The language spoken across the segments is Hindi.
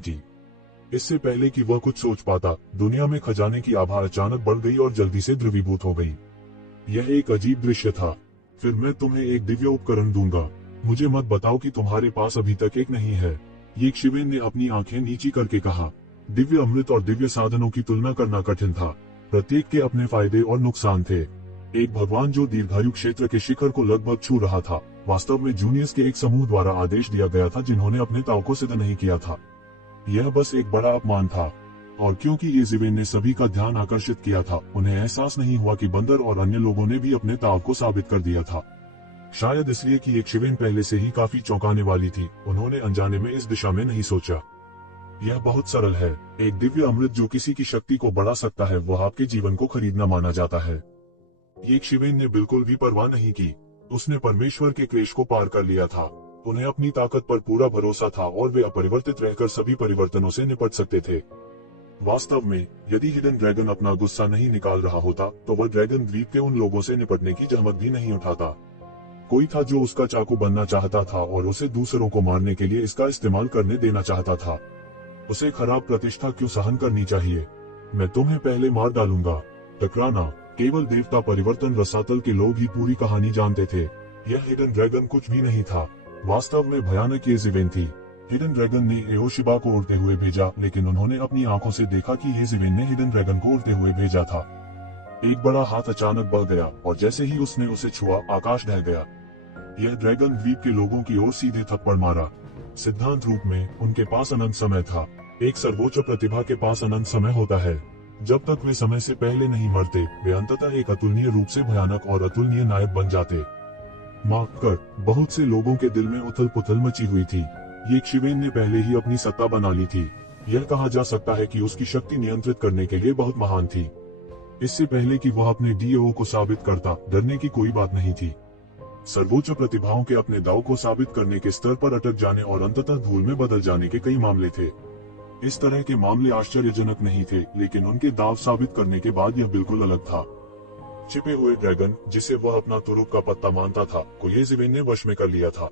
थी। इससे पहले कि वह कुछ सोच पाता, दुनिया में खजाने की आभा अचानक बढ़ गई और जल्दी से द्रवीभूत हो गई। यह एक अजीब दृश्य था। फिर मैं तुम्हें एक दिव्य उपकरण दूंगा, मुझे मत बताओ कि तुम्हारे पास अभी तक एक नहीं है। यक्षवेन ने अपनी आंखें नीची करके कहा। दिव्य अमृत और दिव्य साधनों की तुलना करना कठिन था। प्रत्येक के अपने फायदे और नुकसान थे। एक भगवान जो दीर्घायु क्षेत्र के शिखर को लगभग छू रहा था, वास्तव में जूनियर्स के एक समूह द्वारा आदेश दिया गया था जिन्होंने अपने ताव को सिद्ध नहीं किया था। यह बस एक बड़ा अपमान था। और क्योंकि यज़ेवेन ने सभी का ध्यान आकर्षित किया था, उन्हें एहसास नहीं हुआ कि बंदर और अन्य लोगों ने भी अपने ताव को साबित कर दिया था। शायद इसलिए कि यक्षवेन पहले से ही काफी चौंकाने वाली थी, उन्होंने अनजाने में इस दिशा में नहीं सोचा। यह बहुत सरल है। एक दिव्य अमृत जो किसी की शक्ति को बढ़ा सकता है, वह आपके जीवन को खरीदना माना जाता है। यक्षवेन ने बिल्कुल भी परवाह नहीं की। उसने परमेश्वर के क्लेश को पार कर लिया था। उन्हें अपनी ताकत पर पूरा भरोसा था और वे अपरिवर्तित रहकर सभी परिवर्तनों से निपट सकते थे। वास्तव में, यदि हिडन ड्रैगन अपना गुस्सा नहीं निकाल रहा होता, तो वह ड्रैगन द्वीप के उन लोगों से निपटने की जहमत भी नहीं उठाता। कोई था जो उसका चाकू बनना चाहता था और उसे दूसरों को मारने के लिए इसका इस्तेमाल करने देना चाहता था। उसे खराब प्रतिष्ठा क्यों सहन करनी चाहिए? मैं तुम्हें पहले मार डालूंगा। टकराना। केवल देवता परिवर्तन रसातल के लोग ही पूरी कहानी जानते थे। यह हिडन ड्रैगन कुछ भी नहीं था। वास्तव में भयानक यज़ेवेन थी। हिडन ड्रैगन ने एओशिबा को उड़ते हुए भेजा, लेकिन उन्होंने अपनी आंखों से देखा कि यज़ेवेन ने हिडन ड्रैगन को उड़ते हुए भेजा था। एक बड़ा हाथ अचानक बढ़ गया और जैसे ही उसने उसे छुआ, आकाश ढह गया। यह ड्रैगन द्वीप के लोगों की ओर सीधे थप्पड़ मारा। सिद्धांत रूप में उनके पास अनंत समय था। एक सर्वोच्च प्रतिभा के पास अनंत समय होता है। जब तक वे समय से पहले नहीं मरते, वे अंततः एक अतुलनीय रूप से भयानक और अतुलनीय नायक बन जाते। माफ कर, बहुत से लोगों के दिल में उथल पुथल मची हुई थी। यक्षवेन ने पहले ही अपनी सत्ता बना ली थी। यह कहा जा सकता है कि उसकी शक्ति नियंत्रित करने के लिए बहुत महान थी। इससे पहले कि वह अपने डीओ को साबित करता, डरने की कोई बात नहीं थी। सर्वोच्च प्रतिभाओं के अपने दाव को साबित करने के स्तर पर अटक जाने और अंततः धूल में बदल जाने के कई मामले थे। इस तरह के मामले आश्चर्यजनक नहीं थे, लेकिन उनके दाव साबित करने के बाद यह बिल्कुल अलग था। छिपे हुए ड्रैगन, जिसे वह अपना तुरुप का पत्ता मानता था, को यज़ेवेन ने वश में कर लिया था।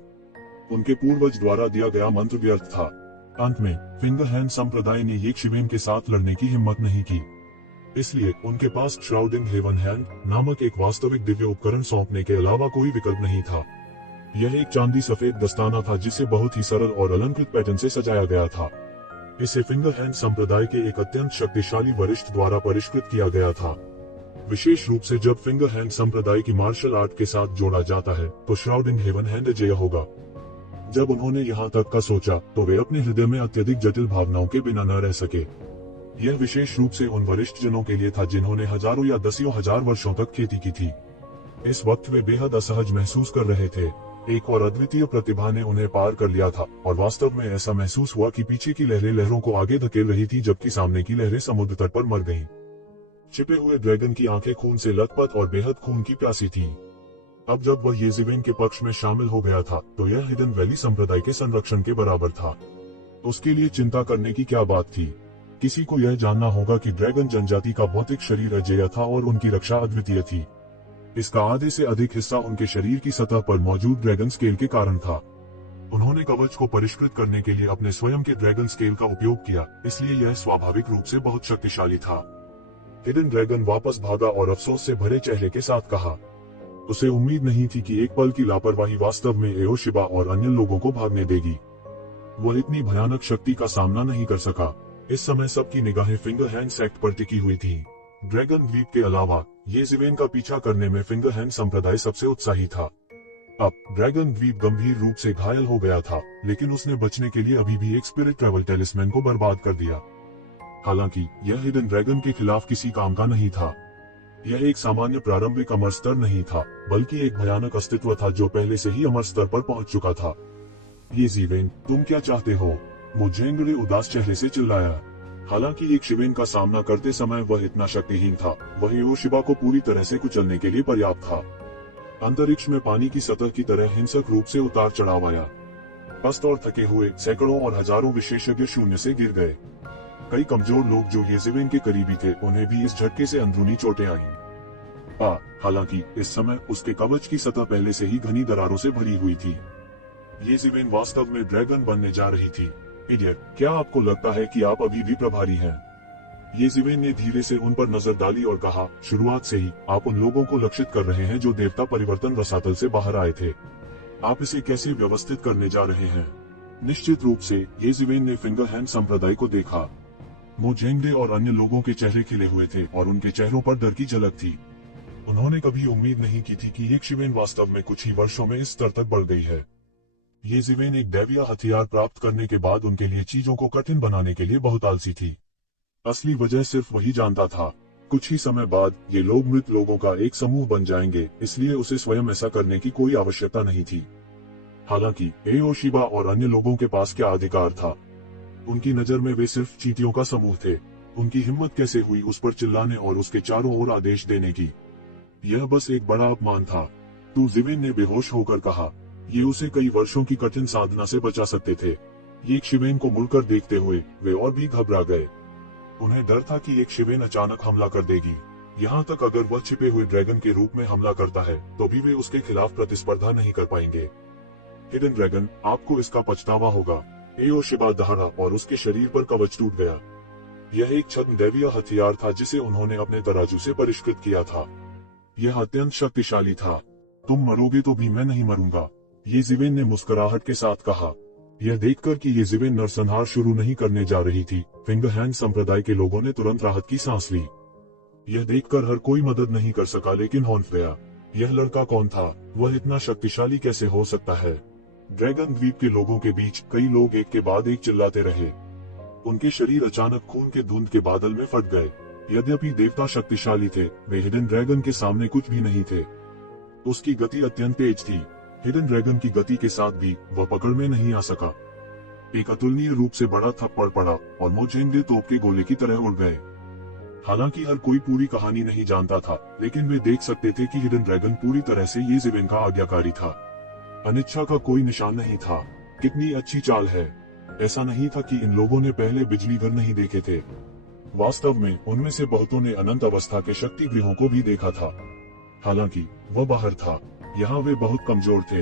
उनके पूर्वज द्वारा दिया गया मंत्र व्यर्थ था। अंत में फिंगर हैंड संप्रदाय ने यक्षवेन के साथ लड़ने की हिम्मत नहीं की। इसलिए उनके पास श्राउडिंग हेवन हैंड नामक एक वास्तविक दिव्य उपकरण सौंपने के अलावा कोई विकल्प नहीं था। यह एक चांदी सफेद दस्ताना था जिसे बहुत ही सरल और अलंकृत पैटर्न से सजाया गया था। इसे फिंगर हैंड संप्रदाय के एक अत्यंत शक्तिशाली वरिष्ठ द्वारा परिष्कृत किया गया था। विशेष रूप से जब फिंगर हैंड संप्रदाय की मार्शल आर्ट के साथ जोड़ा जाता है, तो श्राउडिंग हेवन हैंड अजेय होगा। जब उन्होंने यहाँ तक का सोचा, तो वे अपने हृदय में अत्यधिक जटिल भावनाओं के बिना न रह सके। यह विशेष रूप से उन वरिष्ठ जनों के लिए था जिन्होंने हजारों या दसियों हजार वर्षों तक खेती की थी। इस वक्त वे बेहद असहज महसूस कर रहे थे। एक और अद्वितीय प्रतिभा ने उन्हें पार कर लिया था, और वास्तव में ऐसा महसूस हुआ कि पीछे की लहरें लहरों को आगे धकेल रही थी, जबकि सामने की लहरें समुद्र तट पर मर गईं। छिपे हुए ड्रैगन की आंखें खून से लथपथ और बेहद खून की प्यासी थीं। अब जब वह यज़ेवेन के पक्ष में शामिल हो गया था, तो यह हिडन वैली संप्रदाय के संरक्षण के बराबर था। उसके लिए चिंता करने की क्या बात थी? किसी को यह जानना होगा कि ड्रैगन जनजाति का भौतिक शरीर अजेय था और उनकी रक्षा अद्वितीय थी। इसका आधे से अधिक हिस्सा उनके शरीर की सतह पर मौजूद ड्रैगन स्केल के कारण था। उन्होंने कवच को परिष्कृत करने के लिए अपने स्वयं के ड्रैगन स्केल का उपयोग किया, इसलिए यह स्वाभाविक रूप से बहुत शक्तिशाली था। हिडन ड्रैगन वापस भागा और अफसोस से भरे चेहरे के साथ कहा। उसे उम्मीद नहीं थी कि एक पल की लापरवाही वास्तव में एओशिबा और अन्य लोगों को भागने देगी। वह इतनी भयानक शक्ति का सामना नहीं कर सका। इस समय सबकी निगाहें फिंगर हैंड सेक्ट पर टिकी हुई थी। ड्रैगन द्वीप के अलावा यज़ेवेन का पीछा करने में फिंगर हैंड संप्रदाय सबसे उत्साही था। अब ड्रैगन द्वीप गंभीर रूप से घायल हो गया था, लेकिन उसने बचने के लिए अभी भी एक स्पिरिट ट्रैवल टेलिस्मैन को बर्बाद कर दिया। हालांकि यह हिडन ड्रैगन के खिलाफ किसी काम का नहीं था। यह एक सामान्य प्रारंभिक अमर स्तर नहीं था, बल्कि एक भयानक अस्तित्व था जो पहले से ही अमर स्तर पर पहुंच चुका था। यज़ेवेन, तुम क्या चाहते हो? मुझेंग ने उदास चेहरे से चिल्लाया। हालांकि यक्षवेन का सामना करते समय वह इतना शक्तिहीन था, वह एओशिबा को पूरी तरह से कुचलने के लिए पर्याप्त था। अंतरिक्ष में पानी की सतह की तरह हिंसक रूप से उतार चढ़ाव आया। पस्त और थके हुए सैकड़ों और हजारों विशेषज्ञ शून्य से गिर गए। कई कमजोर लोग जो यज़ेवेन के करीबी थे, उन्हें भी इस झटके से अंदरूनी चोटें आईं। हालांकि इस समय उसके कवच की सतह पहले से ही घनी दरारों से भरी हुई थी। यज़ेवेन वास्तव में ड्रैगन बनने जा रही थी। इडियट, क्या आपको लगता है कि आप अभी भी प्रभारी हैं? येज़िवेन ने धीरे से उन पर नजर डाली और कहा, शुरुआत से ही आप उन लोगों को लक्षित कर रहे हैं जो देवता परिवर्तन रसातल से बाहर आए थे। आप इसे कैसे व्यवस्थित करने जा रहे हैं? निश्चित रूप से, येज़िवेन ने फिंगर हैंड संप्रदाय को देखा। मोजेंगडे और अन्य लोगों के चेहरे खिले हुए थे और उनके चेहरों पर डर की झलक थी। उन्होंने कभी उम्मीद नहीं की थी कि येशिवेन वास्तव में कुछ ही वर्षों में इस स्तर तक बढ़ गई है। येज़िवेन एक दैवीय हथियार प्राप्त करने के बाद उनके लिए चीजों को कठिन बनाने के लिए बहुत आलसी थी। असली वजह सिर्फ वही जानता था। कुछ ही समय बाद ये लोग मृत लोगों का एक समूह बन जाएंगे, इसलिए उसे स्वयं ऐसा करने की कोई आवश्यकता नहीं थी। हालांकि एओशिबा और अन्य लोगों के पास क्या अधिकार था? उनकी नजर में वे सिर्फ चींटियों का समूह थे। उनकी हिम्मत कैसे हुई उस पर चिल्लाने और उसके चारों ओर आदेश देने की? यह बस एक बड़ा अपमान था। तू ज़िवेन ने बेहोश होकर कहा। ये उसे कई वर्षों की कठिन साधना से बचा सकते थे। येशिवेन को मुड़कर देखते हुए वे और भी घबरा गए। उन्हें डर था कि येशिवेन अचानक हमला कर देगी। यहाँ तक अगर वह छिपे हुए ड्रैगन के रूप में हमला करता है तो भी वे उसके खिलाफ प्रतिस्पर्धा नहीं कर पाएंगे। हिडन ड्रैगन, आपको इसका पछतावा होगा। एओशिबा दहाड़ा और उसके शरीर पर कवच टूट गया। यह एक छद्म दैवीय हथियार था जिसे उन्होंने अपने तराजू से परिष्कृत किया था। यह अत्यंत शक्तिशाली था। तुम मरोगे तो भी मैं नहीं मरूंगा, येज़िवेन ने मुस्कुराहट के साथ कहा। यह देखकर कि येज़िवेन नरसंहार शुरू नहीं करने जा रही थी, फिंगर हैंड संप्रदाय के लोगों ने तुरंत राहत की सांस ली। यह देखकर हर कोई मदद नहीं कर सका, लेकिन हॉन्फ गया। यह लड़का कौन था? वह इतना शक्तिशाली कैसे हो सकता है? ड्रैगन द्वीप के लोगों के बीच कई लोग एक के बाद एक चिल्लाते रहे। उनके शरीर अचानक खून के धुंध के बादल में फट गए। यद्यपि देवता शक्तिशाली थे, वे हिडन ड्रैगन के सामने कुछ भी नहीं थे। उसकी गति अत्यंत तेज थी। हिडन ड्रैगन की गति के साथ भी वह पकड़ में नहीं आ सका। एक अतुलनीय रूप से बड़ा थप्पड़ पड़ा और मोजेंगडे तोप के गोले की तरह उड़ गए। हालांकि हर कोई पूरी कहानी नहीं जानता था, लेकिन वे देख सकते थे कि हिडन ड्रैगन पूरी तरह से येज़िवेन का आज्ञाकारी था। अनिच्छा का कोई निशान नहीं था। कितनी अच्छी चाल है। ऐसा नहीं था कि इन लोगों ने पहले बिजली घर नहीं देखे थे। वास्तव में उनमें से बहुतों ने अनंत अवस्था के शक्ति गृहों को भी देखा था। हालांकि वह बाहर था। यहाँ वे बहुत कमजोर थे।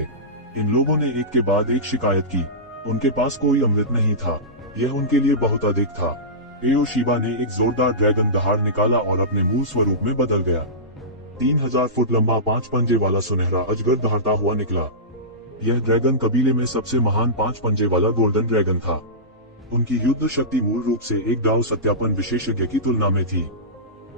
इन लोगों ने एक के बाद एक शिकायत की। उनके पास कोई अमृत नहीं था। यह उनके लिए बहुत अधिक था। एओशिबा ने एक जोरदार ड्रैगन दहाड़ निकाला और अपने मूल स्वरूप में बदल गया। 3000 फुट लंबा 5 पंजे वाला सुनहरा अजगर दहाड़ता हुआ निकला। यह ड्रैगन कबीले में सबसे महान 5 पंजे वाला गोल्डन ड्रैगन था। उनकी युद्ध शक्ति मूल रूप से एक दाव सत्यापन विशेषज्ञ की तुलना में थी।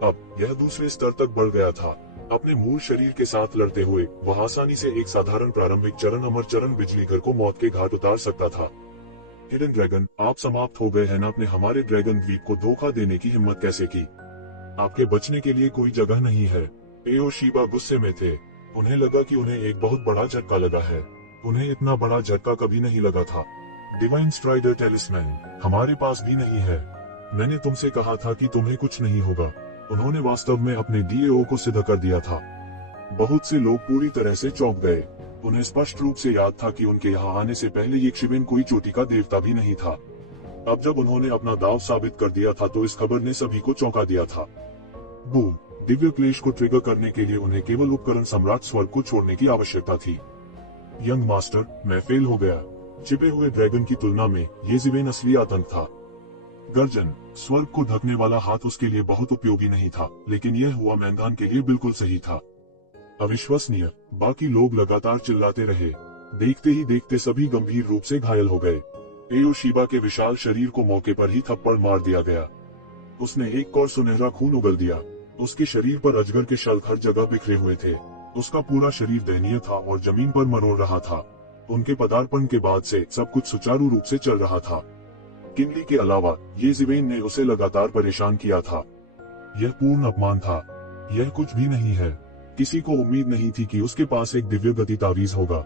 अब यह दूसरे स्तर तक बढ़ गया था। अपने मूल शरीर के साथ लड़ते हुए वह आसानी से एक साधारण प्रारंभिक चरण अमर चरण बिजलीघर को मौत के घाट उतार सकता था। हिडन ड्रैगन, आप समाप्त हो गए हैं ना। आपने हमारे ड्रैगन द्वीप को धोखा देने की हिम्मत कैसे की? आपके बचने के लिए कोई जगह नहीं है। एओशिबा गुस्से में थे। उन्हें लगा कि उन्हें एक बहुत बड़ा झटका लगा है। उन्हें इतना बड़ा झटका कभी नहीं लगा था। डिवाइन स्ट्राइडर टेलिस्मैन हमारे पास भी नहीं है। मैंने तुमसे कहा था कि तुम्हें कुछ नहीं होगा। उन्होंने वास्तव में अपने डीएओ को सिद्ध कर दिया था। बहुत से लोग पूरी तरह से चौंक गए। उन्हें स्पष्ट रूप से याद था कि उनके यहाँ आने से पहले येशिवेन कोई चोटी का देवता भी नहीं था। अब जब उन्होंने अपना दाव साबित कर दिया था तो इस खबर ने सभी को चौंका दिया था। बूम! दिव्य क्लेश को ट्रिगर करने के लिए उन्हें केवल उपकरण सम्राट स्वर्ग को छोड़ने की आवश्यकता थी। यंग मास्टर, मैं फेल हो गया। छिपे हुए ड्रैगन की तुलना में येशिवेन असली आतंक था। गर्जन! स्वर्ग को ढकने वाला हाथ उसके लिए बहुत उपयोगी नहीं था, लेकिन यह हुआ मैदान के लिए बिल्कुल सही था। अविश्वसनीय! बाकी लोग लगातार चिल्लाते रहे। देखते ही देखते सभी गंभीर रूप से घायल हो गए। एओशिबा के विशाल शरीर को मौके पर ही थप्पड़ मार दिया गया। उसने एक और सुनहरा खून उगल दिया। उसके शरीर पर अजगर के शल्क हर जगह बिखरे हुए थे। उसका पूरा शरीर दयनीय था और जमीन पर मरोड़ रहा था। उनके पदार्पण के बाद से सब कुछ सुचारू रूप से चल रहा था। किनली के अलावा येशिवेन ने उसे लगातार परेशान किया था। यह पूर्ण अपमान था। यह कुछ भी नहीं है। किसी को उम्मीद नहीं थी कि उसके पास एक दिव्य गति तावीज होगा।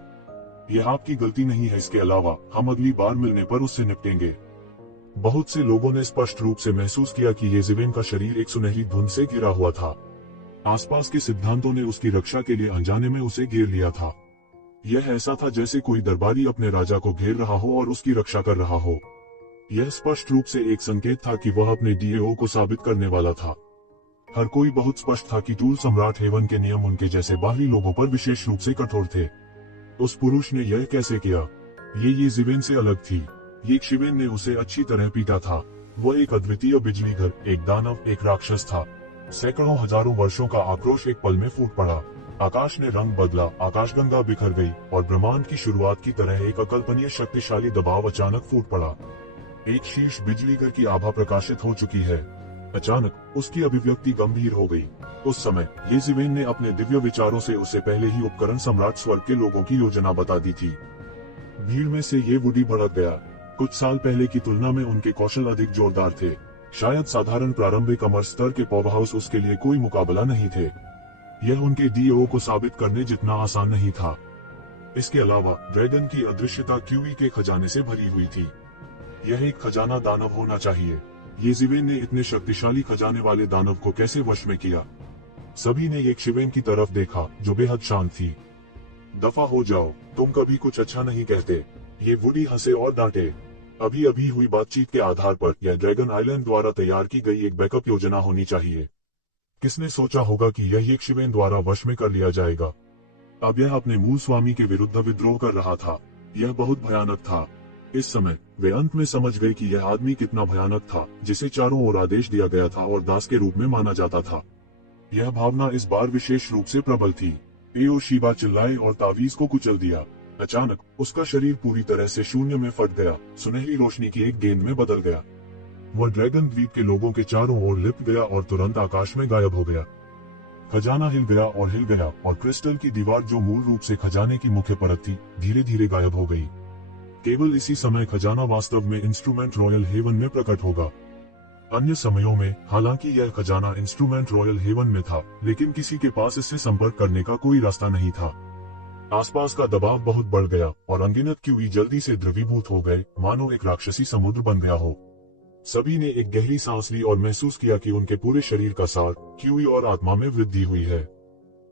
यह आपकी गलती नहीं है। इसके अलावा हम अगली बार मिलने पर उससे निपटेंगे। बहुत से लोगों ने स्पष्ट रूप से महसूस किया कि येशिवेन का शरीर एक सुनहरी धुंध से घिरा हुआ था। आसपास के सिद्धांतों ने उसकी रक्षा के लिए अनजाने में उसे घेर लिया था। यह ऐसा था जैसे कोई दरबारी अपने राजा को घेर रहा हो और उसकी रक्षा कर रहा हो। यह स्पष्ट रूप से एक संकेत था कि वह अपने डीएओ को साबित करने वाला था। हर कोई बहुत स्पष्ट था कि टूल सम्राट हेवन के नियम उनके जैसे बाहरी लोगों पर विशेष रूप से कठोर थे। उस पुरुष ने यह कैसे किया? ये येशिवेन से अलग थी। ये शिवेन ने उसे अच्छी तरह पीटा था। वह एक अद्वितीय बिजलीघर, एक दानव, एक राक्षस था। सैकड़ों हजारों वर्षों का आक्रोश एक पल में फूट पड़ा। आकाश ने रंग बदला, आकाशगंगा बिखर गई और ब्रह्मांड की शुरुआत की तरह एक अकल्पनीय शक्तिशाली दबाव अचानक फूट पड़ा। एक शीर्ष बिजलीघर की आभा प्रकाशित हो चुकी है। अचानक उसकी अभिव्यक्ति गंभीर हो गई। उस समय येज़िवेन ने अपने दिव्य विचारों से उससे पहले ही उपकरण सम्राट स्वर्ग के लोगों की योजना बता दी थी। भीड़ में से ये वुडी भड़क गया। कुछ साल पहले की तुलना में उनके कौशल अधिक जोरदार थे। शायद साधारण प्रारंभिक अमर स्तर के पावर हाउस उसके लिए कोई मुकाबला नहीं थे। यह उनके डीओ को साबित करने जितना आसान नहीं था। इसके अलावा ड्रैगन की अदृश्यता क्यूई के खजाने से भरी हुई थी। यह एक खजाना दानव होना चाहिए। येज़िवेन ने इतने शक्तिशाली खजाने वाले दानव को कैसे वश में किया? सभी ने एक शिवेन की तरफ देखा जो बेहद शांत थी। दफा हो जाओ, तुम कभी कुछ अच्छा नहीं कहते। ये वुडी हंसे और डांटे। अभी अभी हुई बातचीत के आधार पर यह ड्रैगन आइलैंड द्वारा तैयार की गई एक बैकअप योजना होनी चाहिए। किसने सोचा होगा कि यह एक शिवेन द्वारा वश में कर लिया जाएगा? अब यह अपने मूल स्वामी के विरुद्ध विद्रोह कर रहा था। यह बहुत भयानक था। इस समय वे अंत में समझ गए कि यह आदमी कितना भयानक था, जिसे चारों ओर आदेश दिया गया था और दास के रूप में माना जाता था। यह भावना इस बार विशेष रूप से प्रबल थी। एओ शिबा चिल्लाए और तावीज को कुचल दिया। अचानक उसका शरीर पूरी तरह से शून्य में फट गया, सुनहरी रोशनी की एक गेंद में बदल गया। वह ड्रैगन द्वीप के लोगों के चारों ओर लिपट गया और तुरंत आकाश में गायब हो गया। खजाना हिल गया और हिल गया और क्रिस्टल की दीवार जो मूल रूप से खजाने की मुख्य परत थी, धीरे धीरे गायब हो गई। केवल इसी समय खजाना वास्तव में इंस्ट्रूमेंट रॉयल हेवन में प्रकट होगा। अन्य समयों में हालांकि यह खजाना इंस्ट्रूमेंट रॉयल हेवन में था, लेकिन किसी के पास इससे संपर्क करने का कोई रास्ता नहीं था। आसपास का दबाव बहुत बढ़ गया और अनगिनत क्यूई जल्दी से द्रवीभूत हो गए, मानो एक राक्षसी समुद्र बन गया हो। सभी ने एक गहरी सांस ली और महसूस किया कि उनके पूरे शरीर का सार, क्यूई और आत्मा में वृद्धि हुई है।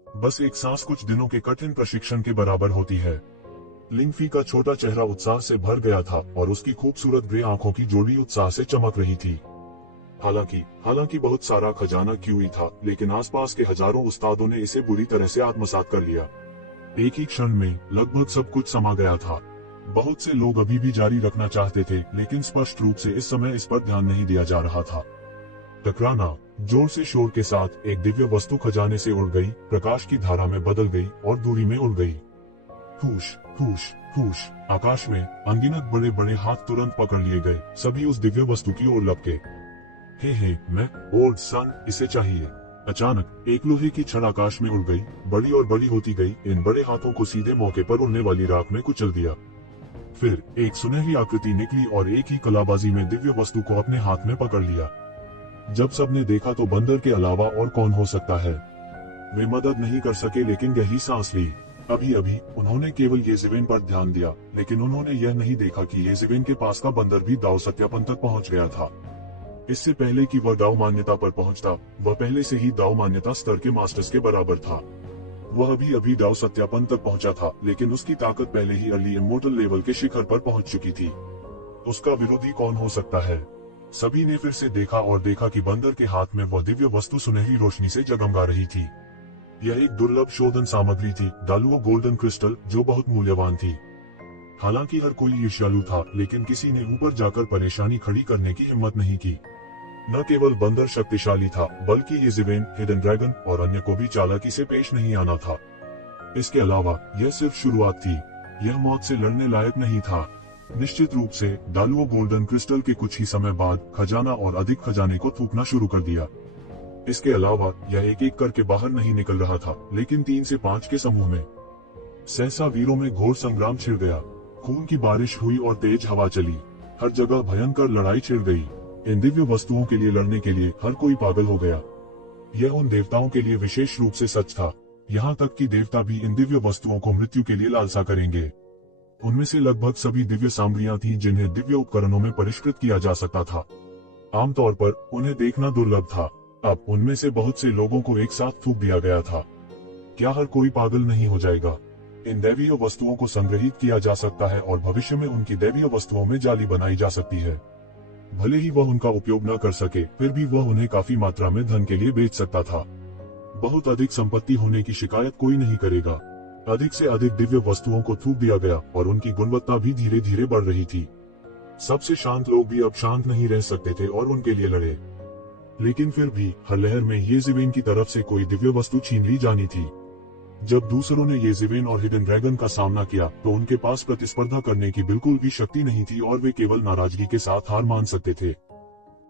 बस एक सांस कुछ दिनों के कठिन प्रशिक्षण के बराबर होती है। लिंगफी का छोटा चेहरा उत्साह से भर गया था और उसकी खूबसूरत ग्रे आंखों की जोड़ी उत्साह से चमक रही थी। हालांकि बहुत सारा खजाना क्यूई था, लेकिन आसपास के हजारों उस्तादों ने इसे बुरी तरह से आत्मसात कर लिया। एक ही क्षण में लगभग सब कुछ समा गया था। बहुत से लोग अभी भी जारी रखना चाहते थे, लेकिन स्पष्ट रूप से इस समय इस पर ध्यान नहीं दिया जा रहा था। टकराना, जोर से शोर के साथ एक दिव्य वस्तु खजाने से उड़ गई, प्रकाश की धारा में बदल गई और दूरी में उड़ गई। फूश फूश फूश, आकाश में अनगिनत बड़े बड़े हाथ तुरंत पकड़ लिए गए, सभी उस दिव्य वस्तु की ओर लपके। हे मैं ओल्ड सन, इसे चाहिए। अचानक एक लोहे की छड़ आकाश में उड़ गई, बड़ी और बड़ी होती गई, इन बड़े हाथों को सीधे मौके पर उड़ने वाली राख में कुचल दिया। फिर एक सुनहरी आकृति निकली और एक ही कलाबाजी में दिव्य वस्तु को अपने हाथ में पकड़ लिया। जब सबने देखा तो बंदर के अलावा और कौन हो सकता है। वे मदद नहीं कर सके, लेकिन गहरी सांस ली। अभी अभी उन्होंने केवल येज़िवेन पर ध्यान दिया, लेकिन उन्होंने यह नहीं देखा कि येज़िवेन के पास का बंदर भी दाव सत्यापन तक पहुंच गया था। इससे पहले कि वह दाव मान्यता पर पहुंचता, वह पहले से ही दाव मान्यता स्तर के मास्टर्स के बराबर था। वह अभी अभी दाव सत्यापन तक पहुंचा था, लेकिन उसकी ताकत पहले ही अर्ली इमोर्टल लेवल के शिखर पर पहुंच चुकी थी। उसका विरोधी कौन हो सकता है? सभी ने फिर से देखा और देखा कि बंदर के हाथ में वह दिव्य वस्तु सुनहरी रोशनी से जगमगा रही थी। यह एक दुर्लभ शोधन सामग्री थी, दालुओ गोल्डन क्रिस्टल, जो बहुत मूल्यवान थी। हालांकि हर कोई ईर्ष्यालु था, लेकिन किसी ने ऊपर जाकर परेशानी खड़ी करने की हिम्मत नहीं की। न केवल बंदर शक्तिशाली था, बल्कि येज़िवेन, हिडन ड्रैगन और अन्य को भी चालाकी से पेश नहीं आना था। इसके अलावा यह सिर्फ शुरुआत थी। यह मौत से लड़ने लायक नहीं था। निश्चित रूप से दालुओ गोल्डन क्रिस्टल के कुछ ही समय बाद खजाना और अधिक खजाने को थूकना शुरू कर दिया। इसके अलावा यह एक एक करके बाहर नहीं निकल रहा था, लेकिन 3 से 5 के समूह में। सहसा वीरों में घोर संग्राम छिड़ गया। खून की बारिश हुई और तेज हवा चली। हर जगह भयंकर लड़ाई छिड़ गई। इन दिव्य वस्तुओं के लिए लड़ने के लिए हर कोई पागल हो गया। यह उन देवताओं के लिए विशेष रूप से सच था, यहाँ तक कि देवता भी इन दिव्य वस्तुओं को मृत्यु के लिए लालसा करेंगे। उनमें से लगभग सभी दिव्य सामग्रियां थीं जिन्हें दिव्य उपकरणों में परिष्कृत किया जा सकता था। आमतौर पर उन्हें देखना दुर्लभ था। अब उनमें से बहुत से लोगों को एक साथ थूक दिया गया था। क्या हर कोई पागल नहीं हो जाएगा? इन दैवीय वस्तुओं को संग्रहित किया जा सकता है और भविष्य में उनकी दैवीय वस्तुओं में जाली बनाई जा सकती है। भले ही वह उनका उपयोग न कर सके, फिर भी वह उन्हें काफी मात्रा में धन के लिए बेच सकता था। बहुत अधिक संपत्ति होने की शिकायत कोई नहीं करेगा। अधिक से अधिक दिव्य वस्तुओं को थूक दिया गया और उनकी गुणवत्ता भी धीरे धीरे बढ़ रही थी। सबसे शांत लोग भी अब शांत नहीं रह सकते थे और उनके लिए लड़े। लेकिन फिर भी हर लहर में येज़ेवेन की तरफ से कोई दिव्य वस्तु छीन ली जानी थी। जब दूसरों ने येज़ेवेन और हिडन ड्रैगन का सामना किया तो उनके पास प्रतिस्पर्धा करने की बिल्कुल भी शक्ति नहीं थी और वे केवल नाराजगी के साथ हार मान सकते थे।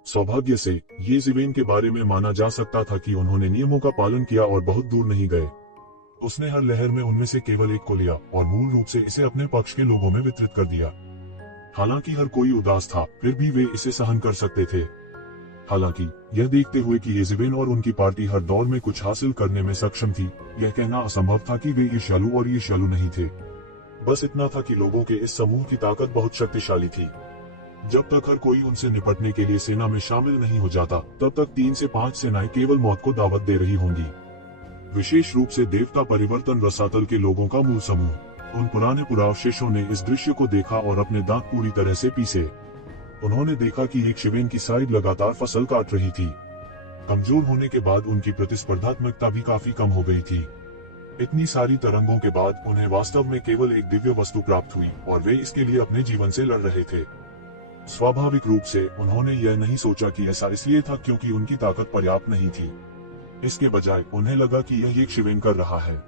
सौभाग्य से येज़ेवेन के बारे में माना जा सकता था कि उन्होंने नियमों का पालन किया और बहुत दूर नहीं गए। उसने हर लहर में उनमें से केवल एक को लिया और मूल रूप से इसे अपने पक्ष के लोगों में वितरित कर दिया। हालांकि हर कोई उदास था, फिर भी वे इसे सहन कर सकते थे। हालांकि यह देखते हुए कि येज़ेवेन और उनकी पार्टी हर दौर में कुछ हासिल करने में सक्षम थी, यह कहना असंभव था कि वे ईर्ष्यालु और ईर्ष्यालु नहीं थे। बस इतना था कि लोगों के इस समूह की ताकत बहुत शक्तिशाली थी। जब तक हर कोई उनसे निपटने के लिए सेना में शामिल नहीं हो जाता, तब तक 3 से 5 सेनाएं केवल मौत को दावत दे रही होंगी। विशेष रूप से देवता परिवर्तन रसातल के लोगों का मूल समूह। उन पुराने पुरावशेषों ने इस दृश्य को देखा और अपने दांत पूरी तरह से पीसे। उन्होंने देखा कि येज़ेवेन की साइड लगातार फसल काट रही थी। कमजोर होने के बाद उनकी प्रतिस्पर्धात्मकता भी काफी कम हो गई थी। इतनी सारी तरंगों के बाद उन्हें वास्तव में केवल एक दिव्य वस्तु प्राप्त हुई और वे इसके लिए अपने जीवन से लड़ रहे थे। स्वाभाविक रूप से उन्होंने यह नहीं सोचा कि ऐसा इसलिए था क्योंकि उनकी ताकत पर्याप्त नहीं थी। इसके बजाय उन्हें लगा कि यह येज़ेवेन कर रहा है।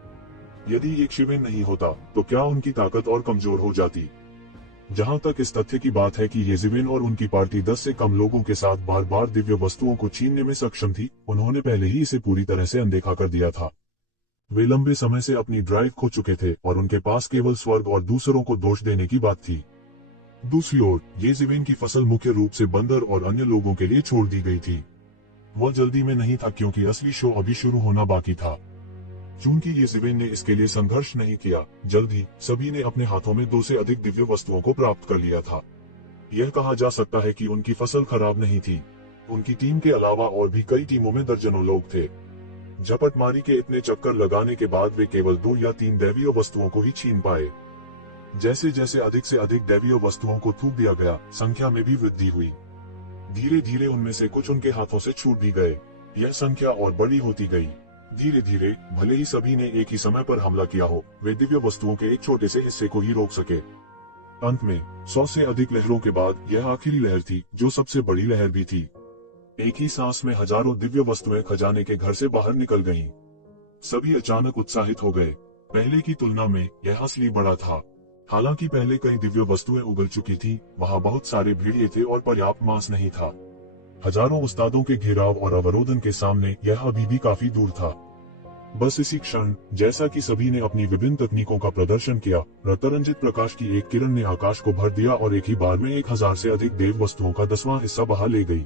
यदि येज़ेवेन नहीं होता तो क्या उनकी ताकत और कमजोर हो जाती। जहां तक इस तथ्य की बात है कि येज़ेवेन और उनकी पार्टी 10 से कम लोगों के साथ बार बार दिव्य वस्तुओं को छीनने में सक्षम थी, उन्होंने पहले ही इसे पूरी तरह से अनदेखा कर दिया था। वे लंबे समय से अपनी ड्राइव खो चुके थे और उनके पास केवल स्वर्ग और दूसरों को दोष देने की बात थी। दूसरी ओर येज़ेवेन की फसल मुख्य रूप से बंदर और अन्य लोगों के लिए छोड़ दी गई थी। वह जल्दी में नहीं था क्योंकि असली शो अभी शुरू होना बाकी था। चूंकि येज़ेवेन ने इसके लिए संघर्ष नहीं किया, जल्द ही सभी ने अपने हाथों में 2 से अधिक दिव्य वस्तुओं को प्राप्त कर लिया था। यह कहा जा सकता है कि उनकी फसल खराब नहीं थी। उनकी टीम के अलावा और भी कई टीमों में दर्जनों लोग थे। झपटमारी के इतने चक्कर लगाने के बाद वे केवल 2 या 3 दैवीय वस्तुओं को ही छीन पाए। जैसे जैसे अधिक से अधिक दैवीय वस्तुओं को थूक दिया गया, संख्या में भी वृद्धि हुई। धीरे धीरे उनमें से कुछ उनके हाथों से छूट भी गए। यह संख्या और बड़ी होती गई। धीरे धीरे भले ही सभी ने एक ही समय पर हमला किया हो, वे दिव्य वस्तुओं के एक छोटे से हिस्से को ही रोक सके। अंत में 100 से अधिक लहरों के बाद यह आखिरी लहर थी, जो सबसे बड़ी लहर भी थी। एक ही सांस में हजारों दिव्य वस्तुएं खजाने के घर से बाहर निकल गईं। सभी अचानक उत्साहित हो गए। पहले की तुलना में यह असली बड़ा था। हालांकि पहले कई दिव्य वस्तुएं उगल चुकी थी, वहां बहुत सारे भेड़िए थे और पर्याप्त मांस नहीं था। हजारों उस्तादों के घेराव और अवरोधन के सामने यह अभी भी काफी दूर था। बस इसी क्षण, जैसा कि सभी ने अपनी विभिन्न तकनीकों का प्रदर्शन किया, रक्तरंजित प्रकाश की एक किरण ने आकाश को भर दिया और एक ही बार में 1000 से अधिक देव वस्तुओं का 10वां हिस्सा बहा ले गई।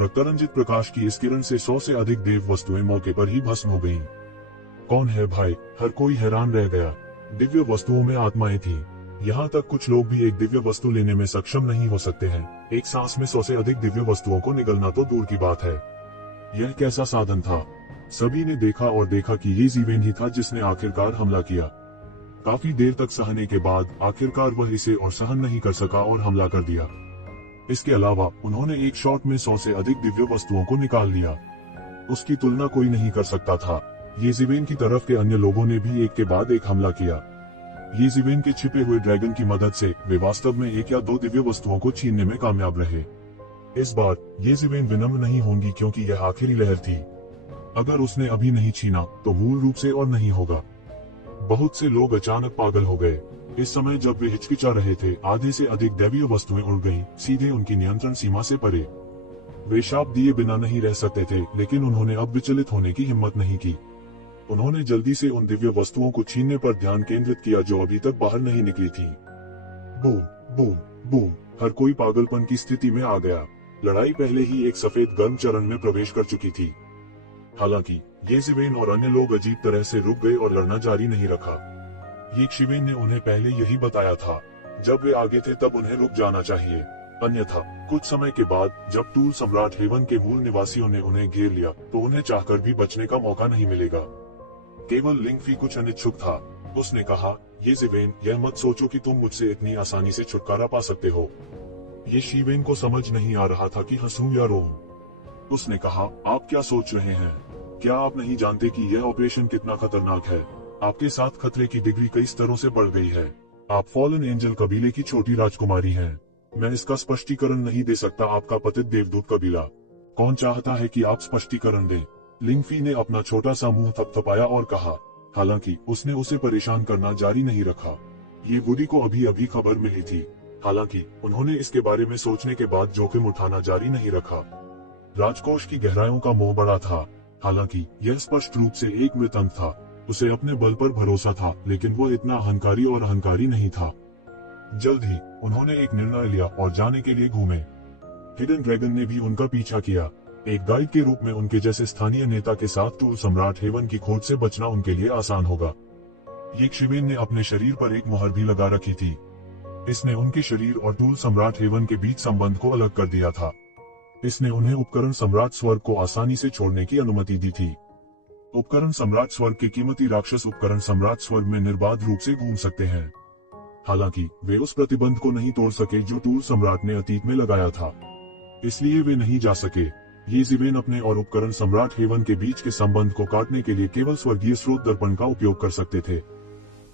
रक्तरंजित प्रकाश की इस किरण से 100 से अधिक देव वस्तुएं मौके पर ही भस्म हो गईं। कौन है भाई? हर कोई हैरान रह गया। दिव्य वस्तुओं में आत्माएं थी। यहाँ तक कुछ लोग भी एक दिव्य वस्तु लेने में सक्षम नहीं हो सकते हैं। एक सांस में 100 से अधिक दिव्य वस्तुओं को निगलना तो दूर की बात है। यह कैसा साधन था? सभी ने देखा और देखा कि येज़ेवेन ही था जिसने आखिरकार हमला किया। काफी देर तक सहने के बाद आखिरकार वह इसे और सहन नहीं कर सका और हमला कर दिया। इसके अलावा उन्होंने एक शॉट में 100 से अधिक दिव्य वस्तुओं को निकाल लिया। उसकी तुलना कोई नहीं कर सकता था। येज़ेवेन की तरफ के अन्य लोगों ने भी एक के बाद एक हमला किया। येज़ेवेन के छिपे हुए ड्रैगन की मदद से वे वास्तव में 1 या 2 दिव्य वस्तुओं को छीनने में कामयाब रहे। इस बार येज़ेवेन विनम्र नहीं होंगी क्योंकि यह आखिरी लहर थी। अगर उसने अभी नहीं छीना तो मूल रूप से और नहीं होगा। बहुत से लोग अचानक पागल हो गए। इस समय जब वे हिचकिचा रहे थे, आधे से अधिक दैवीय वस्तुएं उड़ गईं, सीधे उनकी नियंत्रण सीमा से परे। वे शाप दिए बिना नहीं रह सकते थे, लेकिन उन्होंने अब विचलित होने की हिम्मत नहीं की। उन्होंने जल्दी से उन दिव्य वस्तुओं को छीनने पर ध्यान केंद्रित किया जो अभी तक बाहर नहीं निकली थी। बूम बूम बूम, हर कोई पागलपन की स्थिति में आ गया। लड़ाई पहले ही एक सफेद गर्म चरण में प्रवेश कर चुकी थी। हालांकि येज़ेवेन और अन्य लोग अजीब तरह से रुक गए और लड़ना जारी नहीं रखा। येज़ेवेन ने उन्हें पहले यही बताया था। जब वे आगे थे तब उन्हें रुक जाना चाहिए, अन्यथा कुछ समय के बाद जब टूल सम्राट हेवन के मूल निवासियों ने उन्हें घेर लिया तो उन्हें चाहकर भी बचने का मौका नहीं मिलेगा। केवल लिंगफी कुछ अनिच्छुक था। उसने कहा, येज़ेवेन, यह मत सोचो कि तुम मुझसे इतनी आसानी से छुटकारा पा सकते हो। येज़ेवेन को समझ नहीं आ रहा था कि हंसूं या रोऊं। उसने कहा, आप क्या सोच रहे हैं? क्या आप नहीं जानते कि यह ऑपरेशन कितना खतरनाक है? आपके साथ खतरे की डिग्री कई स्तरों से बढ़ गई है। आप फॉलन एंजल कबीले की छोटी राजकुमारी हैं। मैं इसका स्पष्टीकरण नहीं दे सकता। आपका पतित देवदूत कबीला। कौन चाहता है कि आप स्पष्टीकरण दें? लिंगफी ने अपना छोटा सा मुंह थपथपाया और कहा। हालांकि उसने उसे परेशान करना जारी नहीं रखा। ये वुडी को अभी अभी खबर मिली थी। हालांकि उन्होंने इसके बारे में सोचने के बाद जोखिम उठाना जारी नहीं रखा। राजकोष की गहराइयों का मोह बड़ा था। हालांकि यह स्पष्ट रूप से एक मृतंग था। उसे अपने बल पर भरोसा था, लेकिन वो इतना अहंकारी और अहंकारी नहीं था। जल्द ही उन्होंने एक निर्णय लिया और जाने के लिए घूमे। हिडन ड्रैगन ने भी उनका पीछा किया। एक गाइड के रूप में उनके जैसे स्थानीय नेता के साथ टूल सम्राट हेवन की खोज से बचना उनके लिए आसान होगा। यक्षिवेन ने अपने शरीर पर एक मुहर भी लगा रखी थी। इसने उनके शरीर और टूल सम्राट हेवन के बीच संबंध को अलग कर दिया था। इसने उन्हें उपकरण सम्राट स्वर्ग को आसानी से छोड़ने की अनुमति दी थी। उपकरण सम्राट स्वर्ग के कीमती राक्षस उपकरण सम्राट स्वर्ग में निर्बाध रूप से घूम सकते हैं। हालांकि वे उस प्रतिबंध को नहीं तोड़ सके जो टूल सम्राट ने अतीत में लगाया था, इसलिए वे नहीं जा सके। ये जिवेन अपने और उपकरण सम्राट हेवन के बीच के संबंध को काटने के लिए केवल स्वर्गीय स्रोत दर्पण का उपयोग कर सकते थे।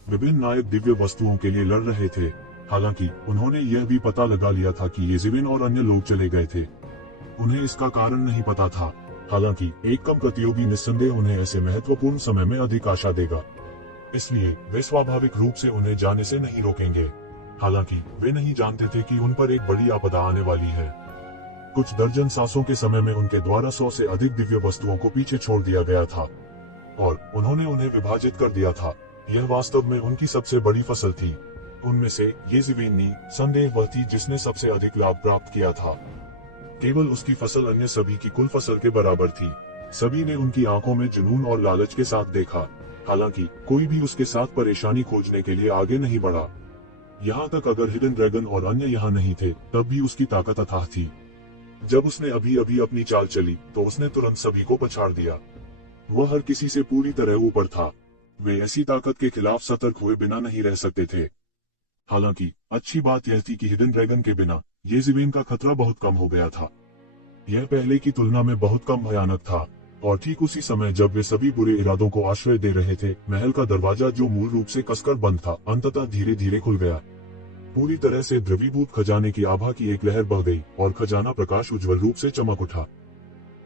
विभिन्न नायक दिव्य वस्तुओं के लिए लड़ रहे थे। हालांकि उन्होंने यह भी पता लगा लिया था कि ये जिवेन और अन्य लोग चले गए थे। उन्हें इसका कारण नहीं पता था। हालांकि एक कम प्रतियोगी निस्संदेह उन्हें ऐसे महत्वपूर्ण समय में अधिक आशा देगा, इसलिए वे स्वाभाविक रूप से उन्हें जाने से नहीं रोकेंगे। हालांकि वे नहीं जानते थे कि उन पर एक बड़ी आपदा आने वाली है। कुछ दर्जन सांसों के समय में उनके द्वारा 100 से अधिक दिव्य वस्तुओं को पीछे छोड़ दिया गया था और उन्होंने उन्हें विभाजित कर दिया था। यह वास्तव में उनकी सबसे बड़ी फसल थी। उनमें से ये जिवेनी संदेह वह थी जिसने सबसे अधिक लाभ प्राप्त किया था। केवल उसकी फसल अन्य सभी की कुल फसल के बराबर थी। सभी ने उनकी आंखों में जुनून और लालच के साथ देखा। हालांकि कोई भी उसके साथ परेशानी खोजने के लिए आगे नहीं बढ़ा। यहाँ तक अगर हिडन ड्रैगन और अन्य यहाँ नहीं थे तब भी उसकी ताकत अथाह थी। जब उसने अभी अभी अपनी चाल चली तो उसने तुरंत सभी को पछाड़ दिया। वह हर किसी से पूरी तरह ऊपर था। वे ऐसी ताकत के खिलाफ सतर्क हुए बिना नहीं रह सकते थे। हालांकि अच्छी बात यह थी कि हिडन ड्रैगन के बिना ये जिवेन का खतरा बहुत कम हो गया था। यह पहले की तुलना में बहुत कम भयानक था और ठीक उसी समय जब वे सभी बुरे इरादों को आश्रय दे रहे थे, महल का दरवाजा जो मूल रूप से कसकर बंद था अंततः धीरे धीरे खुल गया। पूरी तरह से द्रवीभूत खजाने की आभा की एक लहर बह गई और खजाना प्रकाश उज्जवल रूप से चमक उठा।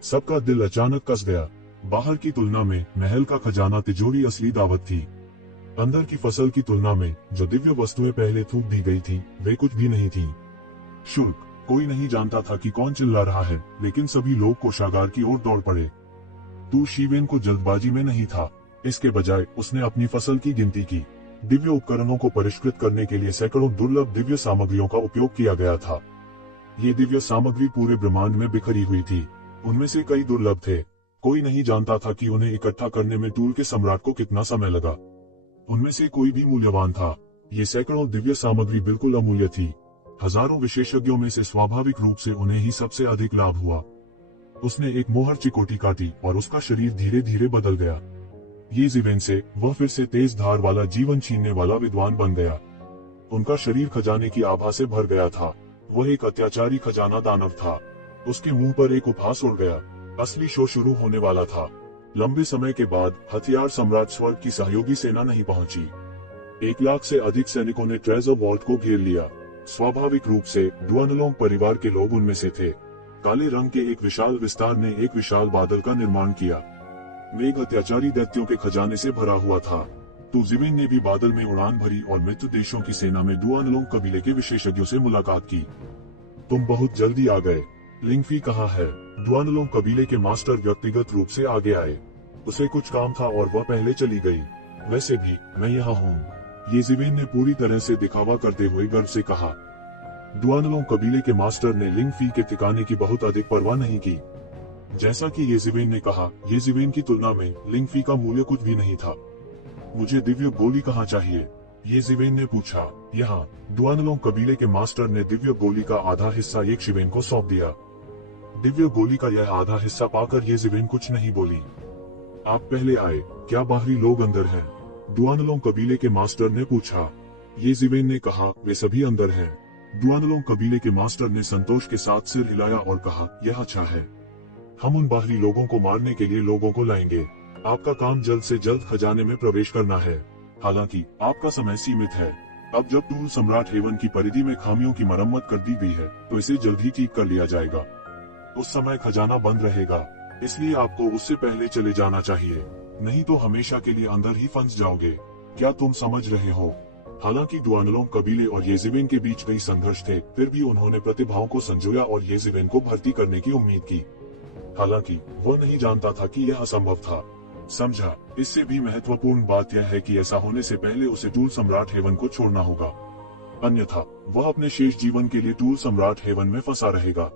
सबका दिल अचानक कस गया। बाहर की तुलना में महल का खजाना तिजोरी असली दावत थी। अंदर की फसल की तुलना में जो दिव्य वस्तुएं पहले थूक दी गई थी वे कुछ भी नहीं थी। शुल्क। कोई नहीं जानता था कि कौन चिल्ला रहा है, लेकिन सभी लोग कोषागार की ओर दौड़ पड़े। तू शिवेन को जल्दबाजी में नहीं था। इसके बजाय उसने अपनी फसल की गिनती की। दिव्य उपकरणों को परिष्कृत करने के लिए सैकड़ों दुर्लभ दिव्य सामग्रियों का उपयोग किया गया था। ये दिव्य सामग्री पूरे ब्रह्मांड में बिखरी हुई थी। उनमें से कई दुर्लभ थे। कोई नहीं जानता था कि उन्हें इकट्ठा करने में टूल के सम्राट को कितना समय लगा। उनमें से कोई भी मूल्यवान था। ये सैकड़ों दिव्य सामग्री बिल्कुल अमूल्य थी। हजारों विशेषज्ञों में से स्वाभाविक रूप से उन्हें ही सबसे अधिक लाभ हुआ। उसने एक मोहर चिकोटी काटी और उसका शरीर धीरे धीरे बदल गया। ये जिवेन से वह फिर से तेज धार वाला जीवन छीनने वाला विद्वान बन गया। उनका शरीर खजाने की आभा से भर गया था। वह एक अत्याचारी खजाना दानव था। उसके मुंह पर एक उपहास उड़ गया। असली शो शुरू होने वाला था। लंबे समय के बाद हथियार सम्राट स्वर्ग की सहयोगी सेना नहीं पहुंची। 1 लाख से अधिक सैनिकों ने ट्रेजर वॉल्ट को घेर लिया। स्वाभाविक रूप से डुआनलोंग परिवार के लोग उनमें से थे। काले रंग के एक विशाल विस्तार ने एक विशाल बादल का निर्माण किया। मेघ अत्याचारी दैत्यों के खजाने से भरा हुआ था। तो जिवेन ने भी बादल में उड़ान भरी और मित्र देशों की सेना में डुआनलोंग कबीले के विशेषज्ञों से मुलाकात की। तुम बहुत जल्दी आ गए। लिंगफी कहाँ है? डुआनलोंग कबीले के मास्टर व्यक्तिगत रूप से आगे आए। उसे कुछ काम था और वह पहले चली गई। वैसे भी मैं यहाँ हूँ, ये जिवेन ने पूरी तरह से दिखावा करते हुए गर्व से कहा। डुआनलोंग कबीले के मास्टर ने लिंगफी के ठिकाने की बहुत अधिक परवाह नहीं की। जैसा कि ये जिवेन ने कहा, ये जिवेन की तुलना में लिंगफी का मूल्य कुछ भी नहीं था। मुझे दिव्य गोली कहाँ चाहिए? ये जिवेन ने पूछा। यहाँ डुआनलोंग कबीले के मास्टर ने दिव्य गोली का आधा हिस्सा एक शिवेन को सौंप दिया। दिव्य गोली का यह आधा हिस्सा पाकर ये जिवेन कुछ नहीं बोली। आप पहले आए, क्या बाहरी लोग अंदर हैं? डुआनलोंग कबीले के मास्टर ने पूछा। ये जिवेन ने कहा, वे सभी अंदर हैं। डुआनलोंग कबीले के मास्टर ने संतोष के साथ सिर हिलाया और कहा, यह अच्छा है। हम उन बाहरी लोगों को मारने के लिए लोगों को लाएंगे। आपका काम जल्द से जल्द खजाने में प्रवेश करना है। हालांकि आपका समय सीमित है। अब जब टूल सम्राट हेवन की परिधि में खामियों की मरम्मत कर दी गई है तो इसे जल्द ही ठीक कर लिया जाएगा। उस समय खजाना बंद रहेगा, इसलिए आपको उससे पहले चले जाना चाहिए, नहीं तो हमेशा के लिए अंदर ही फंस जाओगे। क्या तुम समझ रहे हो? हालांकि दुआनलोंग कबीले और येज़िवेन के बीच कई संघर्ष थे, फिर भी उन्होंने प्रतिभाओं को संजोया और येज़िवेन को भर्ती करने की उम्मीद की। हालांकि वह नहीं जानता था कि यह असंभव था। समझा? इससे भी महत्वपूर्ण बात यह है कि ऐसा होने से पहले उसे टूल सम्राट हेवन को छोड़ना होगा, अन्यथा वह अपने शेष जीवन के लिए टूल सम्राट हेवन में फंसा रहेगा।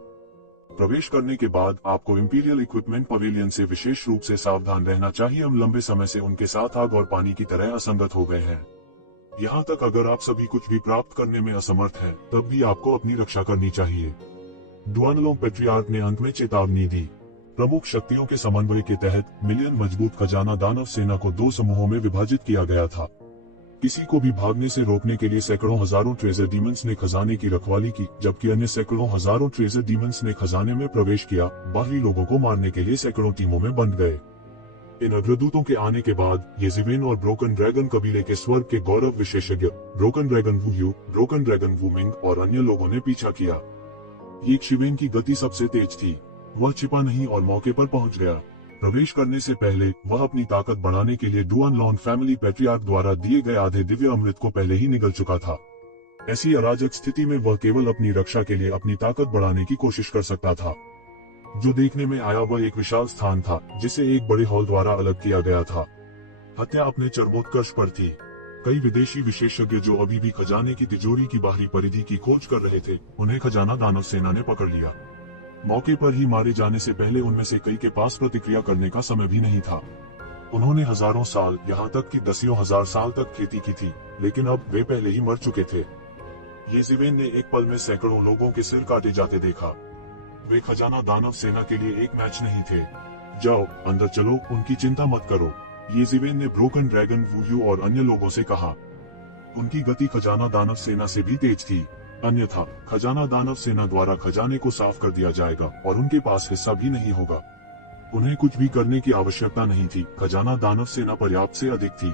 प्रवेश करने के बाद आपको इंपीरियल इक्विपमेंट पवेलियन से विशेष रूप से सावधान रहना चाहिए। हम लंबे समय से उनके साथ आग और पानी की तरह असंगत हो गए हैं। यहाँ तक अगर आप सभी कुछ भी प्राप्त करने में असमर्थ हैं, तब भी आपको अपनी रक्षा करनी चाहिए। दुआनलोंग पेट्रियार्क ने अंत में चेतावनी दी। प्रमुख शक्तियों के समन्वय के तहत मिलियन मजबूत खजाना दानव सेना को 2 समूहों में विभाजित किया गया था। किसी को भी भागने से रोकने के लिए सैकड़ों हजारों ट्रेजर डीमंस ने खजाने की रखवाली की, जबकि अन्य सैकड़ों हजारों ट्रेजर डीमंस ने खजाने में प्रवेश किया। बाहरी लोगों को मारने के लिए सैकड़ों टीमों में बंट गए। इन अग्रदूतों के आने के बाद येज़िवेन और ब्रोकन ड्रैगन कबीले के स्वर्ग के गौरव विशेषज्ञ broken dragon Wu Yu, broken dragon Wu Ming और अन्य लोगों ने पीछा किया। ये शिवेन की गति सबसे तेज थी। वह छिपा नहीं और मौके पर पहुंच गया। प्रवेश करने से पहले वह अपनी ताकत बढ़ाने के लिए डुआनलोंग फैमिली पैट्रियार्क द्वारा दिए गए आधे दिव्य अमृत को पहले ही निगल चुका था। ऐसी अराजक स्थिति में वह केवल अपनी रक्षा के लिए अपनी ताकत बढ़ाने की कोशिश कर सकता था। जो देखने में आया वह एक विशाल स्थान था, जिसे एक बड़े हॉल द्वारा अलग किया गया था। हत्या अपने चरमोत्कर्ष पर थी। कई विदेशी विशेषज्ञ जो अभी भी खजाने की तिजोरी की बाहरी परिधि की खोज कर रहे थे, उन्हें खजाना दानव सेना ने पकड़ लिया। मौके पर ही मारे जाने से पहले उनमें से कई के पास प्रतिक्रिया करने का समय भी नहीं था। उन्होंने हजारों साल, यहाँ तक कि दसियों हजार साल तक खेती की थी, लेकिन अब वे पहले ही मर चुके थे। येज़िवेन ने एक पल में सैकड़ों लोगों के सिर काटे जाते देखा। वे खजाना दानव सेना के लिए एक मैच नहीं थे। जाओ, अंदर चलो, उनकी चिंता मत करो, येज़िवेन ने ब्रोकन ड्रैगन वू यू और अन्य लोगों से कहा। उनकी गति खजाना दानव सेना से भी तेज थी, अन्यथा खजाना दानव सेना द्वारा खजाने को साफ कर दिया जाएगा और उनके पास हिस्सा भी नहीं होगा। उन्हें कुछ भी करने की आवश्यकता नहीं थी, खजाना दानव सेना पर्याप्त से अधिक थी।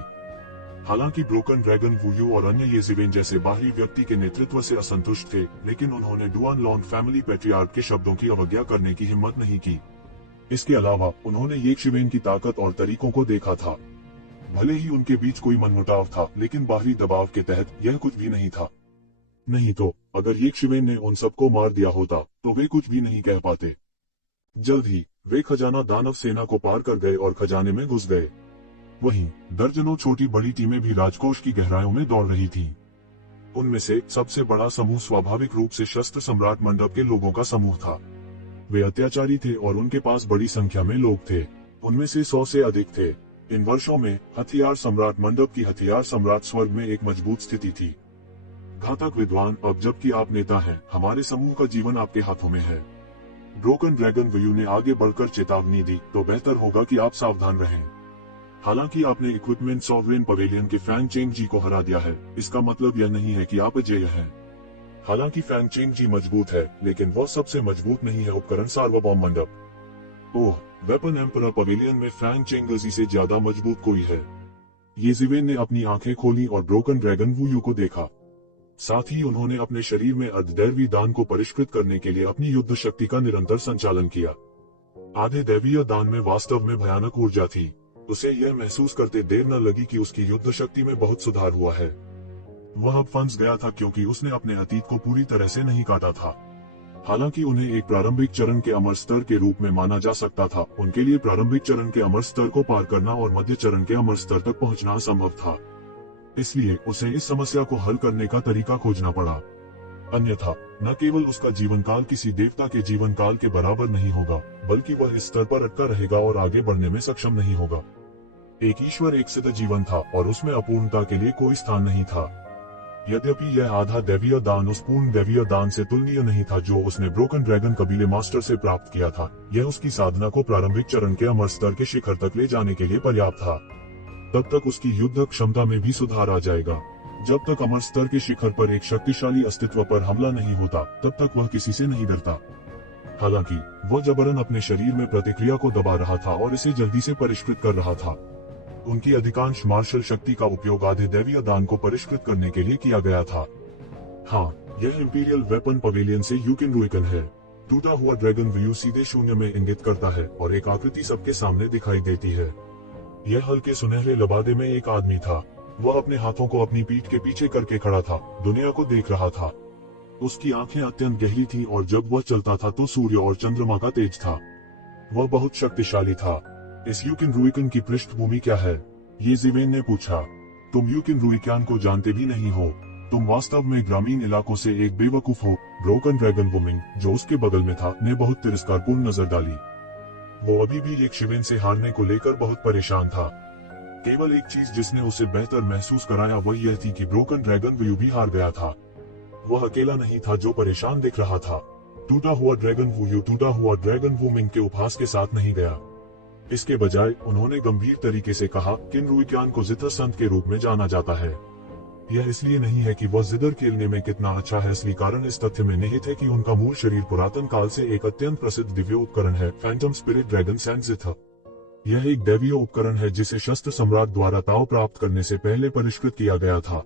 हालांकि ब्रोकन ड्रैगन वू यू और अन्य येज़िवेन जैसे बाहरी व्यक्ति के नेतृत्व से असंतुष्ट थे, लेकिन उन्होंने डुआनलोंग फैमिली पैट्रियार्क के शब्दों की अवज्ञा करने की हिम्मत नहीं की। इसके अलावा उन्होंने येशिवेन की ताकत और तरीकों को देखा था। भले ही उनके बीच कोई मनमुटाव था, लेकिन बाहरी दबाव के तहत यह कुछ भी नहीं था। नहीं तो अगर येशिवेन ने उन सबको मार दिया होता तो वे कुछ भी नहीं कह पाते। जल्द ही वे खजाना दानव सेना को पार कर गए और खजाने में घुस गए। वहीं दर्जनों छोटी बड़ी टीमें भी राजकोष की गहराइयों में दौड़ रही थीं। उनमें से सबसे बड़ा समूह स्वाभाविक रूप से शस्त्र सम्राट मंडप के लोगों का समूह था। वे अत्याचारी थे और उनके पास बड़ी संख्या में लोग थे। उनमें से 100 से अधिक थे। इन वर्षों में हथियार सम्राट मंडप की हथियार सम्राट स्वर्ग में एक मजबूत स्थिति थी। घातक विद्वान, अब जबकि आप नेता हैं, हमारे समूह का जीवन आपके हाथों में है। ब्रोकन ड्रैगन वयू ने आगे बढ़कर चेतावनी दी, तो बेहतर होगा कि आप सावधान रहें। हालांकि आपने इक्विपमेंट सॉवरेन पवेलियन के फैंग चेंग जी को हरा दिया है, इसका मतलब यह नहीं है कि आप अजेय हैं। हालांकि फैंग चेंग जी मजबूत है, लेकिन वह सबसे मजबूत नहीं है उपकरण सार्वभौम मंडप। ओह, वेपन एम्परर पवेलियन में फैंग चेंगजी से ज्यादा मजबूत कोई है। येज़िवेन ने अपनी आंखें खोली और ब्रोकन ड्रैगन वूयू को देखा। साथ ही उन्होंने अपने शरीर में अर्धदैवी दान को परिष्कृत करने के लिए अपनी युद्ध शक्ति का निरंतर संचालन किया। आधे दैवीय दान में वास्तव में भयानक ऊर्जा थी। उसे यह महसूस करते देर न लगी कि उसकी युद्ध शक्ति में बहुत सुधार हुआ है। वह अब फंस गया था क्योंकि उसने अपने अतीत को पूरी तरह से नहीं काटा था। हालांकि उन्हें एक प्रारंभिक चरण के अमर स्तर के रूप में माना जा सकता था, उनके लिए प्रारंभिक चरण के अमर स्तर को पार करना और मध्य चरण के अमर स्तर तक पहुंचना असंभव था। इसलिए उसे इस समस्या को हल करने का तरीका खोजना पड़ा। अन्यथा न केवल उसका जीवन काल किसी देवता के जीवन काल के बराबर नहीं होगा, बल्कि वह इस स्तर पर अटका रहेगा और आगे बढ़ने में सक्षम नहीं होगा। एक ईश्वर एक सिद्ध जीवन था और उसमें अपूर्णता के लिए कोई स्थान नहीं था। यद्यपि यह आधा दैवीय दान उस पूर्ण दैवीय दान से तुलनीय नहीं था जो उसने ब्रोकन ड्रैगन कबीले मास्टर से प्राप्त किया था। यह उसकी साधना को प्रारंभिक चरण के अमर स्तर के शिखर तक ले जाने के लिए पर्याप्त था। तब तक उसकी युद्ध क्षमता में भी सुधार आ जाएगा। जब तक अमर स्तर के शिखर पर एक शक्तिशाली अस्तित्व पर हमला नहीं होता, तब तक वह किसी से नहीं डरता। हालांकि वह जबरन अपने शरीर में प्रतिक्रिया को दबा रहा था और इसे जल्दी से परिष्कृत कर रहा था। उनकी अधिकांश मार्शल शक्ति का उपयोग आधे दैवीय दान को परिष्कृत करने के लिए किया गया था। हाँ, यह इंपीरियल वेपन पवेलियन से यूकिन रुइकन है। टूटा हुआ ड्रैगन व्यू सीधे शून्य में इंगित करता है और एक आकृति सबके सामने दिखाई देती है। यह हल्के सुनहरे लबादे में एक आदमी था। वह अपने हाथों को अपनी पीठ के पीछे करके खड़ा था, दुनिया को देख रहा था। उसकी आंखें अत्यंत गहरी थीं और जब वह चलता था तो सूर्य और चंद्रमा का तेज था। वह बहुत शक्तिशाली था। इस यूकिन रुइकन की पृष्ठभूमि क्या है? ये ज़िवेन ने पूछा। तुम यूकिन रुइकन को जानते भी नहीं हो। तुम वास्तव में ग्रामीण इलाकों से एक बेवकूफ हो। ब्रोकन ड्रैगन वुमन, जो उसके बगल में था, ने बहुत तिरस्कारपूर्ण नजर डाली। वो अभी भी एक शिवेन से हारने को लेकर बहुत परेशान था। केवल एक चीज जिसने उसे बेहतर महसूस कराया वह यह थी कि ब्रोकन ड्रैगन व्यू भी हार गया था। वह अकेला नहीं था जो परेशान दिख रहा था। टूटा हुआ ड्रैगन व्यू टूटा हुआ ड्रैगन वुमन के उपहास के साथ नहीं गया। इसके बजाय उन्होंने गंभीर तरीके से कहा, किन रुइकन को जिथर संत के रूप में जाना जाता है। यह इसलिए नहीं है कि वह जिदर खेलने में कितना अच्छा है, असली कारण इस तथ्य में निहित है कि उनका मूल शरीर पुरातन काल से एक अत्यंत प्रसिद्ध दिव्य उपकरण है, फैंटम स्पिरिट ड्रैगन सैंड जिथर। यह एक दैवीय उपकरण है जिसे शस्त्र सम्राट द्वारा ताव प्राप्त करने से पहले परिष्कृत किया गया था।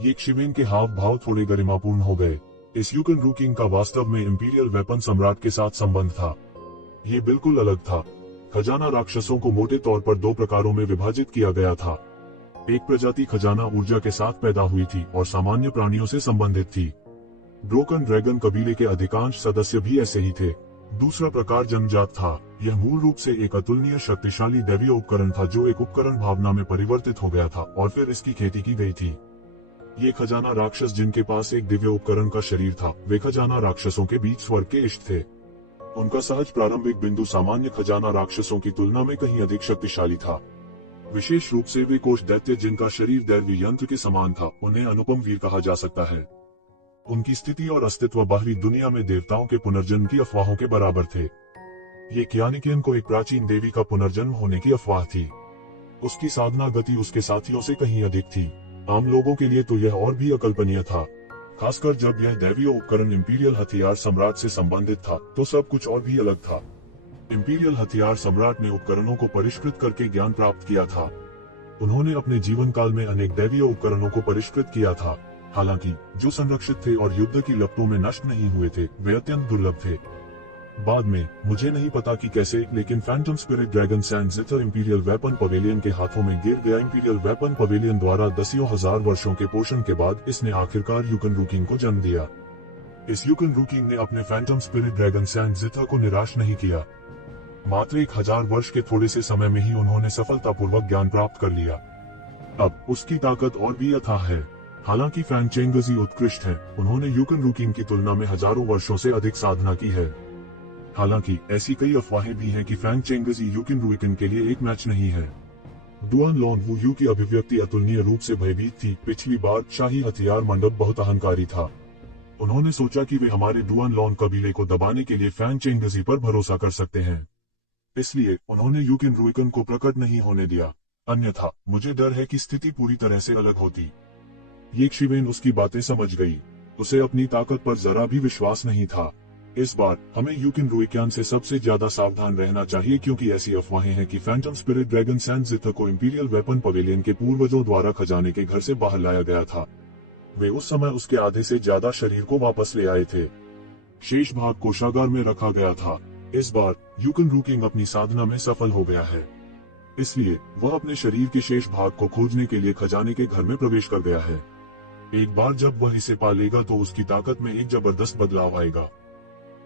ये शिवेन के हाव भाव थोड़े गरिमापूर्ण हो गए। इस यूकिन रुइकन का वास्तव में इंपीरियल वेपन सम्राट के साथ संबंध था। ये बिल्कुल अलग था। खजाना राक्षसों को मोटे तौर पर दो प्रकारों में विभाजित किया गया था। एक प्रजाति खजाना ऊर्जा के साथ पैदा हुई थी और सामान्य प्राणियों से संबंधित थी। ब्रोकन ड्रैगन कबीले के अधिकांश सदस्य भी ऐसे ही थे। दूसरा प्रकार जन्मजात था। यह मूल रूप से एक अतुलनीय शक्तिशाली दैवीय उपकरण था जो एक उपकरण भावना में परिवर्तित हो गया था और फिर इसकी खेती की गई थी। ये खजाना राक्षस जिनके पास एक दिव्य उपकरण का शरीर था, वे खजाना राक्षसों के बीच स्वर्ग के इष्ट थे। उनका सहज प्रारंभिक बिंदु सामान्य खजाना राक्षसों की तुलना में कहीं अधिक शक्तिशाली था। विशेष रूप से वे कोष दैत्य जिनका शरीर दैवीय यंत्र के समान था, उन्हें अनुपम वीर कहा जा सकता है। उनकी स्थिति और अस्तित्व बाहरी दुनिया में देवताओं के पुनर्जन्म की अफवाहों के बराबर थे। ये क्यानिकियन को एक प्राचीन देवी का पुनर्जन्म होने की अफवाह थी। उसकी साधना गति उसके साथियों से कहीं अधिक थी। आम लोगों के लिए तो यह और भी अकल्पनीय था, खासकर जब यह दैवीय उपकरण इंपीरियल हथियार सम्राट से संबंधित था, तो सब कुछ और भी अलग था। इंपीरियल हथियार सम्राट ने उपकरणों को परिष्कृत करके ज्ञान प्राप्त किया था। उन्होंने अपने जीवन काल में अनेक दैवीय उपकरणों को परिष्कृत किया था। हालांकि जो संरक्षित थे और युद्ध की लपटों में नष्ट नहीं हुए थे, वे अत्यंत दुर्लभ थे। बाद में मुझे नहीं पता कि कैसे, लेकिन फैंटम स्पिरिट ड्रैगन सैंड जिथर इंपीरियल वेपन पवेलियन के हाथों में गिर गया। इंपीरियल वेपन पवेलियन द्वारा दसियों हजार वर्षों के पोषण के बाद इसने आखिरकार यूकिन रुइकन को जन्म दिया। इस यूकिन रुइकन ने अपने फैंटम स्पिरिट ड्रैगन सैंड जिथर को निराश नहीं किया। मात्र 1000 वर्ष के थोड़े से समय में ही उन्होंने सफलतापूर्वक ज्ञान प्राप्त कर लिया। अब उसकी ताकत और भी अथाह है। हालांकि फैंग चेंगजी उत्कृष्ट है, उन्होंने यूकिन रुइकन की तुलना में हजारों वर्षों से अधिक साधना की है। हालांकि ऐसी कई अफवाहें भी हैं कि फैंग चेंगजी यूकिन रुइकन के लिए एक मैच नहीं है। डुआन लॉन वू यू की अभिव्यक्ति अतुलनीय रूप से भयभीत थी। पिछली बार शाही हथियार मंडप बहुत अहंकारी था। उन्होंने सोचा कि वे हमारे डुआन लॉन कबीले को दबाने के लिए फैंग चेंगजी पर भरोसा कर सकते हैं। इसलिए उन्होंने यूकिन रुइकन को प्रकट नहीं होने दिया। अन्यथा मुझे डर है कि स्थिति पूरी तरह से अलग होती। ये शिवेन उसकी बातें समझ गई। उसे अपनी ताकत पर जरा भी विश्वास नहीं था। इस बार हमें यूकिन रुइकन से सबसे ज्यादा सावधान रहना चाहिए, क्योंकि ऐसी अफवाहें हैं कि फैंटम स्पिरिट ड्रैगन सैंड जिथर को इंपीरियल वेपन पवेलियन के पूर्वजों द्वारा खजाने के घर से बाहर लाया गया था। वे उस समय उसके आधे से ज्यादा शरीर को वापस ले आए थे। शेष भाग कोषागार में रखा गया था। इस बार यूकिन रुइकन अपनी साधना में सफल हो गया है, इसलिए वह अपने शरीर के शेष भाग को खोजने के लिए खजाने के घर में प्रवेश कर गया है। एक बार जब वह इसे पा लेगा तो उसकी ताकत में एक जबरदस्त बदलाव आएगा।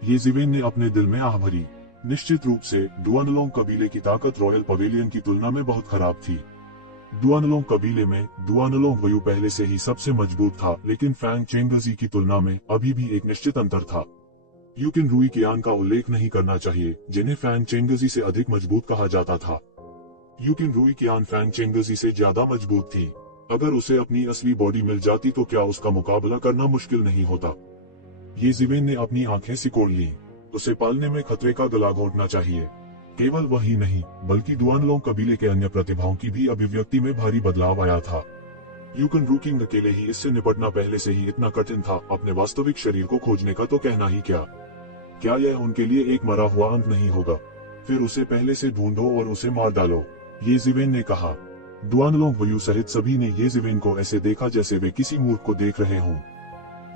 ये ज़िवेन ने अपने दिल में आह भरी। निश्चित रूप से डुआनलोंग कबीले की ताकत रॉयल पवेलियन की तुलना में बहुत खराब थी। डुआनलोंग कबीले में डुआनलोंग वयू पहले से ही सबसे मजबूत था, लेकिन फैंग चेंगजी की तुलना में अभी भी एक निश्चित अंतर था। यूकिन रुइकन का उल्लेख नहीं करना चाहिए, जिन्हें फैंग चेंगजी से अधिक मजबूत कहा जाता था। यूकिन रुइकन फैंग चेंगजी से ज्यादा मजबूत थी। अगर उसे अपनी असली बॉडी मिल जाती तो क्या उसका मुकाबला करना मुश्किल नहीं होता। ये ज़िवेन ने अपनी आंखें सिकोड़ ली। उसे पालने में खतरे का गला घोंटना चाहिए। केवल वही नहीं, बल्कि डुआनलोंग कबीले के अन्य प्रतिभाओं की भी अभिव्यक्ति में भारी बदलाव आया था। यूकिन रुइकन अकेले ही इससे निपटना पहले से ही इतना कठिन था, अपने वास्तविक शरीर को खोजने का तो कहना ही क्या यह उनके लिए एक मरा हुआ अंत नहीं होगा? फिर उसे पहले से ढूंढो और उसे मार डालो। ये जिवेन ने कहा। डुआनलोंग वयू सहित सभी ने ये जिवेन को ऐसे देखा जैसे वे किसी मूर्ख को देख रहे हों।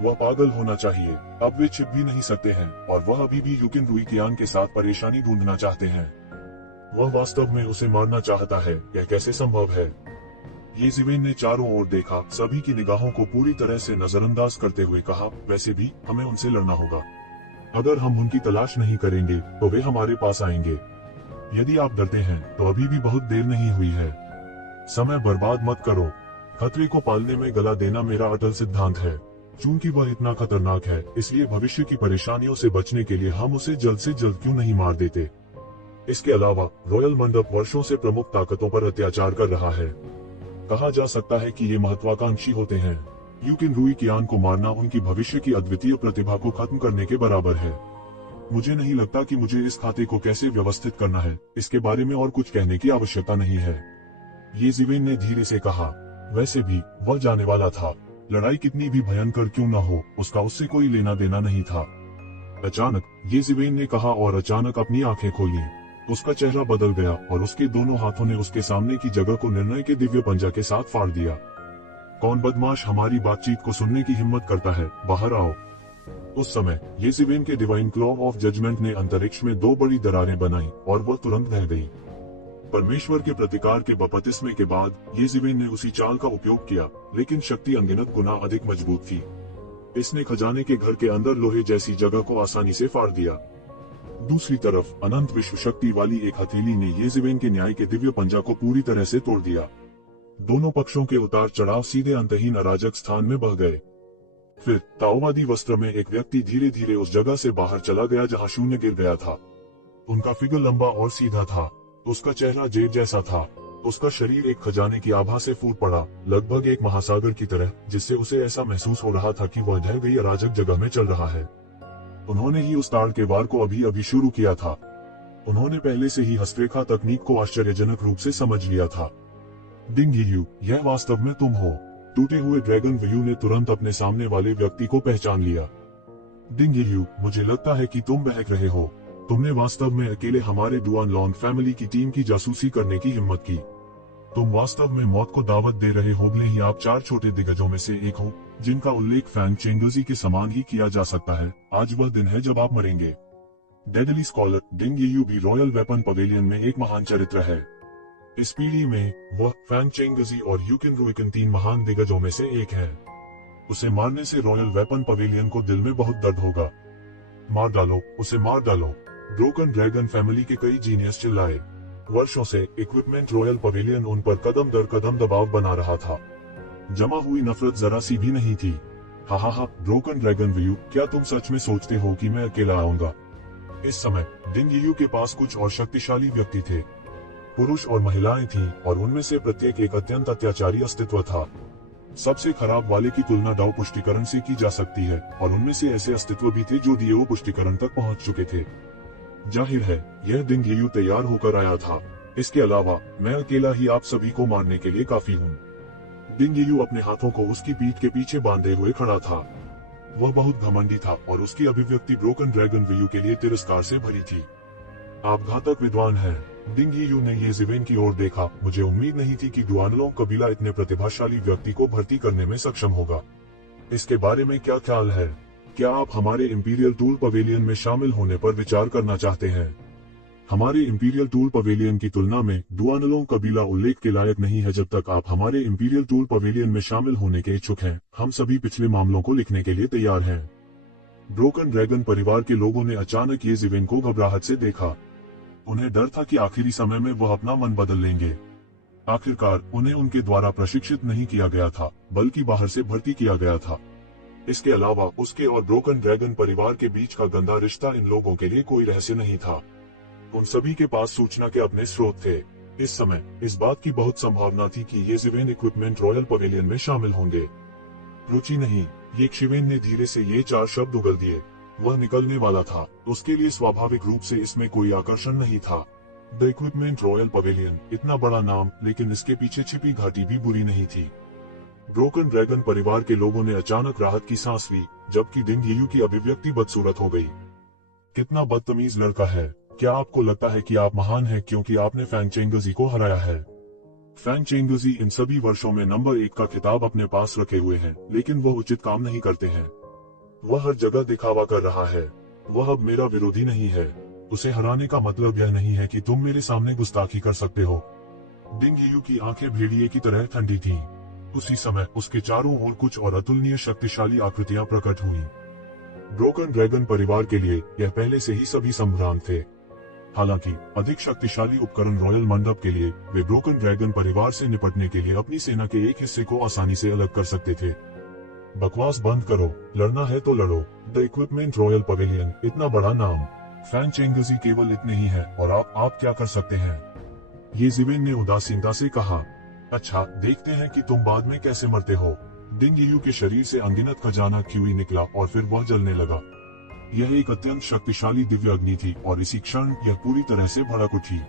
वह पागल होना चाहिए, अब वे छिप भी नहीं सकते हैं और वह अभी भी यूकिन रुइकियान के साथ परेशानी ढूंढना चाहते हैं। वह वास्तव में उसे मारना चाहता है, यह कैसे संभव है? ये जिवेन ने चारों ओर देखा, सभी की निगाहों को पूरी तरह से नजरअंदाज करते हुए कहा, वैसे भी हमें उनसे लड़ना होगा। अगर हम उनकी तलाश नहीं करेंगे तो वे हमारे पास आएंगे। यदि आप डरते हैं तो अभी भी बहुत देर नहीं हुई है। समय बर्बाद मत करो। खतरे को पालने में गला देना मेरा अटल सिद्धांत है। चूंकि वह इतना खतरनाक है, इसलिए भविष्य की परेशानियों से बचने के लिए हम उसे जल्द से जल्द क्यों नहीं मार देते। इसके अलावा रॉयल मंडप वर्षों से प्रमुख ताकतों पर अत्याचार कर रहा है। कहा जा सकता है कि ये महत्वाकांक्षी होते हैं। यूकिन रुइकियान को मारना उनकी भविष्य की अद्वितीय प्रतिभा को खत्म करने के बराबर है। मुझे नहीं लगता कि मुझे इस खाते को कैसे व्यवस्थित करना है, इसके बारे में और कुछ कहने की आवश्यकता नहीं है। ये जिवेन ने धीरे से कहा। वैसे भी वह जाने वाला था। लड़ाई कितनी भी भयंकर क्यों न हो, उसका उससे कोई लेना देना नहीं था। अचानक ये जिवेन ने कहा और अचानक अपनी आंखें खोली। उसका चेहरा बदल गया और उसके दोनों हाथों ने उसके सामने की जगह को निर्णय के दिव्य पंजा के साथ फाड़ दिया। कौन बदमाश हमारी बातचीत को सुनने की हिम्मत करता है, बाहर आओ। उस समय ये जिवेन के डिवाइन क्लॉ ऑफ जजमेंट ने अंतरिक्ष में 2 बड़ी दरारें बनाई और वह तुरंत ढह गई। परमेश्वर के प्रतिकार के बपतिस्मे के बाद ये जिवेन ने उसी चाल का उपयोग किया, लेकिन शक्ति अनगिनत गुना अधिक मजबूत थी। इसने खजाने के घर के अंदर लोहे जैसी जगह को आसानी से फाड़ दिया। दूसरी तरफ अनंत विश्व शक्ति वाली एक हथेली ने ये जिवेन के न्याय के दिव्य पंजा को पूरी तरह से तोड़ दिया। दोनों पक्षों के उतार चढ़ाव सीधे अंतहीन अराजक स्थान में बह गए। फिर ताओवादी वस्त्र में एक व्यक्ति धीरे धीरे उस जगह से बाहर चला गया जहां शून्य गिर गया था। उनका फिगर लंबा और सीधा था। उसका चेहरा जेब जैसा था। उसका शरीर एक खजाने की आभा से फूट पड़ा, लगभग एक महासागर की तरह, जिससे उसे ऐसा महसूस हो रहा था कि वह ढह गई अराजक जगह में चल रहा है। उन्होंने ही उस ताड़ के वार को अभी अभी शुरू किया था। उन्होंने पहले से ही हस्तरेखा तकनीक को आश्चर्यजनक रूप से समझ लिया था। डिंग यीयू, यह वास्तव में तुम हो। टूटे हुए ड्रैगन व्यू ने तुरंत अपने सामने वाले व्यक्ति को पहचान लिया। डिंग यीयू, मुझे लगता है कि तुम बहक रहे हो। तुमने वास्तव में अकेले हमारे डुआनलोंग फैमिली की टीम की जासूसी करने की हिम्मत की। तुम वास्तव में मौत को दावत दे रहे हो, भले ही आप 4 छोटे दिग्गजों में से एक हो, जिनका उल्लेख फैंग चेंगर्जी के समान ही किया जा सकता है। आज वह दिन है जब आप मरेंगे। डेडली स्कॉलर डिंग यीयू भी रॉयल वेपन पवेलियन में एक महान चरित्र है। इस पीढ़ी में वह फैंग चेंगर्जी और यूकिन रुइकियान 3 महान दिग्गजों में से एक है। उसे मारने से रॉयल वेपन पवेलियन को दिल में बहुत दर्द होगा। मार डालो, उसे मार डालो। ब्रोकन ड्रैगन फैमिली के कई जीनियस चिल्लाए। वर्षों से इक्विपमेंट रॉयल पवेलियन उन पर कदम दर कदम दबाव बना रहा था। जमा हुई नफरत जरा सी भी नहीं थी। हा, ब्रोकन ड्रैगन व्यू, क्या तुम सच में सोचते हो कि मैं अकेला आऊंगा? इस समय डिंग यीयू के पास कुछ और शक्तिशाली व्यक्ति थे। पुरुष और महिलाएं थीं और उनमें से प्रत्येक एक अत्यंत अत्याचारी अस्तित्व था। सबसे खराब वाले की तुलना डाउ पुष्टिकरण से की जा सकती है और उनमें से ऐसे अस्तित्व भी थे जो डीओ पुष्टिकरण तक पहुंच चुके थे। जाहिर है यह डिंग यीयू तैयार होकर आया था। इसके अलावा मैं अकेला ही आप सभी को मारने के लिए काफी हूँ। डिंग यीयू अपने हाथों को उसकी पीठ के पीछे बांधे हुए खड़ा था। वह बहुत घमंडी था और उसकी अभिव्यक्ति ब्रोकन ड्रैगन व्यू के लिए तिरस्कार से भरी थी। आप घातक विद्वान हैं। डिंग यीयू ने ये जिवेन की ओर देखा। मुझे उम्मीद नहीं थी कि डुआनलोंग कबीला इतने प्रतिभाशाली व्यक्ति को भर्ती करने में सक्षम होगा। इसके बारे में क्या ख्याल है? क्या आप हमारे इंपीरियल टूल पवेलियन में शामिल होने पर विचार करना चाहते हैं? हमारे इंपीरियल टूल पवेलियन की तुलना में डुआनलोंग कबीला उल्लेख के लायक नहीं है। जब तक आप हमारे इंपीरियल टूल पवेलियन में शामिल होने के इच्छुक हैं, हम सभी पिछले मामलों को लिखने के लिए तैयार हैं। ब्रोकन ड्रैगन परिवार के लोगों ने अचानक ये जिवेन को घबराहट से देखा। उन्हें डर था कि आखिरी समय में वह अपना मन बदल लेंगे। आखिरकार उन्हें उनके द्वारा प्रशिक्षित नहीं किया गया था, बल्कि बाहर से भर्ती किया गया था। इसके अलावा उसके और ब्रोकन ड्रैगन परिवार के बीच का गंदा रिश्ता इन लोगों के लिए कोई रहस्य नहीं था। उन सभी के पास सूचना के अपने स्रोत थे। इस समय इस बात की बहुत संभावना थी कि ये जिवेन इक्विपमेंट रॉयल पवेलियन में शामिल होंगे। रुचि नहीं, ये शिवेन ने धीरे से ये 4 शब्द उगल दिए। वह निकलने वाला था। उसके लिए स्वाभाविक रूप से इसमें कोई आकर्षण नहीं था। द इक्विपमेंट रॉयल पवेलियन, इतना बड़ा नाम, लेकिन इसके पीछे छिपी घाटी भी बुरी नहीं थी। ब्रोकन ड्रैगन परिवार के लोगों ने अचानक राहत की सांस ली, जबकि डिंग यीयू की अभिव्यक्ति बदसूरत हो गई। कितना बदतमीज लड़का है, क्या आपको लगता है कि आप महान हैं क्योंकि आपने फैंग चेंगजी को हराया है? फैंग चेंगजी इन सभी वर्षों में नंबर 1 का खिताब अपने पास रखे हुए हैं, लेकिन वह उचित काम नहीं करते हैं। वह हर जगह दिखावा कर रहा है। वह अब मेरा विरोधी नहीं है। उसे हराने का मतलब यह नहीं है कि तुम मेरे सामने गुस्ताखी कर सकते हो। डिंग यू की आंखें भेड़िए की तरह ठंडी थीं। उसी समय उसके चारों ओर कुछ और अतुलनीय शक्तिशाली आकृतियां प्रकट हुई। ब्रोकन ड्रैगन परिवार के लिए यह पहले से ही सभी संभ्रांत थे। हालांकि अधिक शक्तिशाली उपकरण रॉयल मंडप के लिए वे ब्रोकन ड्रैगन परिवार से निपटने के लिए अपनी सेना के एक हिस्से को आसानी से अलग कर सकते थे। बकवास बंद करो, लड़ना है तो लड़ो। द इक्विपमेंट रॉयल पवेलियन, इतना बड़ा नाम। फैंग चेंगजी केवल इतने ही है और आप क्या कर सकते हैं? ये जिवेन ने उदासीनता से कहा। अच्छा, देखते हैं कि तुम बाद में कैसे मरते हो। डिंग यू के शरीर से अनगिनत खजाना क्यूई निकला और फिर वह जलने लगा। यह एक अत्यंत शक्तिशाली दिव्य अग्नि थी और इसी क्षण यह पूरी तरह से भड़क उठी।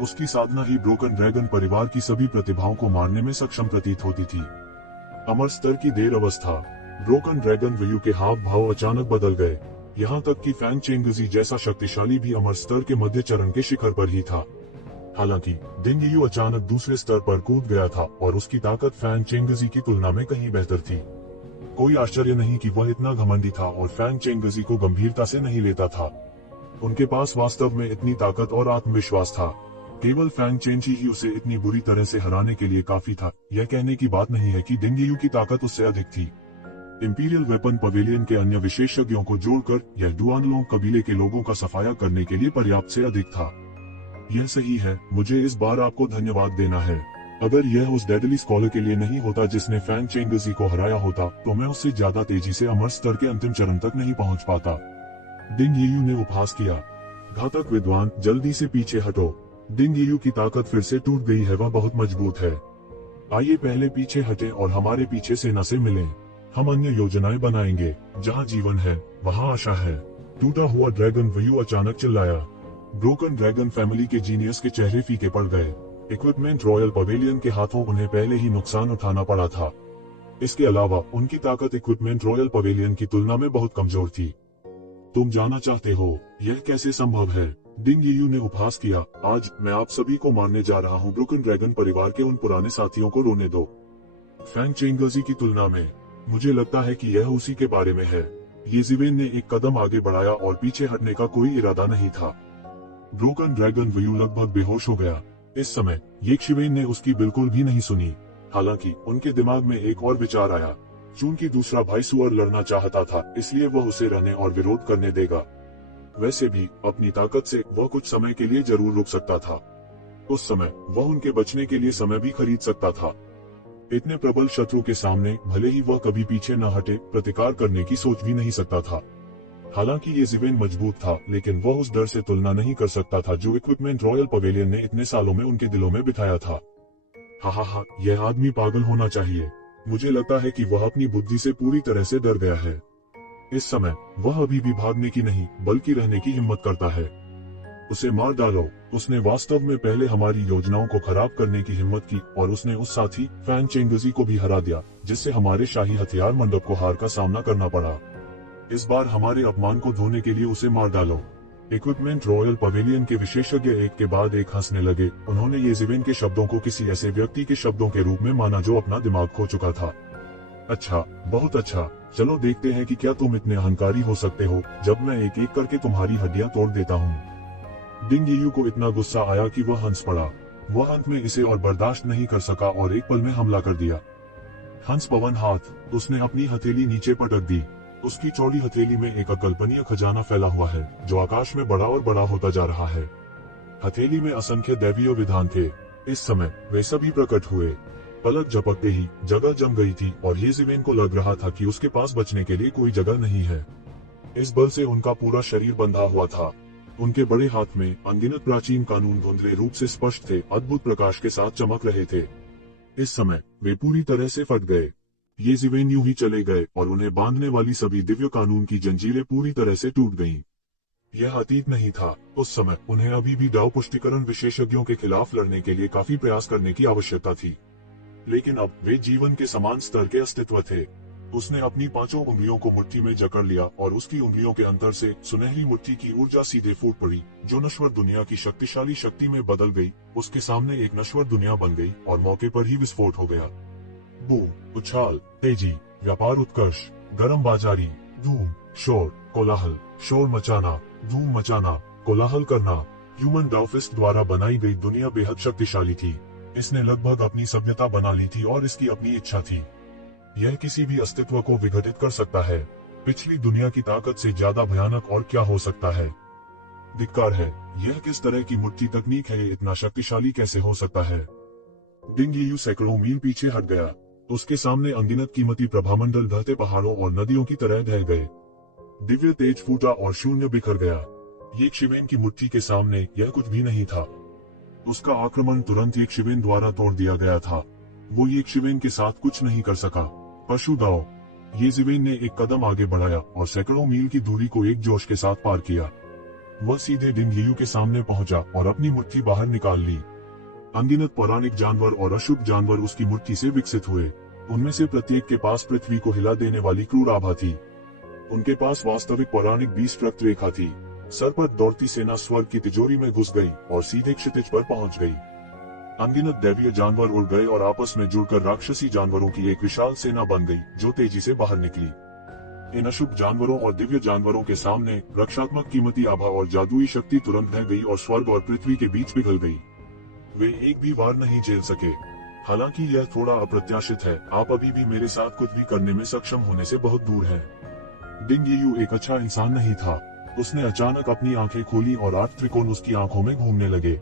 उसकी साधना ही ब्रोकन ड्रैगन परिवार की सभी प्रतिभाओं को मारने में सक्षम प्रतीत होती थी। अमर स्तर की देर अवस्था। ब्रोकन ड्रैगन व्यू के हाव भाव अचानक बदल गए। यहाँ तक कि फैंग चेंगजी जैसा शक्तिशाली भी अमर स्तर के मध्य चरण के शिखर पर ही था। हालांकि डिंग यू अचानक दूसरे स्तर पर कूद गया था और उसकी ताकत फैंग चेंगजी की तुलना में कहीं बेहतर थी। कोई आश्चर्य नहीं कि वह इतना घमंडी था और फैंग चेंगजी को गंभीरता से नहीं लेता था। उनके पास वास्तव में इतनी ताकत और आत्मविश्वास था। केवल फैंग चेंजी ही उसे इतनी बुरी तरह से हराने के लिए काफी था। यह कहने की बात नहीं है कि डिंग यू की ताकत उससे अधिक थी। इंपीरियल वेपन पवेलियन के अन्य विशेषज्ञों को जोड़कर यह डुआनलोंग कबीले के लोगों का सफाया करने के लिए पर्याप्त से अधिक था। यह सही है, मुझे इस बार आपको धन्यवाद देना है। अगर यह उस डेडली स्कॉलर के लिए नहीं होता जिसने फैंग चेंगजी को हराया होता, तो मैं उससे ज्यादा तेजी से अमर स्तर के अंतिम चरण तक नहीं पहुंच पाता। डिंग यू ने उपहास किया। घातक विद्वान, जल्दी से पीछे हटो। डिंग यू की ताकत फिर से टूट गई है, वह बहुत मजबूत है। आइए पहले पीछे हटें और हमारे पीछे सेना से मिलें। हम अन्य योजनाएं बनाएंगे। जहां जीवन है वहां आशा है। टूटा हुआ ड्रैगन व्यू अचानक चिल्लाया। ब्रोकन ड्रैगन फैमिली के जीनियस के चेहरे फीके पड़ गए। इक्विपमेंट रॉयल पवेलियन के हाथों उन्हें पहले ही नुकसान उठाना पड़ा था। इसके अलावा उनकी ताकत इक्विपमेंट रॉयल पवेलियन की तुलना में बहुत कमजोर थी। तुम जाना चाहते हो, यह कैसे संभव है? डिंग यू ने उपहास किया। आज मैं आप सभी को मारने जा रहा हूँ। ब्रोकन ड्रैगन परिवार के उन पुराने साथियों को रोने दो। फैंग चेंगजी की तुलना में मुझे लगता है कि यह उसी के बारे में है। ये जिवेन ने एक कदम आगे बढ़ाया और पीछे हटने का कोई इरादा नहीं था। ब्रोकन ड्रैगन व्यू लगभग बेहोश हो गया। इस समय ये शिवेन ने उसकी बिल्कुल भी नहीं सुनी। हालांकि उनके दिमाग में एक और विचार आया। चूंकि दूसरा भाई सुअर लड़ना चाहता था, इसलिए वह उसे रहने और विरोध करने देगा। वैसे भी अपनी ताकत से वह कुछ समय के लिए जरूर रुक सकता था। उस समय वह उनके बचने के लिए समय भी खरीद सकता था। इतने प्रबल शत्रु के सामने भले ही वह कभी पीछे न हटे, प्रतिकार करने की सोच भी नहीं सकता था। हालांकि ये जिवेन मजबूत था, लेकिन वह उस डर से तुलना नहीं कर सकता था जो इक्विपमेंट रॉयल पवेलियन ने इतने सालों में उनके दिलों में बिठाया था। हा, यह आदमी पागल होना चाहिए। मुझे लगता है कि वह अपनी बुद्धि से पूरी तरह से डर गया है। इस समय वह अभी भी भागने की नहीं, बल्कि रहने की हिम्मत करता है। उसे मार डालो। उसने वास्तव में पहले हमारी योजनाओं को खराब करने की हिम्मत की और उसने उस साथी फैंग चेंगजी को भी हरा दिया, जिससे हमारे शाही हथियार मंडप को हार का सामना करना पड़ा। इस बार हमारे अपमान को धोने के लिए उसे मार डालो। इक्विपमेंट रॉयल पवेलियन के विशेषज्ञ एक के बाद एक हंसने लगे। उन्होंने ये जिवेन के शब्दों को किसी ऐसे व्यक्ति के शब्दों के रूप में माना जो अपना दिमाग खो चुका था। अच्छा, बहुत अच्छा। चलो देखते हैं कि क्या तुम इतने अहंकारी हो सकते हो जब मैं एक एक करके तुम्हारी हड्डियां तोड़ देता हूँ। डिंग यू को इतना गुस्सा आया कि वह हंस पड़ा। वह अंत में इसे और बर्दाश्त नहीं कर सका और एक पल में हमला कर दिया। हंस पवन हाथ। उसने अपनी हथेली नीचे पटक दी। उसकी चौड़ी हथेली में एक अकल्पनीय खजाना फैला हुआ है जो आकाश में बड़ा और बड़ा होता जा रहा है। हथेली में असंख्य दैवीय विधान थे। इस समय वे सभी प्रकट हुए। पलक झपकते ही जगह जम गई थी और ये जिवेन को लग रहा था कि उसके पास बचने के लिए कोई जगह नहीं है। इस बल से उनका पूरा शरीर बंधा हुआ था। उनके बड़े हाथ में अनगिनत प्राचीन कानून धुंधले रूप से स्पष्ट थे, अद्भुत प्रकाश के साथ चमक रहे थे। इस समय वे पूरी तरह से फट गए। ये जिवेन यूं ही चले गए और उन्हें बांधने वाली सभी दिव्य कानून की जंजीरें पूरी तरह से टूट गईं। यह अतीत नहीं था। उस समय उन्हें अभी भी दाव पुष्टिकरण विशेषज्ञों के खिलाफ लड़ने के लिए काफी प्रयास करने की आवश्यकता थी, लेकिन अब वे जीवन के समान स्तर के अस्तित्व थे। उसने अपनी पांचों उंगलियों को मुट्ठी में जकड़ लिया और उसकी उंगलियों के अंदर से सुनहरी मुट्ठी की ऊर्जा सीधे फूट पड़ी, जो नश्वर दुनिया की शक्तिशाली शक्ति में बदल गई। उसके सामने एक नश्वर दुनिया बन गई और मौके पर ही विस्फोट हो गया। बूम, उछाल, तेजी, व्यापार उत्कर्ष, गरम बाजारी, धूम, शोर, कोलाहल, शोर मचाना, धूम मचाना, कोलाहल करना। ह्यूमन डाउफिस्ट द्वारा बनाई गई दुनिया बेहद शक्तिशाली थी। इसने लगभग अपनी सभ्यता बना ली थी और इसकी अपनी इच्छा थी। यह किसी भी अस्तित्व को विघटित कर सकता है। पिछली दुनिया की ताकत से ज्यादा भयानक और क्या हो सकता है। धिक्कार है, यह किस तरह की मुट्ठी तकनीक है, ये इतना शक्तिशाली कैसे हो सकता है। डिंग लियू सैकड़ों मील पीछे हट गया। उसके सामने अनगिनत कीमती प्रभामंडल ढहते पहाड़ों और नदियों की तरह ढह गए। दिव्य तेज फूटा और शून्य बिखर गया। ये शिवेन की मुट्ठी के सामने यह कुछ भी नहीं था। उसका आक्रमण तुरंत एक शिवेन द्वारा तोड़ दिया गया था। वो एक शिवेन के साथ कुछ नहीं कर सका। पशु दाव। ये शिवेन ने एक कदम आगे बढ़ाया और सैकड़ों मील की दूरी को एक जोश के साथ पार किया। वह सीधे डिंग लियू के सामने पहुंचा और अपनी मुट्ठी बाहर निकाल ली। अनगिनत पौराणिक जानवर और अशुभ जानवर उसकी मुट्ठी से विकसित हुए। उनमें से प्रत्येक के पास पृथ्वी को हिला देने वाली क्रूर आभा थी। उनके पास वास्तविक पौराणिक बीस्ट रक्त रेखा थी। सर पर दौड़ती सेना स्वर्ग की तिजोरी में घुस गई और सीधे क्षितिज पर पहुंच गई। अनगिनत दैवीय जानवर उड़ गए और आपस में जुड़कर राक्षसी जानवरों की एक विशाल सेना बन गई, जो तेजी से बाहर निकली। इन अशुभ जानवरों और दिव्य जानवरों के सामने रक्षात्मक कीमती आभा और जादुई शक्ति तुरंत ढह गई और स्वर्ग और पृथ्वी के बीच पिघल गई। वे एक भी वार नहीं झेल सके। हालांकि यह थोड़ा अप्रत्याशित है, आप अभी भी मेरे साथ कुछ भी करने में सक्षम होने से बहुत दूर हैं। डिंग लियू एक अच्छा इंसान नहीं था। उसने अचानक अपनी आंखें खोली और 8 त्रिकोण उसकी आंखों में घूमने लगे।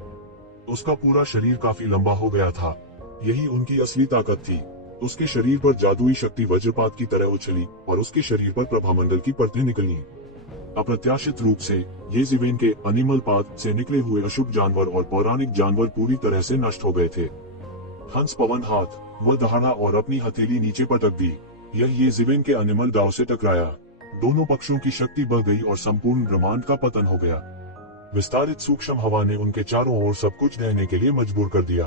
उसका पूरा शरीर काफी लंबा हो गया था। यही उनकी असली ताकत थी। उसके शरीर पर जादुई शक्ति वज्रपात की तरह उछली और उसके शरीर पर प्रभामंडल की परतें निकली। अप्रत्याशित रूप से ये जीवेन के एनिमल पाथ से निकले हुए अशुभ जानवर और पौराणिक जानवर पूरी तरह से नष्ट हो गए थे। हंस पवन हाथ, वह दहाड़ा और अपनी हथेली नीचे पटक दी। यह ये जीवेन के एनिमल डाव से टकराया। दोनों पक्षों की शक्ति बढ़ गई और संपूर्ण ब्रह्मांड का पतन हो गया। विस्तारित सूक्ष्म हवा ने उनके चारों ओर सब कुछ ढहने के लिए मजबूर कर दिया।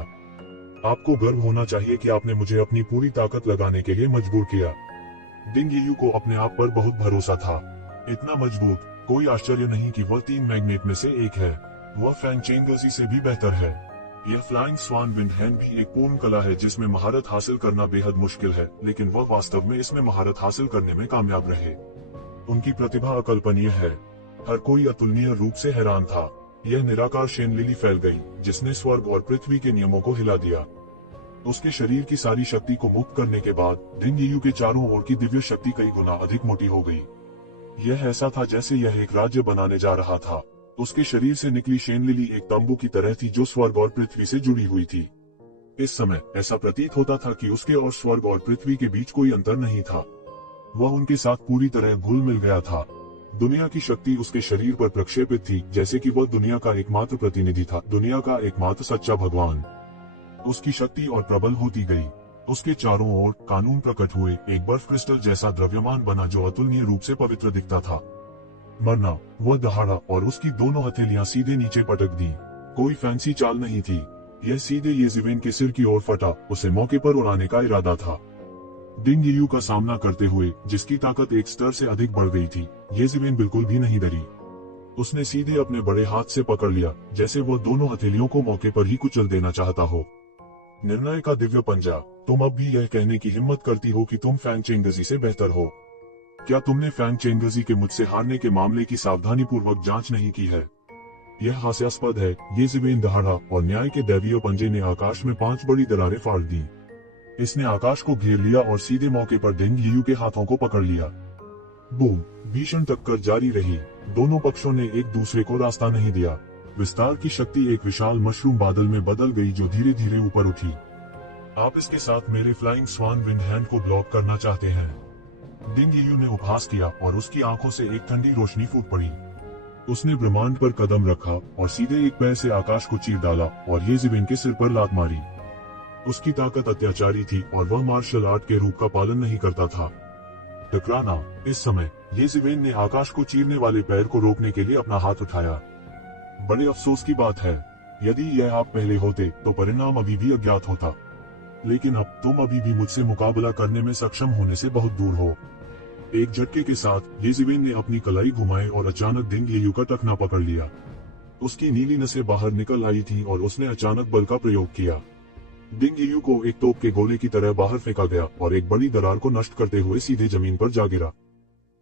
आपको गर्व होना चाहिए कि आपने मुझे अपनी पूरी ताकत लगाने के लिए मजबूर किया। डिंग लियू को अपने आप पर बहुत भरोसा था। इतना मजबूत, कोई आश्चर्य नहीं कि वह 3 मैग्नेट में से एक है। वह फैंग चेंगर्जी से भी बेहतर है। यह फ्लाइंग स्वान विंड हैंड भी एक पूर्ण कला है जिसमें महारत हासिल करना बेहद मुश्किल है, लेकिन वह वास्तव में इसमें महारत हासिल करने में कामयाब रहे। उनकी प्रतिभा अकल्पनीय है। हर कोई अतुलनीय रूप से हैरान था। यह निराकार शेन लिली फैल गई, जिसने स्वर्ग और पृथ्वी के नियमों को हिला दिया। उसके शरीर की सारी शक्ति को मुक्त करने के बाद डिंग लियू के चारों ओर की दिव्य शक्ति कई गुना अधिक मोटी हो गई। यह ऐसा था जैसे यह एक राज्य बनाने जा रहा था। उसके शरीर से निकली शेन लिली एक तंबू की तरह थी जो स्वर्ग और पृथ्वी से जुड़ी हुई थी। इस समय ऐसा प्रतीत होता था कि उसके और स्वर्ग और पृथ्वी के बीच कोई अंतर नहीं था। वह उनके साथ पूरी तरह घुल मिल गया था। दुनिया की शक्ति उसके शरीर पर प्रक्षेपित थी, जैसे कि वह दुनिया का एकमात्र प्रतिनिधि था, दुनिया का एकमात्र सच्चा भगवान। उसकी शक्ति और प्रबल होती गई। उसके चारों ओर कानून प्रकट हुए। एक बर्फ क्रिस्टल जैसा द्रव्यमान बना जो अतुलनीय रूप से पवित्र दिखता था। मरना, वह दहाड़ा और उसकी दोनों हथेलियां सीधे नीचे पटक दी। कोई फैंसी चाल नहीं थी। यह सीधे ये जीवेन के सिर की ओर फटा। उसे मौके पर उड़ाने का इरादा था। डिंग लियू का सामना करते हुए, जिसकी ताकत एक स्तर से अधिक बढ़ गई थी, ये जीवेन बिल्कुल भी नहीं डरी। उसने सीधे अपने बड़े हाथ से पकड़ लिया, जैसे वो दोनों हथेलियों को मौके पर ही कुचल देना चाहता हो। निर्णय का दिव्य पंजा। तुम अब भी यह कहने की हिम्मत करती हो कि तुम फैंग चेंगर्जी से बेहतर हो। क्या तुमने फैंग चेंगर्जी के मुझसे हारने के मामले की सावधानी पूर्वक जांच नहीं की है? यह हास्यास्पद है। ये जीवेन दहाड़ा और न्याय के दैवीय पंजे ने आकाश में 5 बड़ी दरारें फाड़ दी। इसने आकाश को घेर लिया और सीधे मौके पर डिंग लियू के हाथों को पकड़ लिया। बूम, भीषण टक्कर जारी रही। दोनों पक्षों ने एक दूसरे को रास्ता नहीं दिया। विस्तार की शक्ति एक विशाल मशरूम बादल में बदल गई जो धीरे धीरे ऊपर उठी। आप इसके साथ मेरे फ्लाइंग स्वान विंड हैंड को ब्लॉक करना चाहते हैं? डिंग लियू ने उपहास किया और उसकी आंखों से एक ठंडी रोशनी फूट पड़ी। उसने ब्रह्मांड पर कदम रखा और सीधे एक पैर से आकाश को चीर डाला और ये जीवेन के सिर पर लात मारी। उसकी ताकत अत्याचारी थी और वह मार्शल आर्ट के रूप का पालन नहीं करता था। टकराना। इस समय ये जीवेन ने आकाश को चीरने वाले पैर को रोकने के लिए अपना हाथ उठाया। बड़े अफसोस की बात है, यदि यह आप पहले होते तो परिणाम अभी भी अज्ञात होता। लेकिन अब तुम अभी भी मुझसे मुकाबला करने में सक्षम होने से बहुत दूर हो। एक झटके के साथ येज़ेबेल ने अपनी कलाई घुमाई और अचानक दिंग येयू का टखना पकड़ लिया। उसकी नीली नसें बाहर निकल आई थी और उसने अचानक बल का प्रयोग किया। दिंग येयू को एक तोप के गोले की तरह बाहर फेंका गया और एक बड़ी दरार को नष्ट करते हुए सीधे जमीन पर जा गिरा।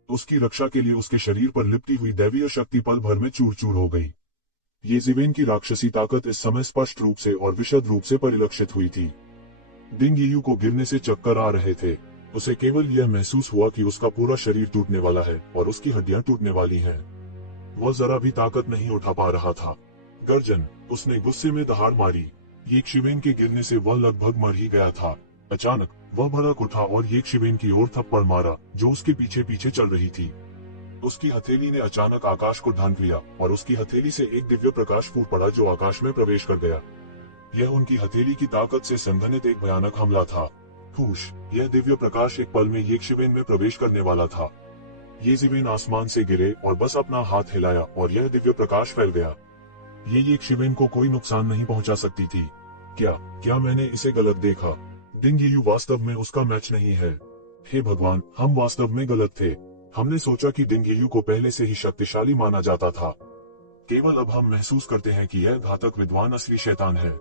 उसकी रक्षा के लिए उसके शरीर पर लिपटी हुई दैवीय शक्ति पल भर में चूर चूर हो गई। येज़ेबेल की राक्षसी ताकत इस समय स्पष्ट रूप से और विशद रूप से परिलक्षित हुई थी। दिंग येयू को गिरने से चक्कर आ रहे थे। उसे केवल यह महसूस हुआ कि उसका पूरा शरीर टूटने वाला है और उसकी हड्डियां टूटने वाली हैं। वह जरा भी ताकत नहीं उठा पा रहा था। गर्जन, उसने गुस्से में दहाड़ मारी। येशिवेन के गिरने से वह लगभग मर ही गया था। अचानक वह भड़क उठा और येशिवेन की ओर थप्पड़ मारा, जो उसके पीछे पीछे चल रही थी। उसकी हथेली ने अचानक आकाश को ढांक लिया और उसकी हथेली से एक दिव्य प्रकाश फूट पड़ा जो आकाश में प्रवेश कर गया। यह उनकी हथेली की ताकत से संघनित एक भयानक हमला था। फूश! यह दिव्य प्रकाश एक पल में येशिवेन में प्रवेश करने वाला था। येशिवेन आसमान से गिरे और बस अपना हाथ हिलाया और यह दिव्य प्रकाश फैल गया। ये येशिवेन को कोई नुकसान नहीं पहुंचा सकती थी। क्या मैंने इसे गलत देखा? दिंग येयू वास्तव में उसका मैच नहीं है। हे भगवान, हम वास्तव में गलत थे। हमने सोचा कि दिंग येयू को पहले से ही शक्तिशाली माना जाता था। केवल अब हम महसूस करते हैं कि यह घातक विद्वान असली शैतान है।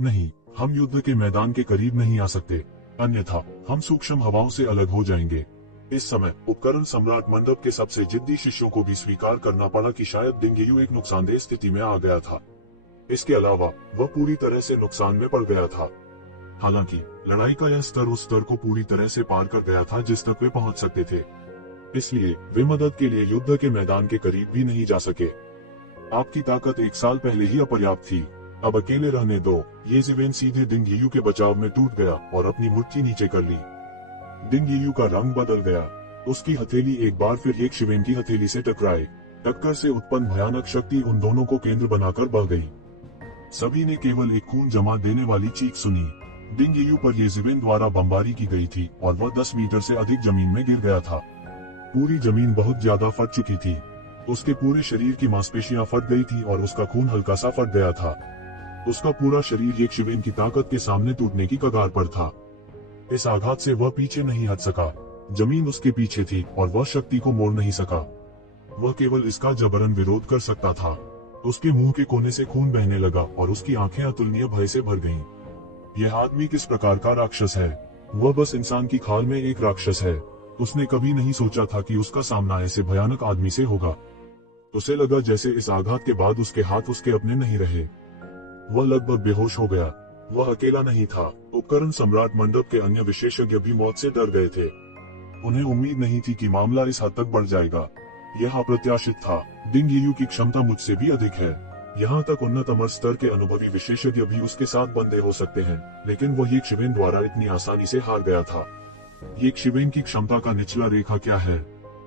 नहीं, हम युद्ध के मैदान के करीब नहीं आ सकते, अन्यथा हम सूक्ष्म हवाओं से अलग हो जाएंगे। इस समय उपकरण सम्राट मंडप के सबसे जिद्दी शिष्यों को भी स्वीकार करना पड़ा कि शायद दिंग येयू एक नुकसानदेह स्थिति में आ गया था। इसके अलावा वह पूरी तरह से नुकसान में पड़ गया था। हालांकि लड़ाई का यह स्तर उस स्तर को पूरी तरह से पार कर गया था जिस तक वे पहुंच सकते थे। इसलिए वे मदद के लिए युद्ध के मैदान के करीब भी नहीं जा सके। आपकी ताकत एक साल पहले ही अपर्याप्त थी। अब अकेले रहने दो। येशिवेन सीधे दिंग येयू के बचाव में टूट गया और अपनी मुट्ठी नीचे कर ली। दिंग येयू का रंग बदल गया। उसकी हथेली एक बार फिर येशिवेन की हथेली से टकराई। टक्कर से उत्पन्न भयानक शक्ति उन दोनों को केंद्र बनाकर बह गई। सभी ने केवल एक खून जमा देने वाली चीख सुनी। दिंग येयू पर येशिवेन द्वारा बमबारी की गई थी और वह 10 मीटर से अधिक जमीन में गिर गया था। पूरी जमीन बहुत ज्यादा फट चुकी थी। उसके पूरे शरीर की मांसपेशियां फट गई थी और उसका खून हल्का सा फट गया था। उसका पूरा शरीर येशिवेन की ताकत के सामने टूटने की कगार पर था। इस आघात से वह पीछे नहीं हट सका। जमीन उसके पीछे थी और वह शक्ति को मोड़ नहीं सका। वह केवल इसका जबरन विरोध कर सकता था। उसके मुंह के कोने से खून बहने लगा और उसकी आंखें अतुलनीय भय से भर गईं। यह आदमी किस प्रकार का राक्षस है? वह बस इंसान की खाल में एक राक्षस है। उसने कभी नहीं सोचा था कि उसका सामना ऐसे भयानक आदमी से होगा। उसे लगा जैसे इस आघात के बाद उसके हाथ उसके अपने नहीं रहे। वह लगभग बेहोश हो गया। वह अकेला नहीं था। उपकरण सम्राट मंडप के अन्य विशेषज्ञ भी मौत से डर गए थे। उन्हें उम्मीद नहीं थी कि मामला इस हद तक बढ़ जाएगा। यह अप्रत्याशित था। दिंग येयू की क्षमता मुझसे भी अधिक है। यहाँ तक उन्नत अमर स्तर के अनुभवी विशेषज्ञ भी उसके साथ बंधे हो सकते हैं, लेकिन वह येशिवेन द्वारा इतनी आसानी से हार गया था। येशिवेन की क्षमता का निचला रेखा क्या है?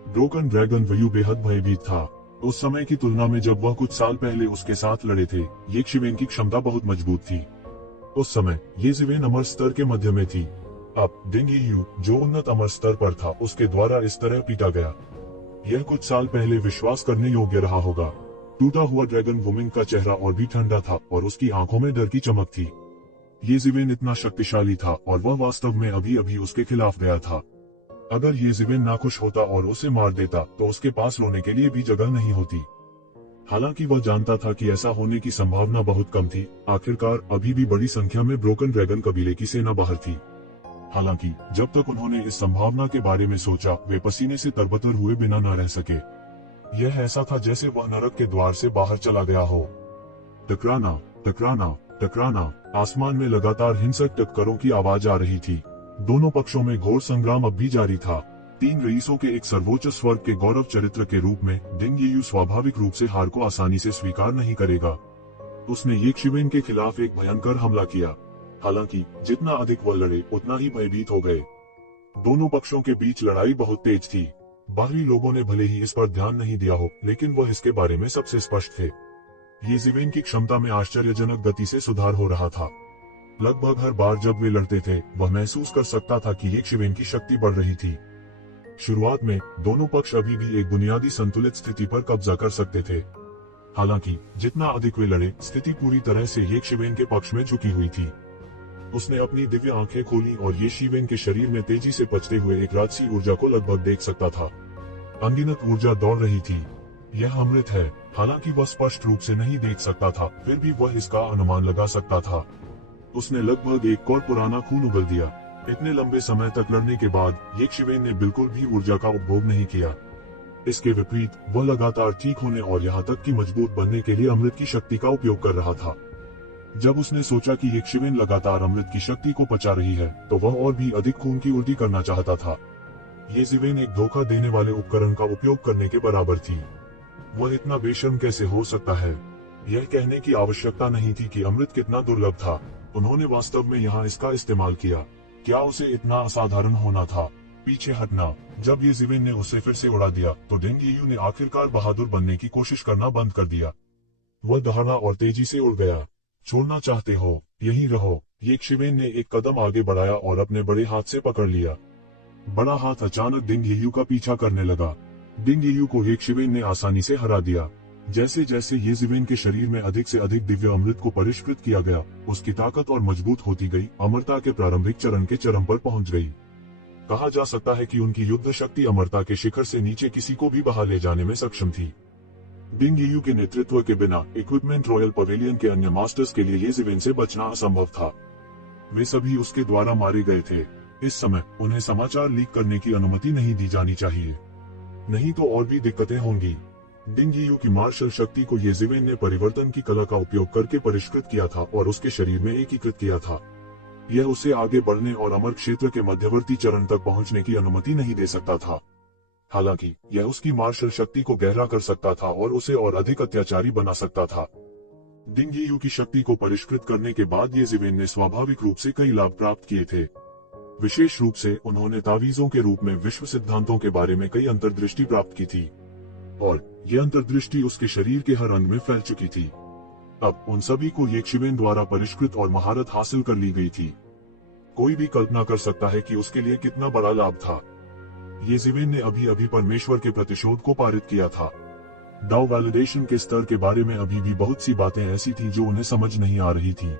ब्रोकन ड्रैगन व्यू बेहद भयभीत था। उस समय की तुलना में जब वह कुछ साल पहले उसके साथ लड़े थे, येशिवेन की क्षमता बहुत मजबूत थी। उस समय येशिवेन अमर स्तर के मध्य में थी। अब दिंग येयू, जो उन्नत अमर स्तर पर था, उसके द्वारा इस तरह पीटा गया। यह कुछ साल पहले विश्वास करने योग्य रहा होगा। टूटा हुआ ड्रैगन वुमेन का चेहरा और भी ठंडा था और उसकी आंखों में डर की चमक थी। येशिवेन इतना शक्तिशाली था और वह वास्तव में अभी अभी उसके खिलाफ गया था। अगर येशिवेन नाखुश होता और उसे मार देता तो उसके पास रोने के लिए भी जगह नहीं होती। हालांकि वह जानता था कि ऐसा होने की संभावना बहुत कम थी। आखिरकार अभी भी बड़ी संख्या में ब्रोकन ड्रैगन कबीले की सेना बाहर थी। हालांकि जब तक उन्होंने इस संभावना के बारे में सोचा, वे पसीने से तरबतर हुए बिना न रह सके। यह ऐसा था जैसे वह नरक के द्वार से बाहर चला गया हो। टकराना, टकराना, टकराना। आसमान में लगातार हिंसक टक्करों की आवाज आ रही थी। दोनों पक्षों में घोर संग्राम अब भी जारी था। 3 रईसों के एक सर्वोच्च स्वर्ग के गौरव चरित्र के रूप में दिंग येयू स्वाभाविक रूप से हार को आसानी से स्वीकार नहीं करेगा। उसने येशिवेन के खिलाफ एक भयंकर हमला किया। हालांकि जितना अधिक वह लड़े, उतना ही भयभीत हो गए। दोनों पक्षों के बीच लड़ाई बहुत तेज थी। बाहरी लोगों ने भले ही इस पर ध्यान नहीं दिया हो, लेकिन वह इसके बारे में सबसे स्पष्ट थे। येशिवेन की क्षमता में आश्चर्यजनक गति से सुधार हो रहा था। लगभग हर बार जब वे लड़ते थे, वह महसूस कर सकता था कि येशिवेन की शक्ति बढ़ रही थी। शुरुआत में दोनों पक्ष अभी भी एक बुनियादी संतुलित स्थिति पर कब्जा कर सकते थे। हालांकि जितना अधिक वे लड़े, स्थिति पूरी तरह से येशिवेन के पक्ष में झुकी हुई थी। उसने अपनी दिव्य आंखें खोली और ये शिवेन के शरीर में तेजी से पचते हुए एक राजसी ऊर्जा को लगभग देख सकता था। अनगिनत ऊर्जा दौड़ रही थी। यह अमृत है। हालांकि वह स्पष्ट रूप से नहीं देख सकता था, फिर भी वह इसका अनुमान लगा सकता था। उसने लगभग एक कौड़ पुराना खून उगल दिया। इतने लंबे समय तक लड़ने के बाद येशिवेन ने बिल्कुल भी ऊर्जा का उपभोग नहीं किया। इसके विपरीत वह लगातार ठीक होने और यहाँ तक कि मजबूत बनने के लिए अमृत की शक्ति का उपयोग कर रहा था। जब उसने सोचा कि येशिवेन लगातार अमृत की शक्ति को पचा रही है, तो वह और भी अधिक खून की उल्टी करना चाहता था। येशिवेन एक धोखा देने वाले उपकरण का उपयोग करने के बराबर थी। वह इतना बेशर्म कैसे हो सकता है? यह कहने की आवश्यकता नहीं थी कि अमृत कितना दुर्लभ था। उन्होंने वास्तव में यहाँ इसका इस्तेमाल किया। क्या उसे इतना असाधारण होना था? पीछे हटना। जब येशिवेन ने उसे फिर से उड़ा दिया, तो डिंग यीयू ने आखिरकार बहादुर बनने की कोशिश करना बंद कर दिया। वह दहाड़ा और तेजी से उड़ गया। छोड़ना चाहते हो? यहीं रहो। येशिवेन ने एक कदम आगे बढ़ाया और अपने बड़े हाथ से पकड़ लिया। बड़ा हाथ अचानक डिंग यीयू का पीछा करने लगा। डिंग यीयू को येशिवेन ने आसानी से हरा दिया। जैसे जैसे येशिवेन के शरीर में अधिक से अधिक दिव्य अमृत को परिष्कृत किया गया, उसकी ताकत और मजबूत होती गई, अमरता के प्रारंभिक चरण के चरम पर पहुंच गई। कहा जा सकता है कि उनकी युद्ध शक्ति अमरता के शिखर से नीचे किसी को भी बहा ले जाने में सक्षम थी। डिंग यीयू के नेतृत्व के बिना इक्विपमेंट रॉयल पवेलियन के अन्य मास्टर्स के लिए येशिवेन से बचना असंभव था। वे सभी उसके द्वारा मारे गए थे। इस समय उन्हें समाचार लीक करने की अनुमति नहीं दी जानी चाहिए, नहीं तो और भी दिक्कतें होंगी। डिंग यीयू की मार्शल शक्ति को येशिवेन ने परिवर्तन की कला का उपयोग करके परिष्कृत किया था और उसके शरीर में एकीकृत किया था। यह उसे आगे बढ़ने और अमर क्षेत्र के मध्यवर्ती चरण तक पहुंचने की अनुमति नहीं दे सकता था। हालांकि यह उसकी मार्शल शक्ति को गहरा कर सकता था और उसे और अधिक अत्याचारी बना सकता था। डिंग यीयू की शक्ति को परिष्कृत करने के बाद येशिवेन ने स्वाभाविक रूप से कई लाभ प्राप्त किए थे। विशेष रूप से उन्होंने तावीजों के रूप में विश्व सिद्धांतों के बारे में कई अंतर्दृष्टि प्राप्त की थी, और यह अंतर्दृष्टि उसके शरीर के हर अंग में फैल चुकी थी। अब उन सभी को येशिवेन द्वारा परिष्कृत और महारत हासिल कर ली गई थी। कोई भी कल्पना कर सकता है कि उसके लिए कितना बड़ा लाभ था। येशिवेन ने अभी अभी परमेश्वर के प्रतिशोध को पारित किया था। डाउ वैलिडेशन के स्तर के बारे में अभी भी बहुत सी बातें ऐसी थी जो उन्हें समझ नहीं आ रही थी।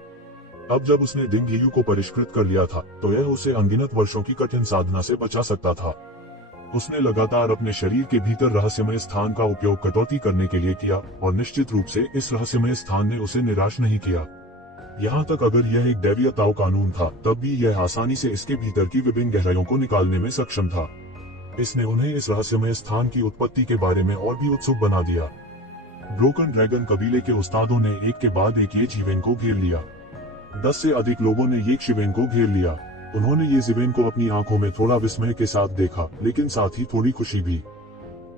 अब जब उसने डिंग यीयू को परिष्कृत कर लिया था, तो यह उसे अनगिनत वर्षों की कठिन साधना से बचा सकता था। उसने लगातार अपने शरीर के भीतर रहस्यमय स्थान का उपयोग कटौती करने के लिए किया, और निश्चित रूप से इस रहस्यमय स्थान ने उसे निराश नहीं किया। यहाँ तक अगर यह एक दैवीय ताऊ कानून था, तब भी यह आसानी से इसके भीतर की विभिन्न गहराइयों को निकालने में सक्षम था। इसने उन्हें इस रहस्यमय स्थान की उत्पत्ति के बारे में और भी उत्सुक बना दिया। ब्रोकन ड्रैगन कबीले के उस्तादों ने एक के बाद एक येशिवेन को घेर लिया। 10 से अधिक लोगों ने येशिवेन को घेर लिया। उन्होंने येशिवेन को अपनी आंखों में थोड़ा विस्मय के साथ देखा, लेकिन साथ ही थोड़ी खुशी भी।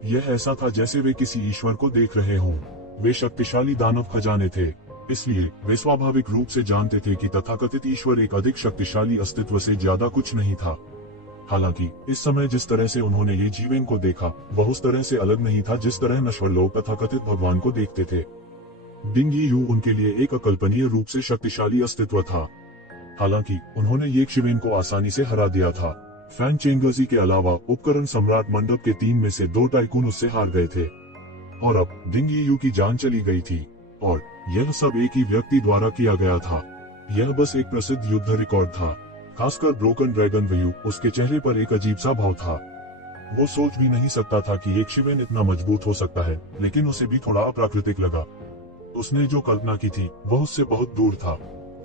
यह ऐसा था जैसे वे किसी ईश्वर को देख रहे हों। वे शक्तिशाली दानव खजाने थे, इसलिए वे स्वाभाविक रूप से जानते थे कि तथाकथित ईश्वर एक अधिक शक्तिशाली अस्तित्व से ज्यादा कुछ नहीं था। हालांकि इस समय जिस तरह से उन्होंने येशिवेन को देखा, वह उस तरह से अलग नहीं था जिस तरह नश्वर लोग तथाकथित भगवान को देखते थे। डिंग यीयू उनके लिए एक अकल्पनीय रूप से शक्तिशाली अस्तित्व था। हालांकि उन्होंने येशिवेन को आसानी से हरा दिया था। फैन चेंगर्जी के अलावा उपकरण सम्राट मंडप के 3 में से 2 टाइकून उससे हार गए थे, और अब डिंग यीयू की जान चली गई थी, और यह सब एक ही व्यक्ति द्वारा किया गया था। यह बस एक प्रसिद्ध युद्ध रिकॉर्ड था। खासकर ब्रोकन ड्रैगन व्यू, उसके चेहरे पर एक अजीब सा भाव था। वो सोच भी नहीं सकता था कि येशिवेन इतना मजबूत हो सकता है, लेकिन उसे भी थोड़ा अप्राकृतिक लगा। उसने जो कल्पना की थी वह उससे बहुत दूर था।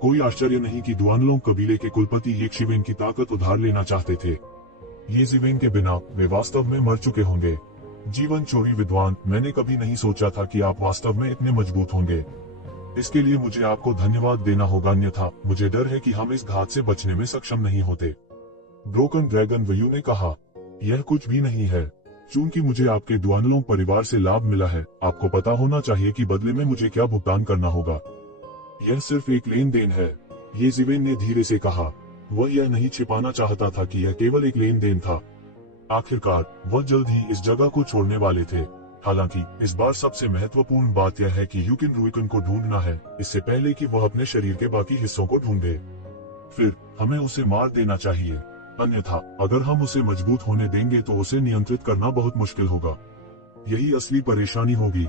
कोई आश्चर्य नहीं कि दुआनलोंग कबीले के कुलपति येशिवेन की ताकत उधार लेना चाहते थे। येशिवेन के बिना वे वास्तव में मर चुके होंगे। जीवन चोरी विद्वान, मैंने कभी नहीं सोचा था कि आप वास्तव में इतने मजबूत होंगे। इसके लिए मुझे आपको धन्यवाद देना होगा, अन्यथा मुझे डर है कि हम इस घात से बचने में सक्षम नहीं होते। ब्रोकन ड्रैगन व्यू ने कहा, यह कुछ भी नहीं है। चूंकि मुझे आपके दुआनलोंग परिवार से लाभ मिला है, आपको पता होना चाहिए कि बदले में मुझे क्या भुगतान करना होगा। यह सिर्फ एक लेन देन है, येशिवेन ने धीरे से कहा। वह यह नहीं छिपाना चाहता था कि यह केवल एक लेन देन था। आखिरकार वह जल्द ही इस जगह को छोड़ने वाले थे। हालांकि इस बार सबसे महत्वपूर्ण बात यह है कि यूकिन रुइकन को ढूंढना है, इससे पहले कि वह अपने शरीर के बाकी हिस्सों को ढूंढे। फिर हमें उसे मार देना चाहिए, अन्यथा अगर हम उसे मजबूत होने देंगे तो उसे नियंत्रित करना बहुत मुश्किल होगा। यही असली परेशानी होगी।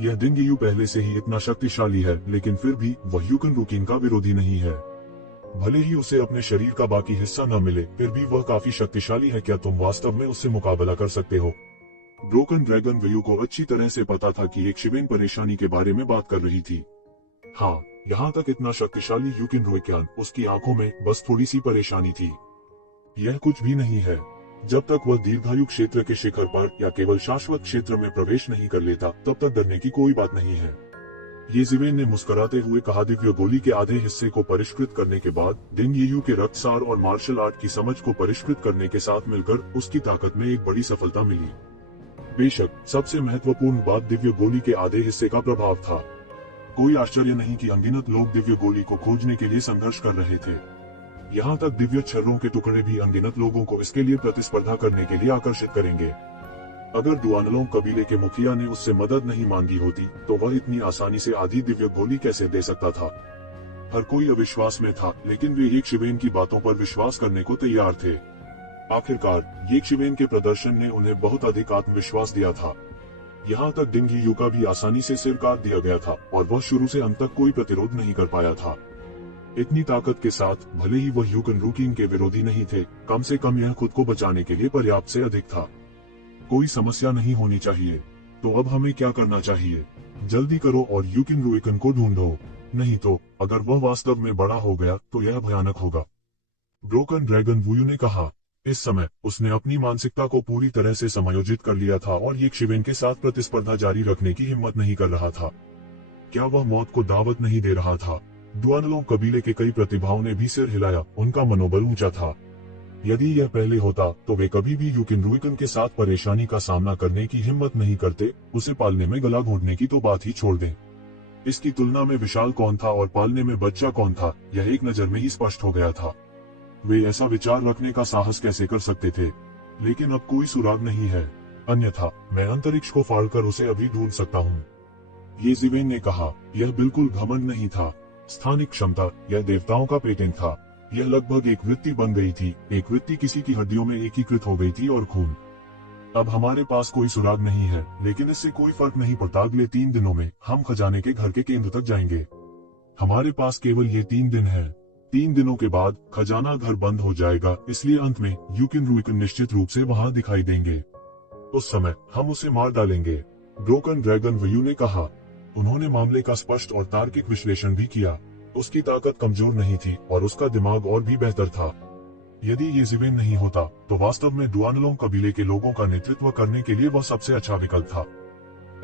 यह डिंग यीयू पहले से ही इतना शक्तिशाली है, लेकिन फिर भी वह यूकिन रुकिन का विरोधी नहीं है। भले ही उसे अपने शरीर का बाकी हिस्सा न मिले, फिर भी वह काफी शक्तिशाली है। क्या तुम वास्तव में उससे मुकाबला कर सकते हो? ब्रोकन ड्रैगन व्यू को अच्छी तरह से पता था कि एक शिवेन परेशानी के बारे में बात कर रही थी। हाँ, यहाँ तक इतना शक्तिशाली यूकिन रुइक्यान, उसकी आंखों में बस थोड़ी सी परेशानी थी। यह कुछ भी नहीं है। जब तक वह दीर्घायु क्षेत्र के शिखर पर या केवल शाश्वत क्षेत्र में प्रवेश नहीं कर लेता, तब तक डरने की कोई बात नहीं है। ये जिवेन ने मुस्कुराते हुए कहा। दिव्य गोली के आधे हिस्से को परिष्कृत करने के बाद डिंग येयू के रक्तसार और मार्शल आर्ट की समझ को परिष्कृत करने के साथ मिलकर उसकी ताकत में एक बड़ी सफलता मिली। बेशक सबसे महत्वपूर्ण बात दिव्य गोली के आधे हिस्से का प्रभाव था। कोई आश्चर्य नहीं कि अनगिनत लोग दिव्य गोली को खोजने के लिए संघर्ष कर रहे थे। यहाँ तक दिव्य छर्रों के टुकड़े भी अनगिनत लोगों को इसके लिए प्रतिस्पर्धा करने के लिए आकर्षित करेंगे। अगर डुआनलोंग कबीले के मुखिया ने उससे मदद नहीं मांगी होती, तो वह इतनी आसानी से आधी दिव्य गोली कैसे दे सकता था? हर कोई अविश्वास में था, लेकिन वे एक शिवेन की बातों पर विश्वास करने को तैयार थे। आखिरकार एक शिवेन के प्रदर्शन ने उन्हें बहुत अधिक आत्मविश्वास दिया था। यहाँ तक डिंग येयू का भी आसानी से सिर काट दिया गया था और वह शुरू से अंत तक कोई प्रतिरोध नहीं कर पाया था। इतनी ताकत के साथ भले ही वह यूकिन रुकिन के विरोधी नहीं थे, कम से कम यह खुद को बचाने के लिए पर्याप्त से अधिक था। कोई समस्या नहीं होनी चाहिए। तो अब हमें क्या करना चाहिए? जल्दी करो और यूकिन रुइकन को ढूंढो, नहीं तो अगर वह वास्तव में बड़ा हो गया तो यह भयानक होगा। ब्रोकन ड्रैगन वुयू ने कहा। इस समय उसने अपनी मानसिकता को पूरी तरह से समायोजित कर लिया था और ये शिवेन के साथ प्रतिस्पर्धा जारी रखने की हिम्मत नहीं कर रहा था। क्या वह मौत को दावत नहीं दे रहा था? डुआनलोंग कबीले के कई प्रतिभाओं ने भी सिर हिलाया। उनका मनोबल ऊंचा था। यदि यह पहले होता तो वे कभी भी यूकिन रुइकन के साथ परेशानी का सामना करने की हिम्मत नहीं करते। उसे पालने में गला घोटने की तो बात ही छोड़ दें। इसकी तुलना में विशाल कौन था और पालने में बच्चा कौन था, यह एक नजर में ही स्पष्ट हो गया था। वे ऐसा विचार रखने का साहस कैसे कर सकते थे? लेकिन अब कोई सुराग नहीं है, अन्यथा मैं अंतरिक्ष को फाड़कर उसे अभी ढूंढ सकता हूँ। ये जिवेन ने कहा। यह बिल्कुल घमंड नहीं था, स्थानिक क्षमता। यह देवताओं का पेटेंट था। यह लगभग एक वृत्ति बन गई थी। एक वृत्ति किसी की हड्डियों में एकीकृत हो गई थी और खून। अब हमारे पास कोई सुराग नहीं है, लेकिन इससे कोई फर्क नहीं पड़ता। अगले 3 दिनों में हम खजाने के घर के केंद्र तक जाएंगे। हमारे पास केवल ये 3 दिन है। 3 दिनों के बाद खजाना घर बंद हो जाएगा, इसलिए अंत में यूकिन रुइकन निश्चित रूप से वहां दिखाई देंगे। उस समय हम उसे मार डालेंगे, ब्रोकन ड्रैगन वयू ने कहा। उन्होंने मामले का स्पष्ट और तार्किक विश्लेषण भी किया। उसकी ताकत कमजोर नहीं थी और उसका दिमाग और भी बेहतर था। यदि ये जिवेन नहीं होता तो वास्तव में डुआनलोंग कबीले के लोगों का नेतृत्व करने के लिए वह सबसे अच्छा विकल्प था।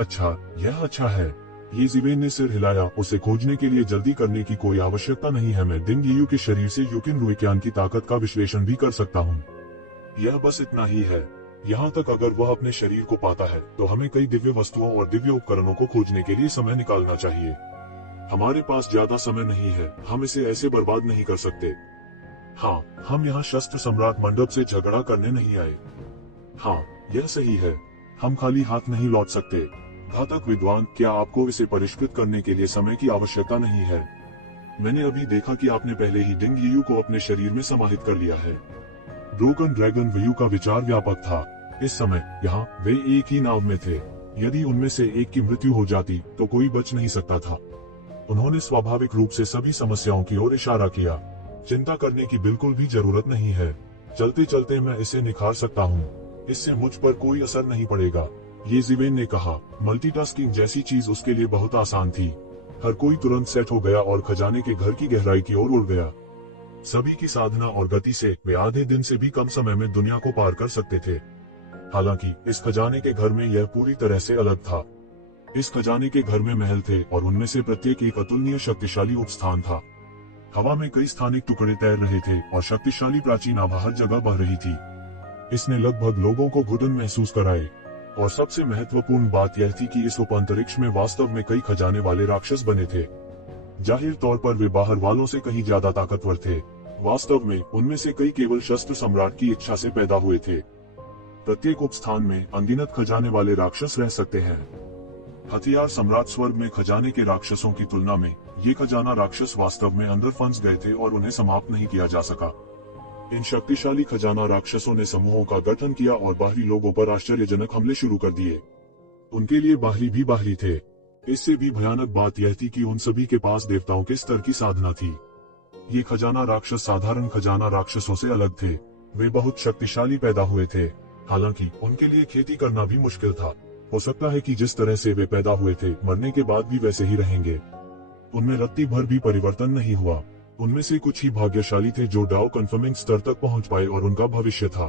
अच्छा, यह अच्छा है। ये जिवेन ने सिर हिलाया। उसे खोजने के लिए जल्दी करने की कोई आवश्यकता नहीं है। मैं डिंग येयू के शरीर से यूकिन रुइक्यान की ताकत का विश्लेषण भी कर सकता हूँ। यह बस इतना ही है। यहाँ तक अगर वह अपने शरीर को पाता है तो हमें कई दिव्य वस्तुओं और दिव्य उपकरणों को खोजने के लिए समय निकालना चाहिए। हमारे पास ज्यादा समय नहीं है। हम इसे ऐसे बर्बाद नहीं कर सकते। हाँ, हम यहाँ शस्त्र सम्राट मंडप से झगड़ा करने नहीं आए। हाँ, यह सही है। हम खाली हाथ नहीं लौट सकते। घातक विद्वान, क्या आपको इसे परिष्कृत करने के लिए समय की आवश्यकता नहीं है? मैंने अभी देखा कि आपने पहले ही डिंग येयू को अपने शरीर में समाहित कर लिया है। ब्रोकन ड्रैगन वयू का विचार व्यापक था। इस समय यहाँ वे एक ही नाव में थे। यदि उनमें से एक की मृत्यु हो जाती तो कोई बच नहीं सकता था। उन्होंने स्वाभाविक रूप से सभी समस्याओं की ओर इशारा किया। चिंता करने की बिल्कुल भी जरूरत नहीं है। चलते चलते मैं इसे निखार सकता हूँ। इससे मुझ पर कोई असर नहीं पड़ेगा, ये जिवेन ने कहा। मल्टीटास्किंग जैसी चीज उसके लिए बहुत आसान थी। हर कोई तुरंत सेट हो गया और खजाने के घर की गहराई की ओर उड़ गया। सभी की साधना और गति से वे आधे दिन से भी कम समय में दुनिया को पार कर सकते थे। हालांकि इस खजाने के घर में यह पूरी तरह से अलग था। इस खजाने के घर में महल थे और उनमें से प्रत्येक एक अतुलनीय शक्तिशाली उपस्थान था। हवा में कई स्थानिक टुकड़े तैर रहे थे और शक्तिशाली प्राचीन आभा हर जगह बह रही थी। इसने लगभग लोगों को घुटन महसूस कराए। और सबसे महत्वपूर्ण बात यह थी कि इस उपअंतरिक्ष में वास्तव में कई खजाने वाले राक्षस बने थे। जाहिर तौर पर वे बाहर वालों से कहीं ज्यादा ताकतवर थे। वास्तव में उनमें से कई केवल शस्त्र सम्राट की इच्छा से पैदा हुए थे। प्रत्येक उपस्थान में अनगिनत खजाने वाले राक्षस रह सकते हैं। हथियार सम्राट स्वर्ग में खजाने के राक्षसों की तुलना में ये खजाना राक्षस वास्तव में अंदर फंस गए थे और उन्हें समाप्त नहीं किया जा सका। इन शक्तिशाली खजाना राक्षसों ने समूहों का गठन किया और बाहरी लोगों पर आश्चर्यजनक हमले शुरू कर दिए। उनके लिए बाहरी भी बाहरी थे। इससे भी भयानक बात यह थी कि उन सभी के पास देवताओं के स्तर की साधना थी। ये खजाना राक्षस साधारण खजाना राक्षसों से अलग थे। वे बहुत शक्तिशाली पैदा हुए थे। हालांकि उनके लिए खेती करना भी मुश्किल था। हो सकता है कि जिस तरह से वे पैदा हुए थे मरने के बाद भी वैसे ही रहेंगे। उनमें रत्ती भर भी परिवर्तन नहीं हुआ। उनमें से कुछ ही भाग्यशाली थे जो डाउ कन्फर्मिंग स्तर तक पहुंच पाए और उनका भविष्य था।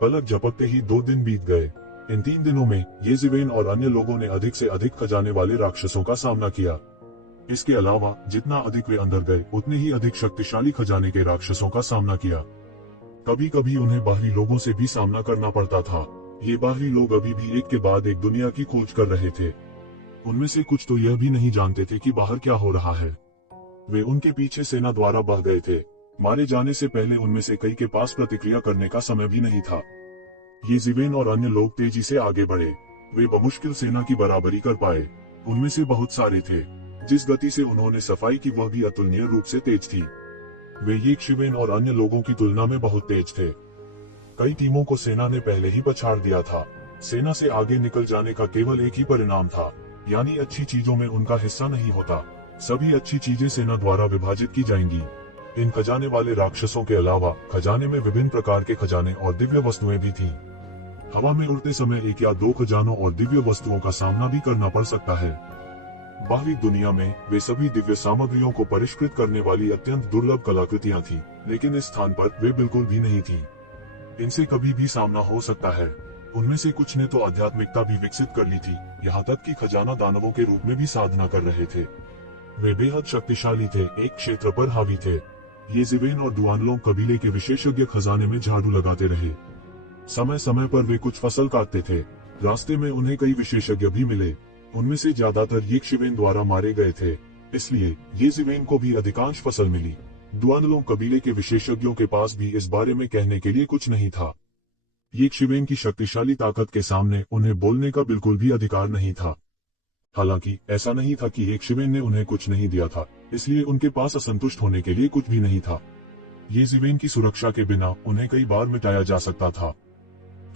पलक झपकते ही 2 दिन बीत गए। इन 3 दिनों में येज़िवेन और अन्य लोगों ने अधिक से अधिक खजाने वाले राक्षसों का सामना किया। इसके अलावा जितना अधिक वे अंदर गए उतने ही अधिक शक्तिशाली खजाने के राक्षसों का सामना किया। कभी कभी उन्हें बाहरी लोगों से भी सामना करना पड़ता था। ये बाहरी लोग अभी भी एक के बाद एक दुनिया की खोज कर रहे थे। उनमें से कुछ तो यह भी नहीं जानते थे कि बाहर क्या हो रहा है। वे उनके पीछे सेना द्वारा बह गए थे। मारे जाने से पहले उनमें से कई के पास प्रतिक्रिया करने का समय भी नहीं था। येज़िवेन और अन्य लोग तेजी से आगे बढ़े। वे बमुश्किल सेना की बराबरी कर पाए। उनमें से बहुत सारे थे। जिस गति से उन्होंने सफाई की वह भी अतुलनीय रूप से तेज थी। वे येज़िवेन और अन्य लोगों की तुलना में बहुत तेज थे। कई टीमों को सेना ने पहले ही पछाड़ दिया था। सेना से आगे निकल जाने का केवल एक ही परिणाम था, यानी अच्छी चीजों में उनका हिस्सा नहीं होता। सभी अच्छी चीजें सेना द्वारा विभाजित की जाएंगी। इन खजाने वाले राक्षसों के अलावा खजाने में विभिन्न प्रकार के खजाने और दिव्य वस्तुएं भी थीं। हवा में उड़ते समय 1 या 2 खजानों और दिव्य वस्तुओं का सामना भी करना पड़ सकता है। बाहरी दुनिया में वे सभी दिव्य सामग्रियों को परिष्कृत करने वाली अत्यंत दुर्लभ कलाकृतियां थीं, लेकिन इस स्थान पर वे बिल्कुल भी नहीं थीं। इनसे कभी भी सामना हो सकता है। उनमें से कुछ ने तो आध्यात्मिकता भी विकसित कर ली थी, यहाँ तक कि खजाना दानवों के रूप में भी साधना कर रहे थे। वे बेहद शक्तिशाली थे, एक क्षेत्र पर हावी थे। येज़िवेन और डुआनलोंग कबीले के विशेषज्ञ खजाने में झाड़ू लगाते रहे। समय समय पर वे कुछ फसल काटते थे। रास्ते में उन्हें कई विशेषज्ञ भी मिले। उनमें से ज्यादातर येज़िवेन द्वारा मारे गए थे, इसलिए येज़िवेन को भी अधिकांश फसल मिली। डुआनलोंग कबीले के विशेषज्ञों के पास भी इस बारे में कहने के लिए कुछ नहीं था। येज़िवेन की शक्तिशाली ताकत के सामने उन्हें बोलने का बिल्कुल भी अधिकार नहीं था। हालांकि ऐसा नहीं था कि येज़िवेन ने उन्हें कुछ नहीं दिया था, इसलिए उनके पास असंतुष्ट होने के लिए कुछ भी नहीं था। येज़िवेन की सुरक्षा के बिना उन्हें कई बार मिटाया जा सकता था,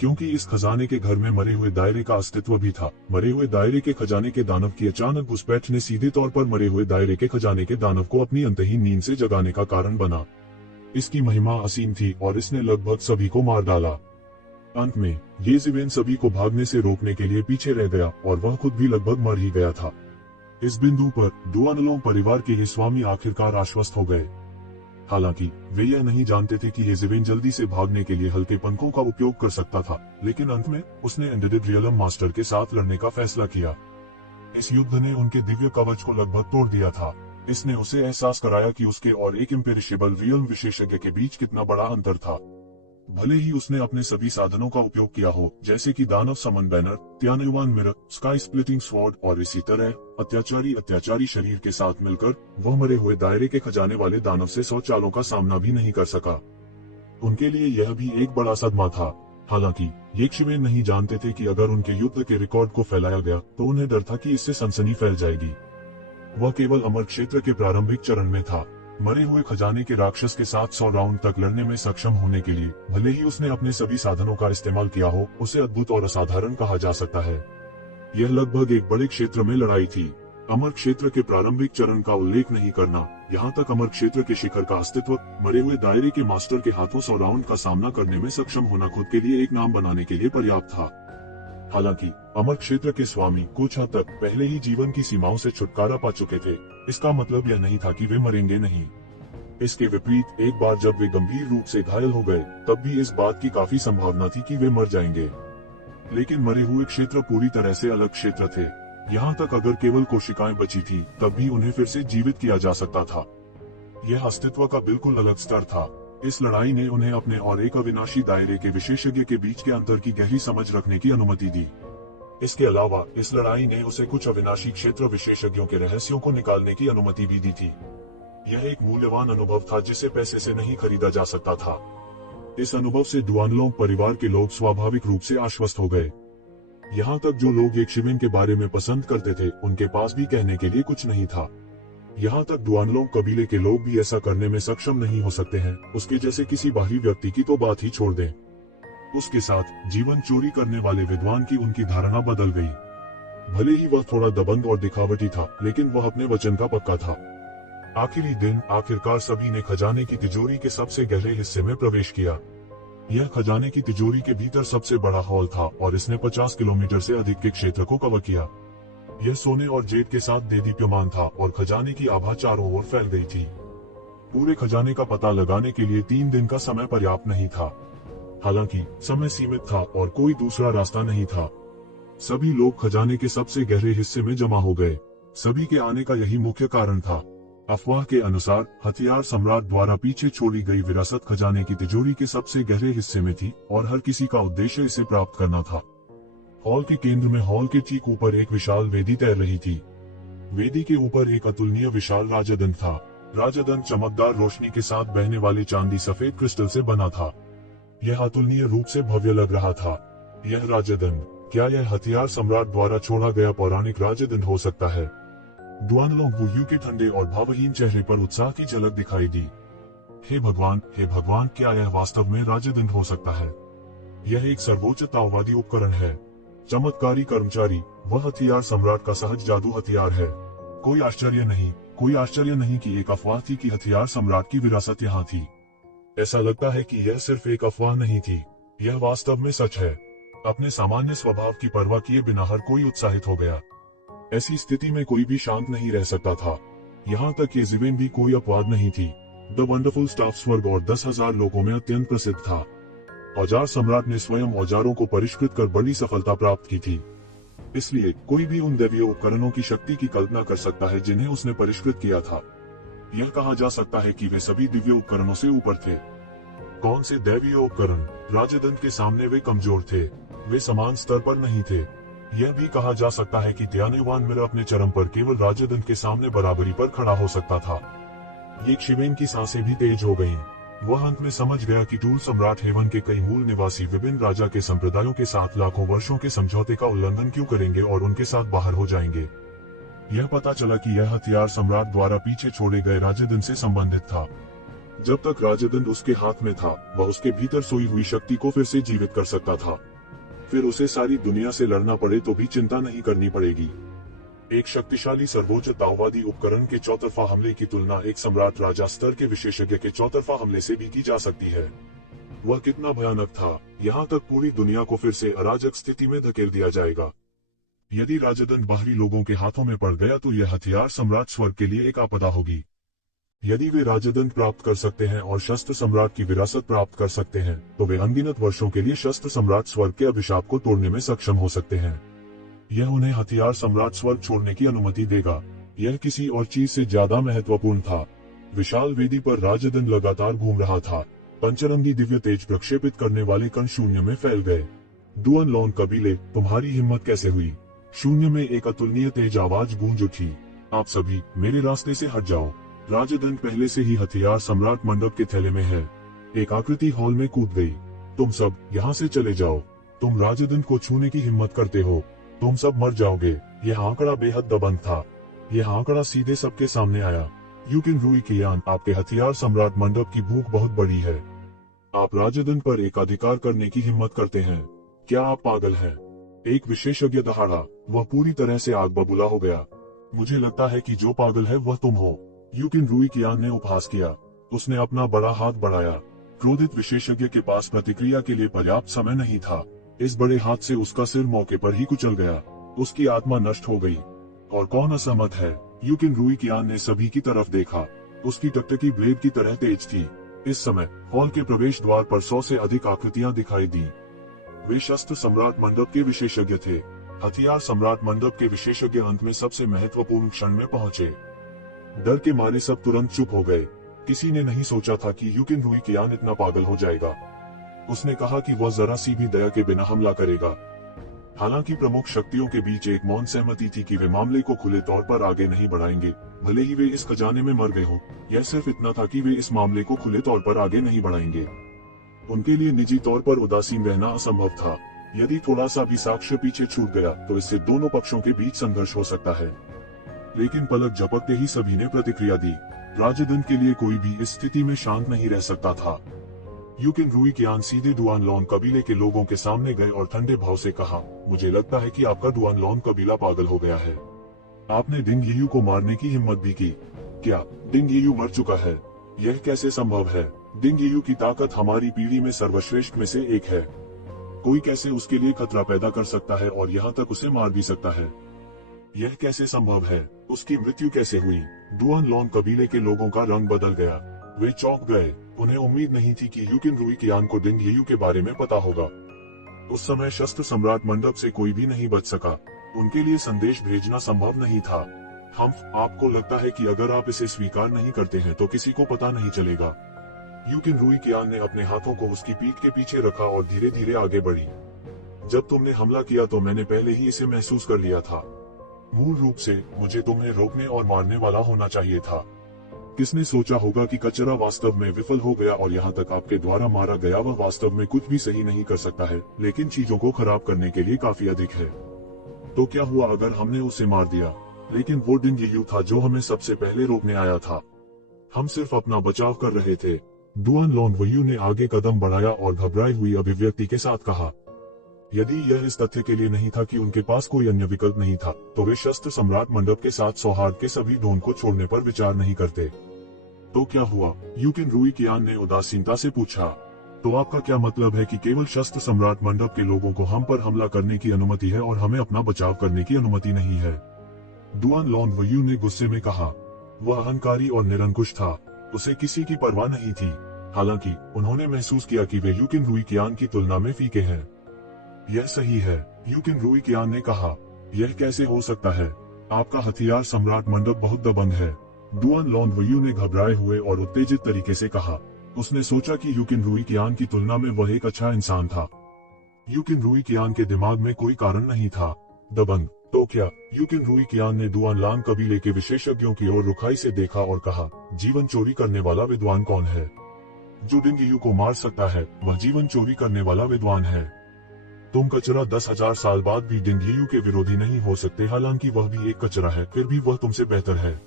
क्योंकि इस खजाने के घर में मरे हुए दायरे का अस्तित्व भी था। मरे हुए दायरे के खजाने के दानव की अचानक घुसपैठ ने सीधे तौर पर मरे हुए दायरे के खजाने के दानव को अपनी अंतहीन नींद से जगाने का कारण बना। इसकी महिमा असीम थी और इसने लगभग सभी को मार डाला। अंत में येज़िवेन सभी को भागने से रोकने के लिए पीछे रह गया और वह खुद भी लगभग मर ही गया था। इस बिंदु पर डुआनलोंग परिवार के ये स्वामी आखिरकार आश्वस्त हो गए। हालांकि वे यह नहीं जानते थे कि येज़िवेन जल्दी से भागने के लिए हल्के पंखों का उपयोग कर सकता था, लेकिन अंत में उसने एंडेडेड रियलम मास्टर के साथ लड़ने का फैसला किया। इस युद्ध ने उनके दिव्य कवच को लगभग तोड़ दिया था। इसने उसे एहसास कराया कि उसके और एक इम्पेरिशेबल रियलम विशेषज्ञ के बीच कितना बड़ा अंतर था। भले ही उसने अपने सभी साधनों का उपयोग किया हो, जैसे कि दानव समन बैनर, त्यानयुवान मिरर, स्काई स्प्लिटिंग स्वॉर्ड और इसी तरह अत्याचारी शरीर के साथ मिलकर वह मरे हुए दायरे के खजाने वाले दानव से 100 चालों का सामना भी नहीं कर सका। उनके लिए यह भी एक बड़ा सदमा था। हालांकि येज़िवेन नहीं जानते थे कि अगर उनके युद्ध के रिकॉर्ड को फैलाया गया तो उन्हें डर था कि इससे सनसनी फैल जाएगी। वह केवल अमर क्षेत्र के प्रारंभिक चरण में था। मरे हुए खजाने के राक्षस के साथ 100 राउंड तक लड़ने में सक्षम होने के लिए भले ही उसने अपने सभी साधनों का इस्तेमाल किया हो, उसे अद्भुत और असाधारण कहा जा सकता है। यह लगभग एक बड़े क्षेत्र में लड़ाई थी। अमर क्षेत्र के प्रारंभिक चरण का उल्लेख नहीं करना, यहाँ तक अमर क्षेत्र के शिखर का अस्तित्व, मरे हुए दायरे के मास्टर के हाथों 100 राउंड का सामना करने में सक्षम होना खुद के लिए एक नाम बनाने के लिए पर्याप्त था। हालांकि अमर क्षेत्र के स्वामी कुछ हद तक पहले ही जीवन की सीमाओं से छुटकारा पा चुके थे। इसका मतलब यह नहीं था कि वे मरेंगे नहीं। इसके विपरीत एक बार जब वे गंभीर रूप से घायल हो गए तब भी इस बात की काफी संभावना थी कि वे मर जाएंगे। लेकिन मरे हुए क्षेत्र पूरी तरह से अलग क्षेत्र थे। यहाँ तक अगर केवल कोशिकाएं बची थी तब भी उन्हें फिर से जीवित किया जा सकता था। यह अस्तित्व का बिल्कुल अलग स्तर था। इस लड़ाई ने उन्हें अपने और एक अविनाशी दायरे के विशेषज्ञ के बीच के अंतर की गहरी समझ रखने की अनुमति दी। इसके अलावा इस लड़ाई ने उसे कुछ अविनाशी क्षेत्र विशेषज्ञों के रहस्यों को निकालने की अनुमति भी दी थी। यह एक मूल्यवान अनुभव था जिसे पैसे से नहीं खरीदा जा सकता था। इस अनुभव से डुआनलोंग परिवार के लोग स्वाभाविक रूप से आश्वस्त हो गए। यहाँ तक जो लोग येज़िवेन के बारे में पसंद करते थे उनके पास भी कहने के लिए कुछ नहीं था। यहाँ तक डुआनलोंग कबीले के लोग भी ऐसा करने में सक्षम नहीं हो सकते हैं। उसके जैसे किसी बाहरी व्यक्ति की तो बात ही छोड़ दें। उसके साथ जीवन चोरी करने वाले विद्वान की उनकी धारणा बदल गई। भले ही वह थोड़ा दबंग और दिखावटी था, लेकिन वह अपने वचन का पक्का था। आखिरी दिन आखिरकार सभी ने खजाने की तिजोरी के सबसे गहरे हिस्से में प्रवेश किया। यह खजाने की तिजोरी के भीतर सबसे बड़ा हॉल था और इसने 50 किलोमीटर से अधिक के क्षेत्र को कवर किया। यह सोने और जेड के साथ देदीप्यमान था और खजाने की आभा चारों ओर फैल गई थी। पूरे खजाने का पता लगाने के लिए 3 दिन का समय पर्याप्त नहीं था। हालांकि समय सीमित था और कोई दूसरा रास्ता नहीं था। सभी लोग खजाने के सबसे गहरे हिस्से में जमा हो गए। सभी के आने का यही मुख्य कारण था। अफवाह के अनुसार हथियार सम्राट द्वारा पीछे छोड़ी गई विरासत खजाने की तिजोरी के सबसे गहरे हिस्से में थी और हर किसी का उद्देश्य इसे प्राप्त करना था। हॉल के केंद्र में हॉल के ठीक ऊपर एक विशाल वेदी तैर रही थी। वेदी के ऊपर एक अतुलनीय विशाल राजदंड था। राजदंड चमकदार रोशनी के साथ बहने वाले चांदी सफेद क्रिस्टल से बना था। यह अतुलनीय रूप से भव्य लग रहा था। यह राजदंड, क्या यह हथियार सम्राट द्वारा छोड़ा गया पौराणिक राजदंड हो सकता है? डुआनलोंग वुयू के ठंडे और भावहीन चेहरे पर उत्साह की झलक दिखाई दी। हे भगवान, क्या यह वास्तव में राजदंड हो सकता है? यह एक सर्वोच्च ताओवादी उपकरण है। चमत्कारी कर्मचारी, वह हथियार सम्राट का सहज जादू हथियार है। कोई आश्चर्य नहीं कि एक अफवाह थी कि हथियार सम्राट की विरासत यहाँ थी। ऐसा लगता है कि यह सिर्फ एक अफवाह नहीं थी, यह वास्तव में सच है। अपने सामान्य स्वभाव की परवाह किए बिना हर कोई उत्साहित हो गया। ऐसी स्थिति में कोई भी शांत नहीं रह सकता था। यहाँ तक ये ज़िवेन भी कोई अपवाद नहीं थी। द वंडरफुल स्टाफ स्वर्ग और 10,000 लोगों में अत्यंत प्रसिद्ध था। औजार सम्राट ने स्वयं औजारों को परिष्कृत कर बड़ी सफलता प्राप्त की थी। इसलिए कोई भी उन दैवीय उपकरणों की शक्ति की कल्पना कर सकता है जिन्हें उसने परिष्कृत किया था। यह कहा जा सकता है कि वे सभी दिव्य उपकरणों से ऊपर थे। कौन से दैवीय उपकरण? राजदंड के सामने वे कमजोर थे। वे समान स्तर पर नहीं थे। यह भी कहा जा सकता है कि त्यानेवान मिर अपने चरम पर केवल राजदंड के सामने बराबरी पर खड़ा हो सकता था। ये शिवेन की सांसें भी तेज हो गईं। वह अंत में समझ गया कि टूल सम्राट हेवन के कई मूल निवासी विभिन्न राजा के संप्रदायों के साथ लाखों वर्षों के समझौते का उल्लंघन क्यों करेंगे और उनके साथ बाहर हो जाएंगे। यह पता चला कि यह हथियार सम्राट द्वारा पीछे छोड़े गए राजदंड से संबंधित था। जब तक राजदंड उसके हाथ में था, वह उसके भीतर सोई हुई शक्ति को फिर से जीवित कर सकता था। फिर उसे सारी दुनिया से लड़ना पड़े तो भी चिंता नहीं करनी पड़ेगी। एक शक्तिशाली सर्वोच्च ताओवादी उपकरण के चौतरफा हमले की तुलना एक सम्राट राजा स्तर के विशेषज्ञ के चौतरफा हमले से भी की जा सकती है। वह कितना भयानक था, यहाँ तक पूरी दुनिया को फिर से अराजक स्थिति में धकेल दिया जाएगा। यदि राजदंड बाहरी लोगों के हाथों में पड़ गया तो यह हथियार सम्राट स्वर्ग के लिए एक आपदा होगी। यदि वे राजदंड प्राप्त कर सकते हैं और शस्त्र सम्राट की विरासत प्राप्त कर सकते हैं, तो वे अनगिनत वर्षों के लिए शस्त्र सम्राट स्वर्ग के अभिशाप को तोड़ने में सक्षम हो सकते हैं। यह उन्हें हथियार सम्राट स्वर्ग छोड़ने की अनुमति देगा। यह किसी और चीज से ज्यादा महत्वपूर्ण था। विशाल वेदी पर राजदंड लगातार घूम रहा था। पंचरंगी दिव्य तेज प्रक्षेपित करने वाले कण शून्य में फैल गए। डुआनलोंग कबीले, तुम्हारी हिम्मत कैसे हुई? शून्य में एक अतुलनीय तेज आवाज गूंज उठी। आप सभी मेरे रास्ते से हट जाओ। राजदंड पहले से ही हथियार सम्राट मंडप के थैले में है। एक आकृति हॉल में कूद गई। तुम सब यहाँ से चले जाओ। तुम राजदंड को छूने की हिम्मत करते हो, तुम सब मर जाओगे। यह आंकड़ा बेहद दबंग था। यह आंकड़ा सीधे सबके सामने आया। यूकिन रूई कियान, आपके हथियार सम्राट मंडप की भूख बहुत बड़ी है। आप राजदंड पर एक अधिकार करने की हिम्मत करते हैं। क्या आप पागल हैं? एक विशेषज्ञ दहाड़ा। वह पूरी तरह से आग बबूला हो गया। मुझे लगता है कि जो पागल है वह तुम हो। यूकिन रूई कियान ने उपहास किया। उसने अपना बड़ा हाथ बढ़ाया। क्रोधित विशेषज्ञ के पास प्रतिक्रिया के लिए पर्याप्त समय नहीं था। इस बड़े हाथ से उसका सिर मौके पर ही कुचल गया। उसकी आत्मा नष्ट हो गई। और कौन असहमत है? यूकिन रूई कियान ने सभी की तरफ देखा। उसकी टकटकी ब्लेड की तरह तेज थी। इस समय हॉल के प्रवेश द्वार पर 100 से अधिक आकृतियां दिखाई दी। वे शस्त्र सम्राट मंडप के विशेषज्ञ थे। हथियार सम्राट मंडप के विशेषज्ञ अंत में सबसे महत्वपूर्ण क्षण में पहुंचे। डर के मारे सब तुरंत चुप हो गए। किसी ने नहीं सोचा था कि यूकिन रूई कियान इतना पागल हो जाएगा। उसने कहा कि वह जरा सी भी दया के बिना हमला करेगा। हालांकि प्रमुख शक्तियों के बीच एक मौन सहमति थी कि वे मामले को खुले तौर पर आगे नहीं बढ़ाएंगे, भले ही वे इस खजाने में मर गए हों। यह सिर्फ इतना था कि वे इस मामले को खुले तौर पर आगे नहीं बढ़ाएंगे। उनके लिए निजी तौर पर उदासीन रहना असंभव था। यदि थोड़ा सा भी साक्ष्य पीछे छूट गया तो इससे दोनों पक्षों के बीच संघर्ष हो सकता है। लेकिन पलक झपकते ही सभी ने प्रतिक्रिया दी। राजदंड के लिए कोई भी इस स्थिति में शांत नहीं रह सकता था। यूकिन रूई कियान सीधे डुआनलोंग कबीले के लोगों के सामने गए और ठंडे भाव से कहा, मुझे लगता है कि आपका डुआनलोंग कबीला पागल हो गया है। आपने डिंग यीयू को मारने की हिम्मत भी की। क्या डिंग यीयू मर चुका है? यह कैसे संभव है? डिंग यीयू की ताकत हमारी पीढ़ी में सर्वश्रेष्ठ में से एक है। कोई कैसे उसके लिए खतरा पैदा कर सकता है और यहाँ तक उसे मार भी सकता है? यह कैसे संभव है? उसकी मृत्यु कैसे हुई? डुआन लॉन्ग कबीले के लोगों का रंग बदल गया। वे चौंक गए। उन्हें उम्मीद नहीं थी कि यूकिन रुई कियान को डिंग यीयू के बारे में पता होगा। उस समय शस्त्र सम्राट मंडप से कोई भी नहीं बच सका। उनके लिए संदेश भेजना संभव नहीं था। आपको लगता है कि अगर आप इसे स्वीकार नहीं करते हैं तो किसी को पता नहीं चलेगा। यूकिन रुई कियान ने अपने हाथों को उसकी पीठ के पीछे रखा और धीरे धीरे आगे बढ़ी। जब तुमने हमला किया तो मैंने पहले ही इसे महसूस कर लिया था। मूल रूप से मुझे तुम्हें रोकने और मारने वाला होना चाहिए था। किसने सोचा होगा कि कचरा वास्तव में विफल हो गया और यहाँ तक आपके द्वारा मारा गया वह वास्तव में कुछ भी सही नहीं कर सकता है, लेकिन चीजों को खराब करने के लिए काफी अधिक है। तो क्या हुआ अगर हमने उसे मार दिया? लेकिन वो डिंग यीयू था जो हमें सबसे पहले रोकने आया था। हम सिर्फ अपना बचाव कर रहे थे। डुआन लॉन्ग वयू ने आगे कदम बढ़ाया और घबराई हुई अभिव्यक्ति के साथ कहा, यदि यह इस तथ्य के लिए नहीं था कि उनके पास कोई अन्य विकल्प नहीं था, तो वे शस्त्र सम्राट मंडप के साथ सौहार्द के सभी ढोंग को छोड़ने पर विचार नहीं करते। तो क्या हुआ? यूकिन रुई कियान ने उदासीनता से पूछा। तो आपका क्या मतलब है कि केवल शस्त्र सम्राट मंडप के लोगों को हम पर हमला करने की अनुमति है और हमें अपना बचाव करने की अनुमति नहीं है? डुआन लॉन्ग वयू ने गुस्से में कहा। वह अहंकारी और निरंकुश था। उसे किसी की परवाह नहीं थी। हालांकि उन्होंने महसूस किया कि वे यूकिन रुई कियान की तुलना में फीके हैं। यह सही है, यूकिन रुई कियान ने कहा। यह कैसे हो सकता है? आपका हथियार सम्राट मंडप बहुत दबंग है। डुआन लॉन्ग वयू ने घबराए हुए और उत्तेजित तरीके से कहा। उसने सोचा कि यूकिन रुई कियान की तुलना में वह एक अच्छा इंसान था। यूकिन रुई कियान के दिमाग में कोई कारण नहीं था। दबंग? तो क्या? यूकिन रुई कियान ने डुआन लांग कबीले के विशेषज्ञों की ओर रुखाई से देखा और कहा, जीवन चोरी करने वाला विद्वान कौन है? जो डिंग यीयू को मार सकता है वह जीवन चोरी करने वाला विद्वान है। तुम कचरा 10,000 साल बाद भी डिंग यीयू के विरोधी नहीं हो सकते, हालांकि वह भी एक कचरा है, फिर भी वह तुमसे बेहतर है।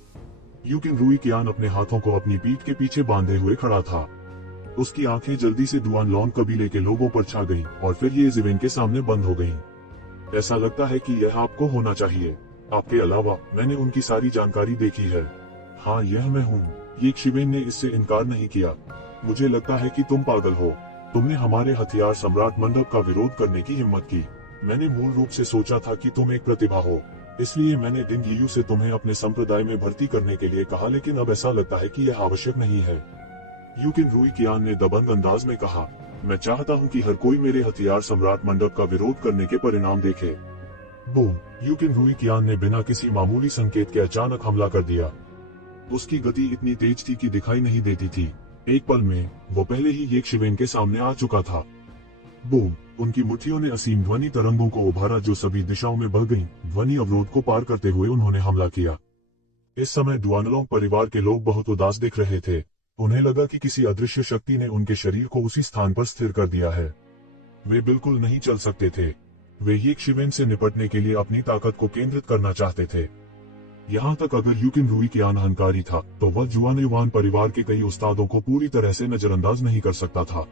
यूकिन रुई कियान अपने हाथों को अपनी पीठ के पीछे बांधे हुए खड़ा था। उसकी आंखें जल्दी से डुआन लॉन्ग कबीले के लोगों पर छा गईं और फिर ये जिवेन के सामने बंद हो गईं। ऐसा लगता है कि यह आपको होना चाहिए। आपके अलावा मैंने उनकी सारी जानकारी देखी है। हाँ, यह मैं हूँ। ये शिवेन ने इससे इनकार नहीं किया। मुझे लगता है कि तुम पागल हो। तुमने हमारे हथियार सम्राट मंडप का विरोध करने की हिम्मत की। मैंने मूल रूप से सोचा था कि तुम एक प्रतिभा हो, इसलिए मैंने डिंग यीयू से तुम्हें अपने संप्रदाय में भर्ती करने के लिए कहा, लेकिन अब ऐसा लगता है कि यह आवश्यक नहीं है। यूकिन रुई कियान ने दबंग अंदाज में कहा, मैं चाहता हूं कि हर कोई मेरे हथियार सम्राट मंडप का विरोध करने के परिणाम देखे। बूम! यूकिन रुई कियान ने बिना किसी मामूली संकेत के अचानक हमला कर दिया। उसकी गति इतनी तेज थी कि दिखाई नहीं देती थी। एक पल में वो पहले ही येक शिवेन के सामने आ चुका था। बूम! उनकी मुट्ठियों ने असीम ध्वनि तरंगों को उभारा जो सभी दिशाओं में बह गईं। ध्वनि अवरोध को पार करते हुए उन्होंने हमला किया। इस समय डुआनलोंग परिवार के लोग बहुत उदास दिख रहे थे। उन्हें लगा कि किसी अदृश्य शक्ति ने उनके शरीर को उसी स्थान पर स्थिर कर दिया है। वे बिल्कुल नहीं चल सकते थे। वे येक शिवेन से निपटने के लिए अपनी ताकत को केंद्रित करना चाहते थे। यहाँ तक अगर यूकिन रुई कियान अहंकारी था तो वह जुआनेवान परिवार के कई उस्तादों को पूरी तरह से नजरअंदाज नहीं कर सकता था।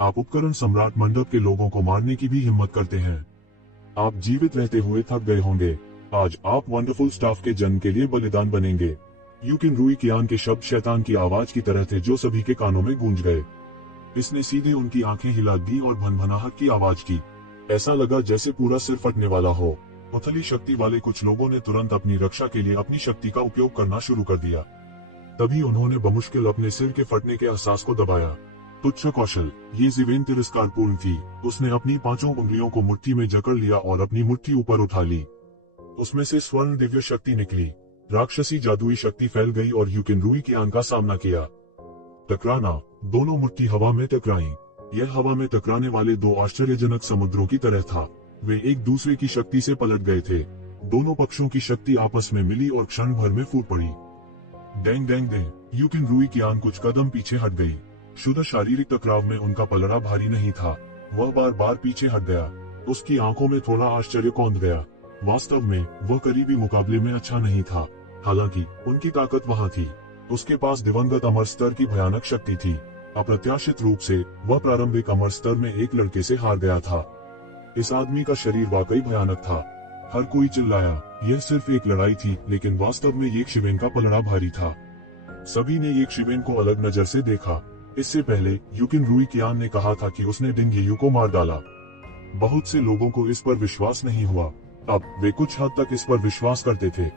आप उपकरण सम्राट मंडप के लोगों को मारने की भी हिम्मत करते हैं। आप जीवित रहते हुए थक गए होंगे। आज आप वंडरफुल स्टाफ के जन्म के लिए बलिदान बनेंगे। यूकिन रुई कियान के शब्द शैतान की आवाज की तरह थे जो सभी के कानों में गूंज गए। इसने सीधे उनकी आंखें हिला दी और भनभनाहट की आवाज की। ऐसा लगा जैसे पूरा सिर फटने वाला हो। उथली शक्ति वाले कुछ लोगों ने तुरंत अपनी रक्षा के लिए अपनी शक्ति का उपयोग करना शुरू कर दिया। तभी उन्होंने बमुश्किल अपने सिर के फटने के एहसास को दबाया। तुच्छ कौशल! ये जिवेन तिरस्कारपूर्ण थी। उसने अपनी 5 उंगलियों को मुट्ठी में जकड़ लिया और अपनी मुट्ठी ऊपर उठा ली। उसमें से स्वर्ण दिव्य शक्ति निकली। राक्षसी जादुई शक्ति फैल गई और यूकिन रुई कियान का सामना किया। टकराना! दोनों मुट्ठी हवा में टकराई। यह हवा में टकराने वाले 2 आश्चर्यजनक समुद्रों की तरह था। वे एक दूसरे की शक्ति से पलट गए थे। दोनों पक्षों की शक्ति आपस में मिली और क्षण भर में फूट पड़ी। डेंग डेंग डेंग! यूकिन रुई कियान कुछ कदम पीछे हट गई। शुद्ध शारीरिक टकराव में उनका पलड़ा भारी नहीं था। वह बार बार पीछे हट गया। उसकी आंखों में थोड़ा आश्चर्य कौंध गया। वास्तव में वह करीबी मुकाबले में अच्छा नहीं था। हालांकि उनकी ताकत वहां थी। उसके पास दिवंगत अमर स्तर की भयानक शक्ति थी। अप्रत्याशित रूप से वह प्रारंभिक अमर स्तर में एक लड़के से हार गया था। इस आदमी का शरीर वाकई भयानक था। हर कोई चिल्लाया। यह सिर्फ एक लड़ाई थी, लेकिन वास्तव में ये शिवेन का पलड़ा भारी था। सभी ने ये शिवेन को अलग नजर से देखा। इससे पहले यूकिन रुईकियान ने कहा था कि उसने डिंग येयू को मार डाला। बहुत से लोगों को इस पर विश्वास नहीं हुआ। अब वे कुछ हद तक इस पर विश्वास करते थे।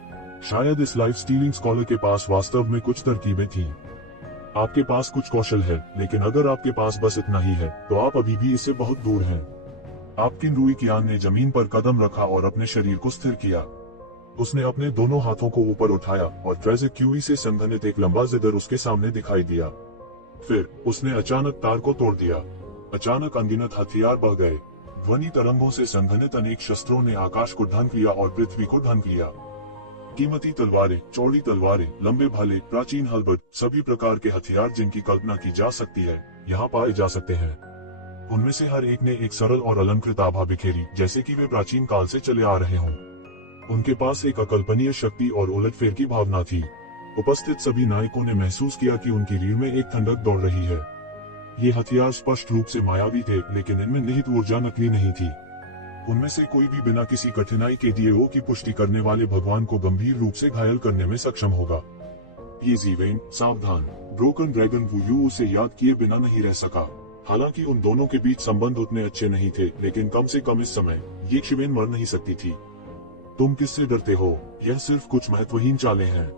शायद इस लाइफ स्टीलिंग स्कॉलर के पास वास्तव में कुछ तरकीबें थीं। आपके पास कुछ कौशल है, लेकिन अगर आपके पास बस इतना ही है तो आप अभी भी इससे बहुत दूर हैं। आपकिन रुईकियान ने जमीन पर कदम रखा और अपने शरीर को स्थिर किया। उसने अपने दोनों हाथों को ऊपर उठाया और ट्रेजेक्यूरी से संघनित एक लंबा जिगर उसके सामने दिखाई दिया। फिर उसने अचानक तार को तोड़ दिया। अचानक अनगिनत हथियार बह गए। ध्वनि तरंगों से संघनित अनेक शस्त्रों ने आकाश को ढंक लिया और पृथ्वी को ढंक लिया। कीमती तलवारें, चौड़ी तलवारें, लंबे भाले, प्राचीन हलबट, सभी प्रकार के हथियार जिनकी कल्पना की जा सकती है, यहाँ पाए जा सकते हैं। उनमें से हर एक ने एक सरल और अलंकृत आभा बिखेरी, जैसे कि वे प्राचीन काल से चले आ रहे हों। उनके पास एक अकल्पनीय शक्ति और उलटफेर की भावना थी। उपस्थित सभी नायकों ने महसूस किया कि उनकी रीढ़ में एक ठंडक दौड़ रही है। ये हथियार स्पष्ट रूप से मायावी थे, लेकिन इनमें निहित ऊर्जा नकली नहीं थी। उनमें से कोई भी बिना किसी कठिनाई के डीएओ की पुष्टि करने वाले भगवान को गंभीर रूप से घायल करने में सक्षम होगा। ये जीवेन, सावधान, ब्रोकन ड्रैगन वुयू उसे याद किए बिना नहीं रह सका। हालांकि उन दोनों के बीच संबंध उतने अच्छे नहीं थे, लेकिन कम से कम इस समय ये शिवेन मर नहीं सकती थी। तुम किससे डरते हो? यह सिर्फ कुछ महत्वहीन चालें हैं,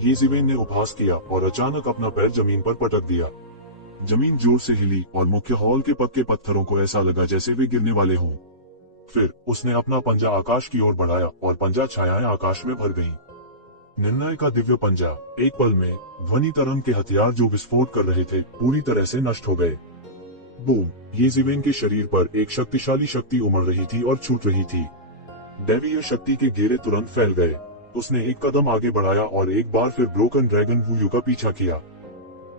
ये जीवेन ने उपहास किया और अचानक अपना पैर जमीन पर पटक दिया। जमीन जोर से हिली और मुख्य हॉल के पक्के पत्थरों को ऐसा लगा जैसे वे गिरने वाले हों। फिर उसने अपना पंजा आकाश की ओर बढ़ाया और पंजा छायाएं आकाश में भर गईं। निर्णय का दिव्य पंजा। एक पल में ध्वनि तरंग के हथियार जो विस्फोट कर रहे थे, पूरी तरह से नष्ट हो गए। बूम! ये जीवेन के शरीर पर एक शक्तिशाली शक्ति उमड़ रही थी और छूट रही थी। दैवीय शक्ति के घेरे तुरंत फैल गए। उसने एक कदम आगे बढ़ाया और एक बार फिर ब्रोकन ड्रैगन वुयू का पीछा किया।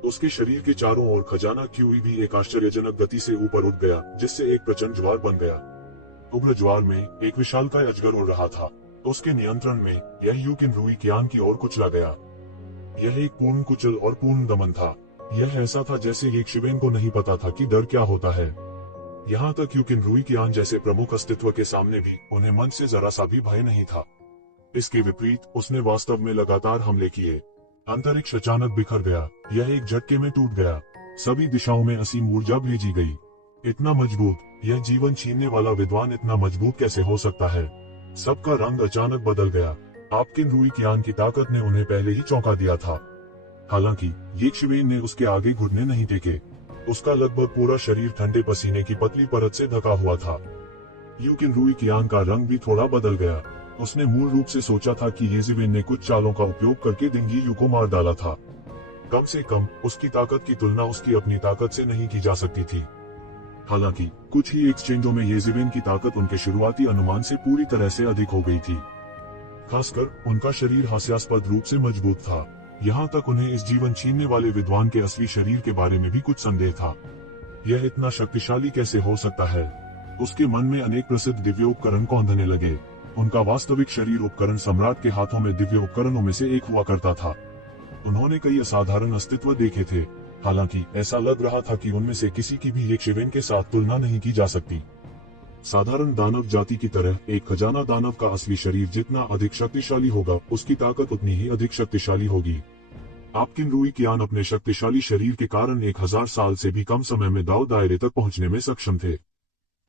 उसके शरीर के चारों ओर खजाना क्यूई भी एक आश्चर्यजनक गति से ऊपर उठ गया, जिससे एक प्रचंड ज्वार बन गया। उग्र ज्वार में एक विशालकाय अजगर उड़ रहा था। उसके नियंत्रण में यह यूकिन रुईकियान की ओर कुचला गया। यह एक पूर्ण कुचल और पूर्ण दमन था। यह ऐसा था जैसे एक शिवेन को नहीं पता था कि डर क्या होता है। यहाँ तक यूकिन रुईकियान जैसे प्रमुख अस्तित्व के सामने भी उन्हें मन से जरा सा भी भय नहीं था। इसके विपरीत उसने वास्तव में लगातार हमले किए। अंतरिक्ष अचानक बिखर गया। यह एक झटके में टूट गया। सभी दिशाओं में असीम ऊर्जा भेजी गई। इतना मजबूत, यह जीवन छीनने वाला विद्वान इतना मजबूत कैसे हो सकता है? सबका रंग अचानक बदल गया। आपकिन रुईकियान की ताकत ने उन्हें पहले ही चौंका दिया था। हालांकि ये शिवेन ने उसके आगे घुटने नहीं टेके। उसका लगभग पूरा शरीर ठंडे पसीने की पतली परत से ढका हुआ था। यूकिन रुईकियान का रंग भी थोड़ा बदल गया। उसने मूल रूप से सोचा था कि येजीवेन ने कुछ चालों का उपयोग करके डिंग येयू को मार डाला था। कम से कम उसकी ताकत की तुलना उसकी अपनी ताकत से नहीं की जा सकती थी। हालांकि कुछ ही एक्सचेंजों में येजीवेन की ताकत उनके शुरुआती अनुमान से पूरी तरह से अधिक हो गई थी। खासकर उनका शरीर हास्यास्पद रूप से मजबूत था। यहाँ तक उन्हें इस जीवन छीनने वाले विद्वान के असली शरीर के बारे में भी कुछ संदेह था। यह इतना शक्तिशाली कैसे हो सकता है? उसके मन में अनेक प्रसिद्ध दिव्य उपकरण कौंधने लगे। उनका वास्तविक शरीर उपकरण सम्राट के हाथों में दिव्य उपकरणों में से एक हुआ करता था। उन्होंने कई असाधारण अस्तित्व देखे थे। हालांकि ऐसा लग रहा था कि उनमें से किसी की भी एक शिवेन के साथ तुलना नहीं की जा सकती। साधारण दानव जाति की तरह एक खजाना दानव का असली शरीर जितना अधिक शक्तिशाली होगा, उसकी ताकत उतनी ही अधिक शक्तिशाली होगी। आपकिन रुईकियान अपने शक्तिशाली शरीर के कारण 1000 साल से भी कम समय में दाव दायरे तक पहुंचने में सक्षम थे।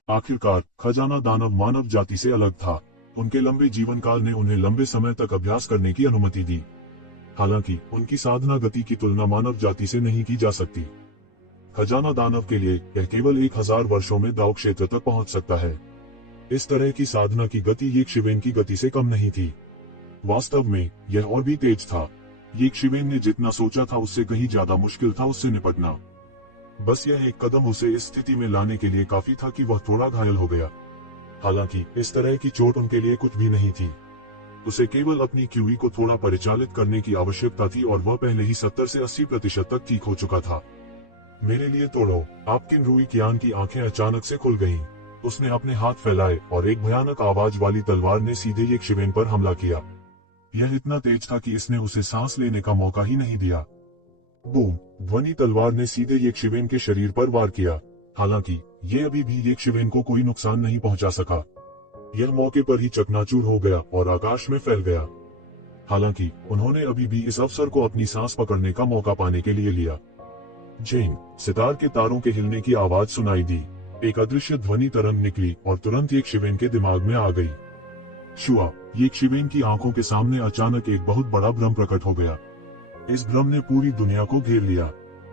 आखिरकार खजाना दानव मानव जाति से अलग था। उनके लंबे जीवन काल ने उन्हें लंबे समय तक अभ्यास करने की अनुमति दी। हालांकि उनकी साधना गति की तुलना मानव जाति से नहीं की जा सकती। खजाना दानव के लिए यह केवल 1000 वर्षों में दाव क्षेत्र तक पहुंच सकता है। इस तरह की साधना की गति एक शिवेन की गति से कम नहीं थी। वास्तव में यह और भी तेज था। एक शिवेन ने जितना सोचा था उससे कहीं ज्यादा मुश्किल था उससे निपटना। बस यह एक कदम उसे इस स्थिति में लाने के लिए काफी था कि वह थोड़ा घायल हो गया। हालांकि इस तरह की चोट उनके लिए कुछ भी नहीं थी। उसे केवल अपनी क्यूई को थोड़ा परिचालित करने की आवश्यकता थी और वह पहले ही 70 से 80% तक ठीक हो चुका था। मेरे लिए तोड़ो। आपकिन रुईकियान की आंखें अचानक से खुल गईं। उसने अपने हाथ फैलाए और एक भयानक आवाज वाली तलवार ने सीधे एक शिवेन पर हमला किया। यह इतना तेज था कि इसने उसे सांस लेने का मौका ही नहीं दिया। बूम! ध्वनि तलवार ने सीधे एक शिवेन के शरीर पर वार किया। हालांकि ये अभी भी एक शिवेन को कोई नुकसान नहीं पहुंचा सका। यह मौके पर ही चकनाचूर हो गया और आकाश में फैल गया। हालांकि उन्होंने अभी भी इस अवसर को अपनी सांस पकड़ने का मौका पाने के लिए लिया। झेंग, सितार के तारों के हिलने की आवाज सुनाई दी। एक अदृश्य ध्वनि तरंग निकली और तुरंत एक शिवेन के दिमाग में आ गई। शुआ, ये शिवेन की आंखों के सामने अचानक एक बहुत बड़ा भ्रम प्रकट हो गया। इस भ्रम ने पूरी दुनिया को घेर लिया।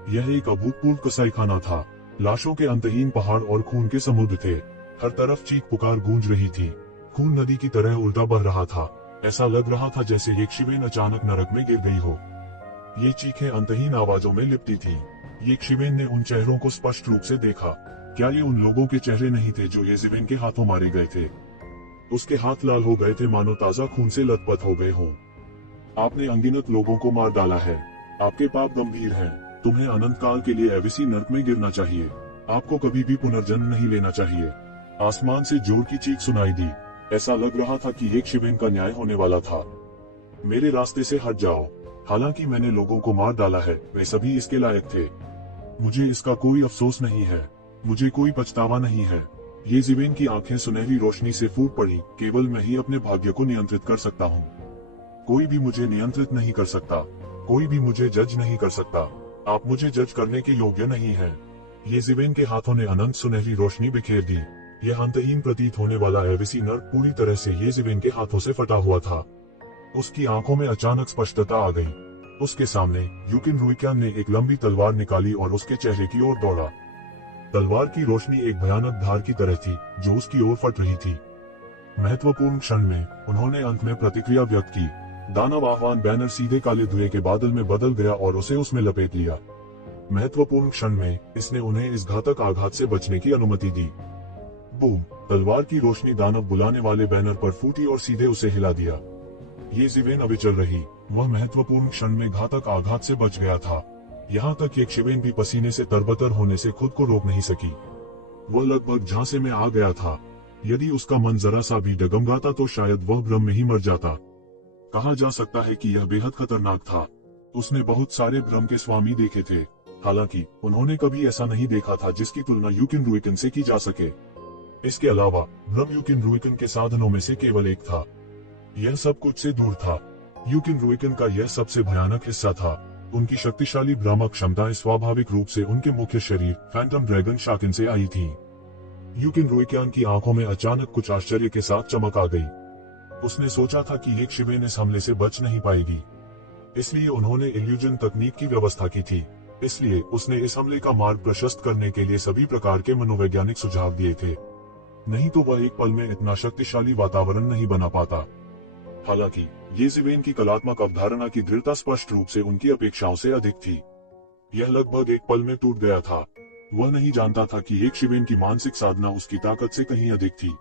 यह एक अभूतपूर्व कसाईखाना था। लाशों के अंतहीन पहाड़ और खून के समुद्र थे। हर तरफ चीख पुकार गूंज रही थी। खून नदी की तरह उल्टा बह रहा था। ऐसा लग रहा था जैसे एक शिवेन अचानक नरक में गिर गई हो। ये चीखें अंतहीन आवाजों में लिपटी थी। ये शिवेन ने उन चेहरों को स्पष्ट रूप से देखा। क्या ये उन लोगों के चेहरे नहीं थे जो येज़ेबेल के हाथों मारे गए थे? उसके हाथ लाल हो गए थे, मानो ताजा खून से लथपथ हो गए हों। आपने अनगिनत लोगों को मार डाला है। आपके पाप गंभीर हैं। तुम्हें अनंत काल के लिए एविसी नर्क में गिरना चाहिए। आपको कभी भी पुनर्जन्म नहीं लेना चाहिए। आसमान से जोर की चीख सुनाई दी। ऐसा लग रहा था कि एक शिवेन का न्याय होने वाला था। मेरे रास्ते से हट जाओ। हालांकि मैंने लोगों को मार डाला है, वे सभी इसके लायक थे। मुझे इसका कोई अफसोस नहीं है। मुझे कोई पछतावा नहीं है। येज़ेबेल की आंखें सुनहरी रोशनी से फूट पड़ी। केवल मैं ही अपने भाग्य को नियंत्रित कर सकता हूँ। कोई भी मुझे नियंत्रित नहीं कर सकता। कोई भी मुझे जज नहीं कर सकता। आप मुझे जज करने के योग्य नहीं हैं। येज़ेबेल के हाथों ने अनंत सुनहरी रोशनी बिखेर दी। यह अंतहीन प्रतीत होने वाला एविसी नर्क पूरी तरह से येज़ेबेल के हाथों से फटा हुआ था। उसकी आंखों में अचानक स्पष्टता आ गई। उसके सामने यूकिन रुइक्यान ने एक लंबी तलवार निकाली और उसके चेहरे की ओर दौड़ा। तलवार की रोशनी एक भयानक धार की तरह थी जो उसकी ओर फट रही थी। महत्वपूर्ण क्षण में उन्होंने अंत में प्रतिक्रिया व्यक्त की। दानव आह्वान बैनर सीधे काले धुएं के बादल में बदल गया और उसे उसमें लपेट लिया। महत्वपूर्ण क्षण में इसने उन्हें इस घातक आघात से बचने की अनुमति दी। बूम! तलवार की रोशनी दानव बुलाने वाले बैनर पर फूटी और सीधे उसे हिला दिया। येज़ेबेल अविचल रही। वह महत्वपूर्ण क्षण में घातक आघात से बच गया था। यहाँ तक एक शिवेन भी पसीने से तरबतर होने से खुद को रोक नहीं सकी। वह लगभग झांसे में आ गया था। यदि उसका मन जरा सा भी डगमगाता तो शायद वह भ्रम में ही मर जाता। कहा जा सकता है कि यह बेहद खतरनाक था। उसने बहुत सारे भ्रम के स्वामी देखे थे। हालांकि उन्होंने कभी ऐसा नहीं देखा था जिसकी तुलना यूकिन रुइक्यान से की जा सके। इसके अलावा भ्रम यूकिन रुइक्यान के साधनों में से केवल एक था। यह सब कुछ से दूर था। यूकिन रुइक्यान का यह सबसे भयानक हिस्सा था। उनकी शक्तिशाली भ्रामक क्षमताएं स्वाभाविक रूप से उनके मुख्य शरीर फैंटम ड्रैगन शाकिन से आई थी। यूकिन रुइक्यान की आंखों में अचानक कुछ आश्चर्य के साथ चमक आ गई। उसने सोचा था कि एक शिवेन इस हमले से बच नहीं पाएगी, इसलिए उन्होंने इल्यूजन तकनीक की व्यवस्था की थी। इसलिए उसने इस हमले का मार्ग प्रशस्त करने के लिए सभी प्रकार के मनोवैज्ञानिक सुझाव दिए थे। नहीं तो वह एक पल में इतना शक्तिशाली वातावरण नहीं बना पाता। हालांकि येज़ेबेल की कलात्मक अवधारणा की दृढ़ता स्पष्ट रूप से उनकी अपेक्षाओं से अधिक थी। यह लगभग एक पल में टूट गया था। वह नहीं जानता था कि एक शिवेन की मानसिक साधना उसकी ताकत से कहीं अधिक थी।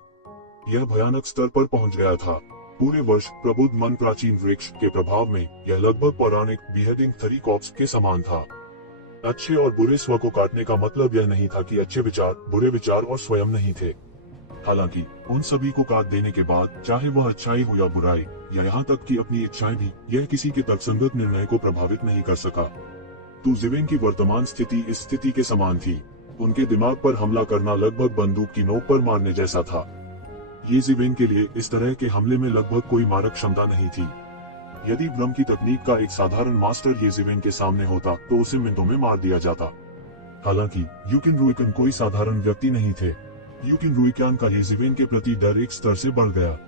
यह भयानक स्तर पर पहुंच गया था। पूरे वर्ष प्रबुद्ध मन प्राचीन वृक्ष के प्रभाव में यह लगभग पौराणिक बिहेडिंग थरी कॉप्स के समान था। अच्छे और बुरे स्व को काटने का मतलब यह नहीं था कि अच्छे विचार, बुरे विचार और स्वयं नहीं थे। हालांकि उन सभी को काट देने के बाद, चाहे वह अच्छाई हो या बुराई या यहाँ तक कि अपनी इच्छाएं भी, यह किसी के तर्कसंगत निर्णय को प्रभावित नहीं कर सका। येज़ेबेल की वर्तमान स्थिति इस स्थिति के समान थी। उनके दिमाग पर हमला करना लगभग बंदूक की नोक पर मारने जैसा था। येज़ेबेल के लिए इस तरह के हमले में लगभग कोई मारक क्षमता नहीं थी। यदि भ्रम की तकनीक का एक साधारण मास्टर येज़ेबेल के सामने होता तो उसे मिनटों में मार दिया जाता। हालांकि यूकिन रुइक्यान कोई साधारण व्यक्ति नहीं थे। यूकिन रुइक्यान का येज़ेबेल के प्रति डर एक स्तर से बढ़ गया।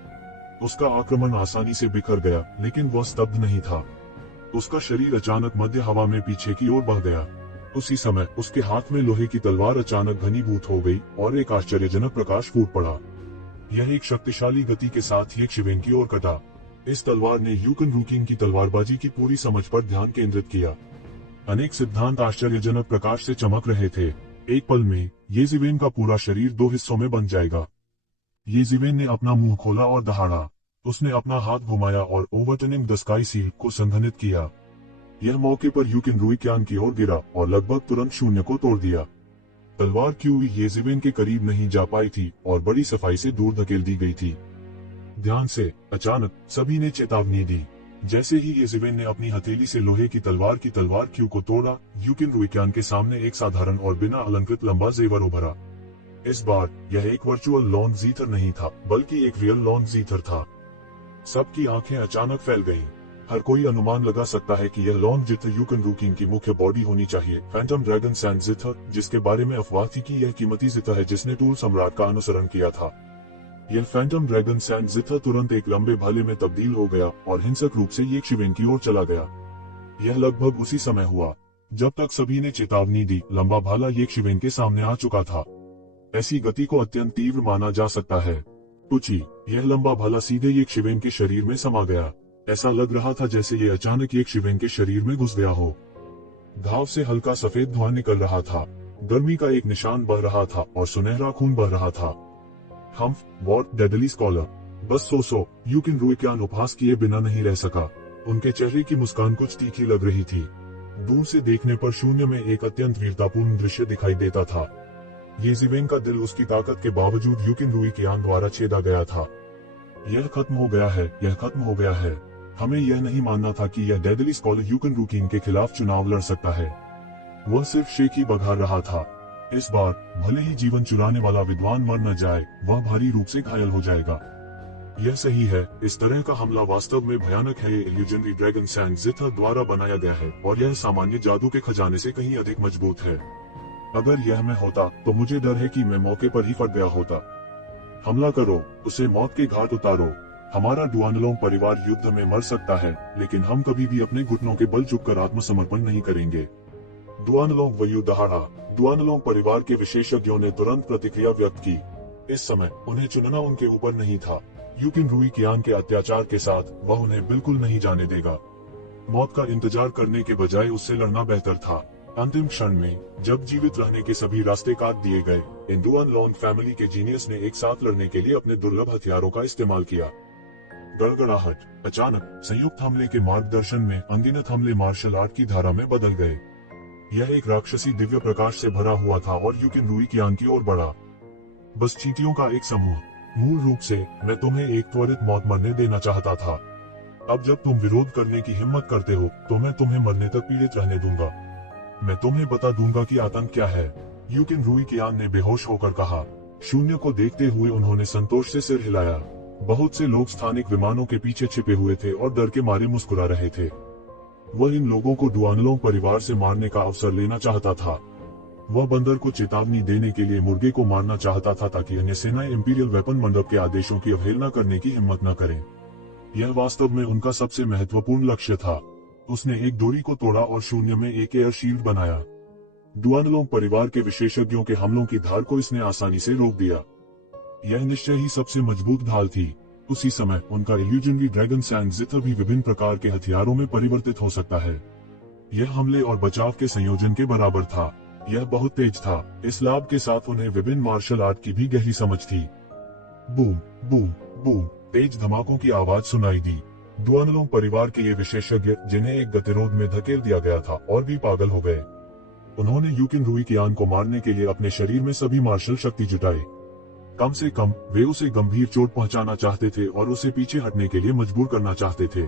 उसका आक्रमण आसानी से बिखर गया, लेकिन वह स्तब्ध नहीं था। उसका शरीर अचानक मध्य हवा में पीछे की ओर बढ़ गया। उसी समय उसके हाथ में लोहे की तलवार अचानक घनीभूत हो गई और एक आश्चर्यजनक प्रकाश फूट पड़ा। यह एक शक्तिशाली गति के साथ येज़ेबेल की ओर कटा। इस तलवार ने यूकिन रुइक्यान की तलवारबाजी की पूरी समझ पर ध्यान केंद्रित किया। अनेक सिद्धांत आश्चर्यजनक प्रकाश से चमक रहे थे। एक पल में येज़ेबेल का पूरा शरीर दो हिस्सों में बन जाएगा। येज़ेबेल ने अपना मुंह खोला और दहाड़ा। उसने अपना हाथ घुमाया और ओवरटर्निंग द स्काई सील को संघनित किया। यह मौके पर यूकिन रुइक्यान की ओर गिरा और लगभग तुरंत शून्य को तोड़ दिया। तलवार क्यूई येज़ेबेल के करीब नहीं जा पाई थी और बड़ी सफाई से दूर धकेल दी गई थी। ध्यान से, अचानक सभी ने चेतावनी दी। जैसे ही येज़ेबेल ने अपनी हथेली से लोहे की तलवार क्यू को तोड़ा, यूकिन रुइक्यान के सामने एक साधारण और बिना अलंकृत लंबा जेवर उभरा। इस बार यह एक वर्चुअल लॉन जीथर नहीं था, बल्कि एक रियल लॉन जीथर था। सबकी आंखें अचानक फैल गईं। हर कोई अनुमान लगा सकता है कि यह लॉन जिथर यूकन रूकिन की मुख्य बॉडी होनी चाहिए, फैंटम ड्रैगन सैंड जिथर, जिसके बारे में अफवाह थी कि यह कीमती जिथर है जिसने टूल सम्राट का अनुसरण किया था। यह फैंटम ड्रैगन सैंड जिथर तुरंत एक लंबे भाले में तब्दील हो गया और हिंसक रूप से येक शिवेन की ओर चला गया। यह लगभग उसी समय हुआ जब तक सभी ने चेतावनी दी। लंबा भाला येक शिवेन के सामने आ चुका था। ऐसी गति को अत्यंत तीव्र माना जा सकता है। पुची, यह लंबा भाला सीधे येक शिवेन के शरीर में समा गया। ऐसा लग रहा था जैसे ये अचानक येक शिवेन के शरीर में घुस गया हो। घाव से हल्का सफेद धुआं निकल रहा था, गर्मी का एक निशान बह रहा था और सुनहरा खून बह रहा था। हम्फ, वॉट, डेडली स्कॉलर। बस सो यूकिन रूइक्यान उपहास किए बिना नहीं रह सका। उनके चेहरे की मुस्कान कुछ तीखी लग रही थी। दूर से देखने पर शून्य में एक अत्यंत वीरतापूर्ण दृश्य दिखाई देता था। ये जिवेन का दिल उसकी ताकत के बावजूद यूकिन रूइक्यान द्वारा छेदा गया था। यह खत्म हो गया है, यह खत्म हो गया है। हमें यह नहीं मानना था कि यह डेडली स्कॉलर यूकिन रूकिन के खिलाफ चुनाव लड़ सकता है। वह सिर्फ शेख ही बघार रहा था। इस बार भले ही जीवन चुराने वाला विद्वान मर न जाए, वह भारी रूप से घायल हो जाएगा। यह सही है, इस तरह का हमला वास्तव में भयानक है। ये इल्यूजनरी ड्रैगन सैंड जिथर द्वारा बनाया गया है और यह सामान्य जादू के खजाने से कहीं अधिक मजबूत है। अगर यह मैं होता तो मुझे डर है कि मैं मौके पर ही फट गया होता। हमला करो, उसे मौत के घाट उतारो। हमारा डुआनलोंग परिवार युद्ध में मर सकता है, लेकिन हम कभी भी अपने घुटनों के बल झुककर आत्मसमर्पण नहीं करेंगे। डुआनलोंग वयु दहाड़ा। डुआनलोंग परिवार के विशेषज्ञों ने तुरंत प्रतिक्रिया व्यक्त की। इस समय उन्हें चुनना उनके ऊपर नहीं था। यूकिन रूइक्यान के अत्याचार के साथ वह उन्हें बिल्कुल नहीं जाने देगा। मौत का इंतजार करने के बजाय उससे लड़ना बेहतर था। अंतिम क्षण में जब जीवित रहने के सभी रास्ते काट दिए गए, इन डुआनलोंग फैमिली के जीनियस ने एक साथ लड़ने के लिए अपने दुर्लभ हथियारों का इस्तेमाल किया। गड़गड़ाहट। अचानक संयुक्त हमले के मार्गदर्शन में अनगिनत हमले मार्शल आर्ट की धारा में बदल गए। यह एक राक्षसी दिव्य प्रकाश से भरा हुआ था और यूकिन रूइक्यान की ओर बढ़ा। बस चींटियों का एक समूह। मूल रूप से मैं तुम्हें एक त्वरित मौत मरने देना चाहता था। अब जब तुम विरोध करने की हिम्मत करते हो तो मैं तुम्हें मरने तक पीड़ित रहने दूंगा। मैं तुम्हें बता दूंगा कि आतंक क्या है। यूकिन रूइक्यान ने बेहोश होकर कहा। शून्य को देखते हुए उन्होंने संतोष से सिर हिलाया। बहुत से लोग स्थानिक विमानों के पीछे छिपे हुए थे और डर के मारे मुस्कुरा रहे थे। वह इन लोगों को डुआनलोंग परिवार से मारने का अवसर लेना चाहता था। वह बंदर को चेतावनी देने के लिए मुर्गे को मारना चाहता था ताकि अन्य सेनाएं इंपीरियल वेपन मंडप के आदेशों की अवहेलना करने की हिम्मत न करें। यह वास्तव में उनका सबसे महत्वपूर्ण लक्ष्य था। उसने एक डोरी को तोड़ा और शून्य में एक एयर शील्ड बनाया। डुआनलोंग परिवार के विशेषज्ञों के हमलों की धार को इसने आसानी से रोक दिया। यह निश्चय ही सबसे मजबूत ढाल थी। उसी समय उनका इल्यूजनरी ड्रैगन सैंड जिथर भी विभिन्न प्रकार के हथियारों में परिवर्तित हो सकता है। यह हमले और बचाव के संयोजन के बराबर था। यह बहुत तेज था। इस लाभ के साथ उन्हें विभिन्न मार्शल आर्ट की भी गहरी समझ थी। बूम बूम बूम, तेज धमाकों की आवाज सुनाई दी। डुआनलोंग परिवार के ये विशेषज्ञ, जिन्हें एक गतिरोध में धकेल दिया गया था, और भी पागल हो गए। उन्होंने यूकिन रूइक्यान को मारने के लिए अपने शरीर में सभी मार्शल शक्ति जुटाई। कम से कम वे उसे गंभीर चोट पहुंचाना चाहते थे और उसे पीछे हटने के लिए मजबूर करना चाहते थे।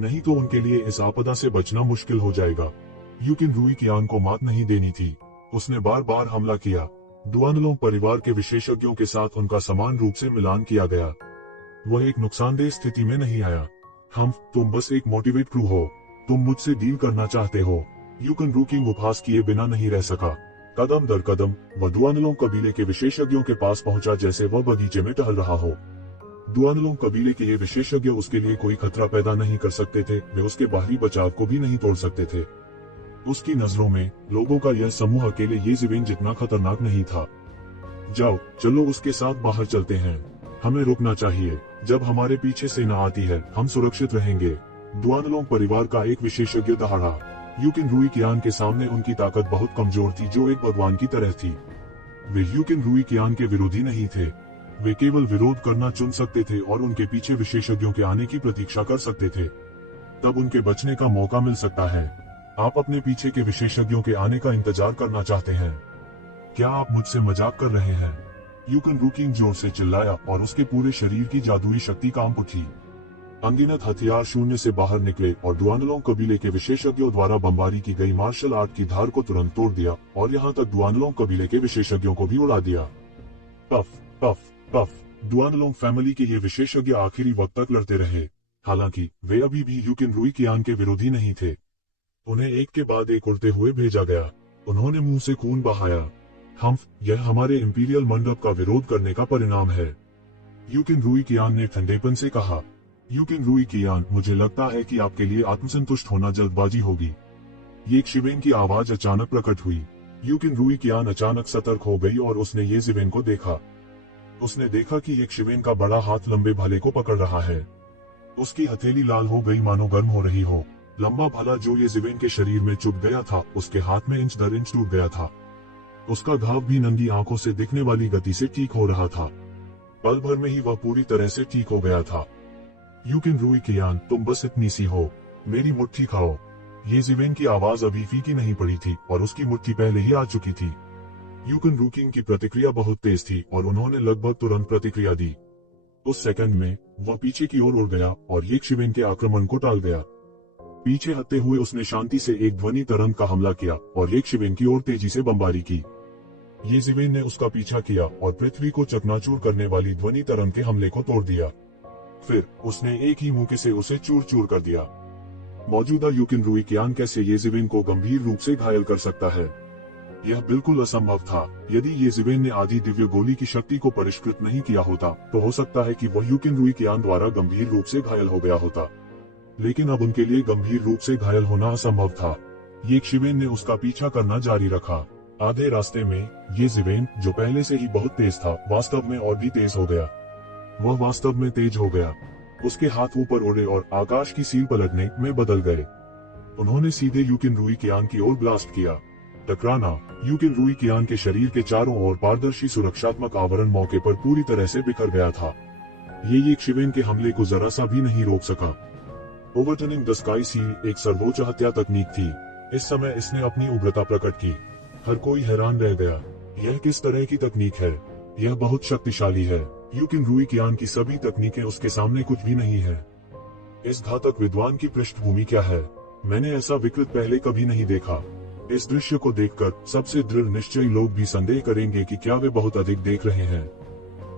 नहीं तो उनके लिए इस आपदा से बचना मुश्किल हो जाएगा। यूकिन रूइक्यान को मात नहीं देनी थी। उसने बार बार हमला किया। डुआनलोंग परिवार के विशेषज्ञों के साथ उनका समान रूप से मिलान किया गया। वह एक नुकसानदेह स्थिति में नहीं आया। तुम बस एक मोटिवेट क्रू हो। तुम मुझसे डील करना चाहते हो। यूकिन रूकिंग उपहास किए बिना नहीं रह सका। कदम दर कदम वह डुआनलोंग कबीले के विशेषज्ञों के पास पहुंचा जैसे वह बगीचे में टहल रहा हो। डुआनलोंग कबीले के ये विशेषज्ञ उसके लिए कोई खतरा पैदा नहीं कर सकते थे। वे उसके बाहरी बचाव को भी नहीं तोड़ सकते थे। उसकी नजरों में लोगों का यह समूह अकेले ये जिवेन जितना खतरनाक नहीं था। जाओ, चलो उसके साथ बाहर चलते हैं। हमें रुकना चाहिए। जब हमारे पीछे सेना आती है, हम सुरक्षित रहेंगे। डुआनलोंग परिवार का एक विशेषज्ञ दहाड़ा। यूकिन रूइक्यान के सामने उनकी ताकत बहुत कमजोर थी, जो एक भगवान की तरह थी। वे यूकिन रूइक्यान के विरोधी नहीं थे। वे केवल विरोध करना चुन सकते थे और उनके पीछे विशेषज्ञों के आने की प्रतीक्षा कर सकते थे। तब उनके बचने का मौका मिल सकता है। आप अपने पीछे के विशेषज्ञों के आने का इंतजार करना चाहते हैं? क्या आप मुझसे मजाक कर रहे हैं? यूकिन रूकिंग जोर से चिल्लाया और उसके पूरे शरीर की जादुई शक्ति कांप उठी। अनगिनत हथियार शून्य से बाहर निकले और डुआनलोंग कबीले के विशेषज्ञों द्वारा बमबारी की गई मार्शल आर्ट की धार को तुरंत तोड़ दिया और यहाँ तक डुआनलोंग कबीले के विशेषज्ञों को भी उड़ा दिया। Puff puff puff. Duanlong family के ये विशेषज्ञ आखिरी वक्त तक लड़ते रहे। हालांकि वे अभी भी यूकिन रुई कियान के विरोधी नहीं थे। उन्हें एक के बाद एक उड़ते हुए भेजा गया। उन्होंने मुंह से खून बहाया। यह हमारे इंपीरियल मंडप का विरोध करने का परिणाम है। यूकिन रुई कियान ने ठंडेपन से कहा। यूकिन रुई कियान, मुझे लगता है कि आपके लिए आत्मसंतुष्ट होना जल्दबाजी होगी। ये शिवेन की आवाज अचानक प्रकट हुई। यूकिन रुई कियान अचानक सतर्क हो गई और उसने ये शिवेन को देखा। उसने देखा कि एक शिवेन का बड़ा हाथ लंबे भाले को पकड़ रहा है। उसकी हथेली लाल हो गई मानो गर्म हो रही हो। लंबा भाला जो ये शिवेन के शरीर में चुभ गया था उसके हाथ में इंच दर इंच टूट गया था। उसका घाव भी नंगी आंखों से दिखने वाली गति से ठीक हो रहा था। पल भर में ही वह पूरी तरह से ठीक हो गया था। यूकिन रुई कियान, तुम बस इतनी सी हो, मेरी मुट्ठी खाओ। ये शिवेन की आवाज अभी फीकी नहीं पड़ी थी और उसकी मुट्ठी पहले ही आ चुकी थी। यूकिन रुकिंग की प्रतिक्रिया बहुत तेज थी और उन्होंने लगभग तुरंत प्रतिक्रिया दी। उस सेकंड में वह पीछे की ओर उड़ गया और ये शिवेन के आक्रमण को टाल गया। पीछे हटते हुए उसने शांति से एक ध्वनि तरंग का हमला किया और एक शिवेन की ओर तेजी से बमबारी की। ये शिवेन ने उसका पीछा किया और पृथ्वी को चकनाचूर करने वाली ध्वनि तरंग के हमले को तोड़ दिया। फिर उसने एक ही मौके से उसे चूर चूर कर दिया। मौजूदा यूकिन रुई कियान कैसे ये शिवेन को गंभीर रूप से घायल कर सकता है? यह बिल्कुल असंभव था। यदि ये शिवेन ने आधी दिव्य गोली की शक्ति को परिष्कृत नहीं किया होता तो हो सकता है कि वह यूकिन रुई कियान द्वारा गंभीर रूप से घायल हो गया होता, लेकिन अब उनके लिए गंभीर रूप से घायल होना असंभव था। ये शिवेन ने उसका पीछा करना जारी रखा। आधे रास्ते में ये शिवेन, जो पहले से ही बहुत तेज था, वास्तव में और भी तेज हो गया। वह वास्तव में तेज हो गया। उसके हाथ ऊपर उड़े और आकाश की सील पलटने में बदल गए। उन्होंने सीधे यूकिन रुई कियान की ओर ब्लास्ट किया। टकराना। यूकिन रुई कियान के शरीर के चारों ओर पारदर्शी सुरक्षात्मक आवरण मौके पर पूरी तरह से बिखर गया था। ये शिवेन के हमले को जरा सा भी नहीं रोक सका। ओवरटर्निंग द स्काई सील एक सर्वोच्च हत्या तकनीक थी। इस समय इसने अपनी उग्रता प्रकट की। हर कोई हैरान रह गया। यह किस तरह की तकनीक है? यह बहुत शक्तिशाली है। यूकिन रुई कियान की सभी तकनीकें उसके सामने कुछ भी नहीं है। इस घातक विद्वान की पृष्ठभूमि क्या है? मैंने ऐसा विकृत पहले कभी नहीं देखा। इस दृश्य को देखकर सबसे दृढ़ निश्चयी लोग भी संदेह करेंगे कि क्या वे बहुत अधिक देख रहे हैं।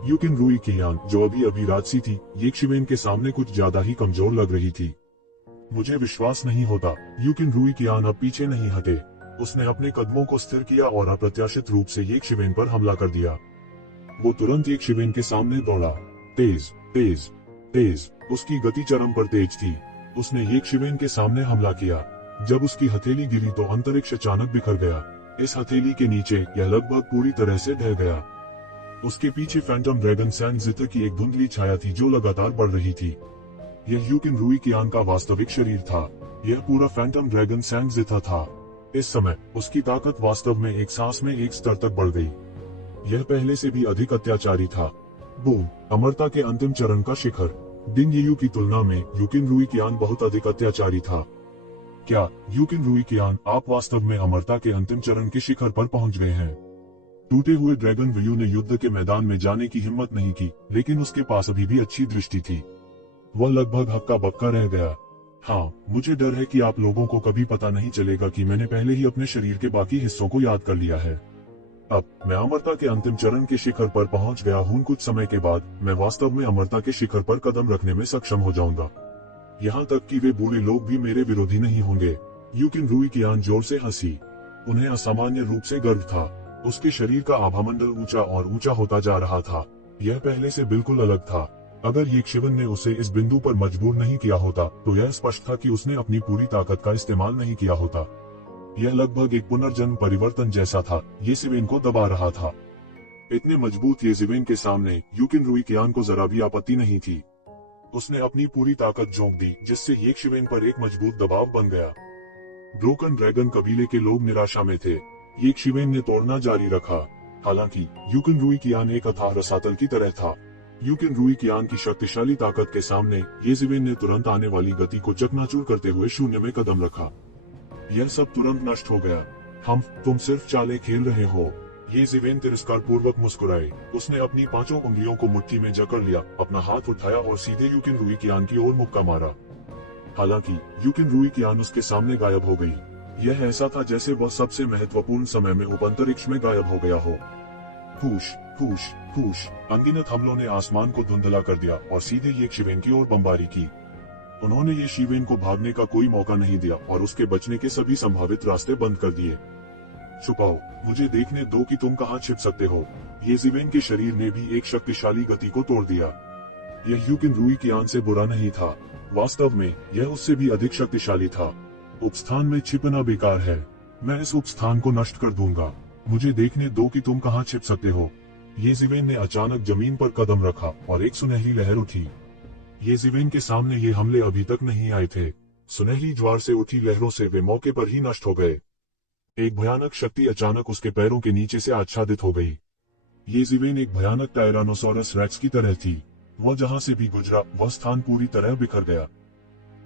यूकिन रुई कियान, जो अभी अभी राजसी थी, ये शिवेन के सामने कुछ ज्यादा ही कमजोर लग रही थी। मुझे विश्वास नहीं होता। यूकिन रुई कियान अब पीछे नहीं हटे। उसने अपने कदमों को स्थिर किया और अप्रत्याशित रूप से एक शिवेन पर हमला कर दिया। वो तुरंत एक शिवेन के सामने दौड़ा। तेज तेज तेज। उसकी गति चरम पर तेज थी। उसने एक शिवेन के सामने हमला किया। जब उसकी हथेली गिरी तो अंतरिक्ष अचानक बिखर गया। इस हथेली के नीचे यह लगभग पूरी तरह से ढह गया। उसके पीछे फैंटम ड्रैगन सैंड जितर की एक धुंधली छाया थी जो लगातार बढ़ रही थी। यह यूकिन रुई कियान का वास्तविक शरीर था। यह पूरा फैंटम ड्रैगन सैंड जितर था। इस समय उसकी ताकत वास्तव में एक सांस में एक स्तर तक बढ़ गई। यह पहले से भी अधिक अत्याचारी था। बूम। अमरता के अंतिम चरण का शिखर। दिन येयू की तुलना में यूकिन रुई कियान बहुत अधिक अत्याचारी था। क्या यूकिन रुई कियान, आप वास्तव में अमरता के अंतिम चरण के शिखर पर पहुंच गए हैं? टूटे हुए ड्रैगन व्यू ने युद्ध के मैदान में जाने की हिम्मत नहीं की, लेकिन उसके पास अभी भी अच्छी दृष्टि थी। वह लगभग हक्का बक्का रह गया। हाँ, मुझे डर है कि आप लोगों को कभी पता नहीं चलेगा कि मैंने पहले ही अपने शरीर के बाकी हिस्सों को याद कर लिया है। अब मैं अमरता के अंतिम चरण के शिखर पर पहुंच गया हूं। कुछ समय के बाद मैं वास्तव में अमरता के शिखर पर कदम रखने में सक्षम हो जाऊंगा। यहाँ तक कि वे बूढ़े लोग भी मेरे विरोधी नहीं होंगे। यूकिन रुई कियान जोर से हंसी। उन्हें असामान्य रूप से गर्व था। उसके शरीर का आभामंडल ऊंचा और ऊंचा होता जा रहा था। यह पहले से बिल्कुल अलग था। अगर ये शिवन ने उसे इस बिंदु पर मजबूर नहीं किया होता तो यह स्पष्ट था कि उसने अपनी पूरी ताकत का इस्तेमाल नहीं किया होता। यह लगभग एक पुनर्जन्म परिवर्तन जैसा था। ये शिवेन को दबा रहा था। इतने मजबूत ये शिवेन के सामने यूकिन रुई कियान को जरा भी आपत्ति नहीं थी। उसने अपनी पूरी ताकत झोंक दी, जिससे ये शिवेन पर एक मजबूत दबाव बन गया। ब्रोकन ड्रैगन कबीले के लोग निराशा में थे। ये शिवेन ने तोड़ना जारी रखा। हालांकि यूकिन रुई कियान एक अथाह रसातल की तरह था। यूकिन रुई कियान की शक्तिशाली ताकत के सामने ये शिवेन ने तुरंत आने वाली गति को चकनाचूर करते हुए शून्य में कदम रखा। यह सब तुरंत नष्ट हो गया। तुम सिर्फ चालें खेल रहे हो। ये शिवेन तिरस्कार पूर्वक मुस्कुराए। उसने अपनी 5 उंगलियों को मुट्ठी में जकड़ लिया, अपना हाथ उठाया और सीधे यूकिन रुई कियान की ओर मुक्का मारा। हालांकि यूकिन रुई कियान उसके सामने गायब हो गई। यह ऐसा था जैसे वह सबसे महत्वपूर्ण समय में उपअंतरिक्ष में गायब हो गया हो। फूश फूश फूश। अनगिनत हमलों ने आसमान को धुंधला कर दिया और सीधे ये शिवेन की ओर बमबारी की। उन्होंने ये शिवेन को भागने का कोई मौका नहीं दिया और उसके बचने के सभी संभावित रास्ते बंद कर दिए। छुपाओ, मुझे देखने दो कि तुम कहाँ छिप सकते हो। ये शिवेन के शरीर ने भी एक शक्तिशाली गति को तोड़ दिया। यह यूकिन रूई की आन से बुरा नहीं था, वास्तव में यह उससे भी अधिक शक्तिशाली था। उपस्थान में छिपना बेकार है, मैं इस उपस्थान को नष्ट कर दूंगा। मुझे देखने दो कि तुम कहाँ छिप सकते हो। ये शिवेन ने अचानक जमीन पर कदम रखा और एक सुनहरी लहर उठी। ये शिवेन के सामने ये हमले अभी तक नहीं आए थे। सुनहरी ज्वार से उठी लहरों से वे मौके पर ही नष्ट हो गए। एक भयानक शक्ति अचानक उसके पैरों के नीचे से आच्छादित हो गई। ये शिवेन एक भयानक टायरानोसोरस रेक्स की तरह थी। वह जहां से भी गुजरा वह स्थान पूरी तरह बिखर गया।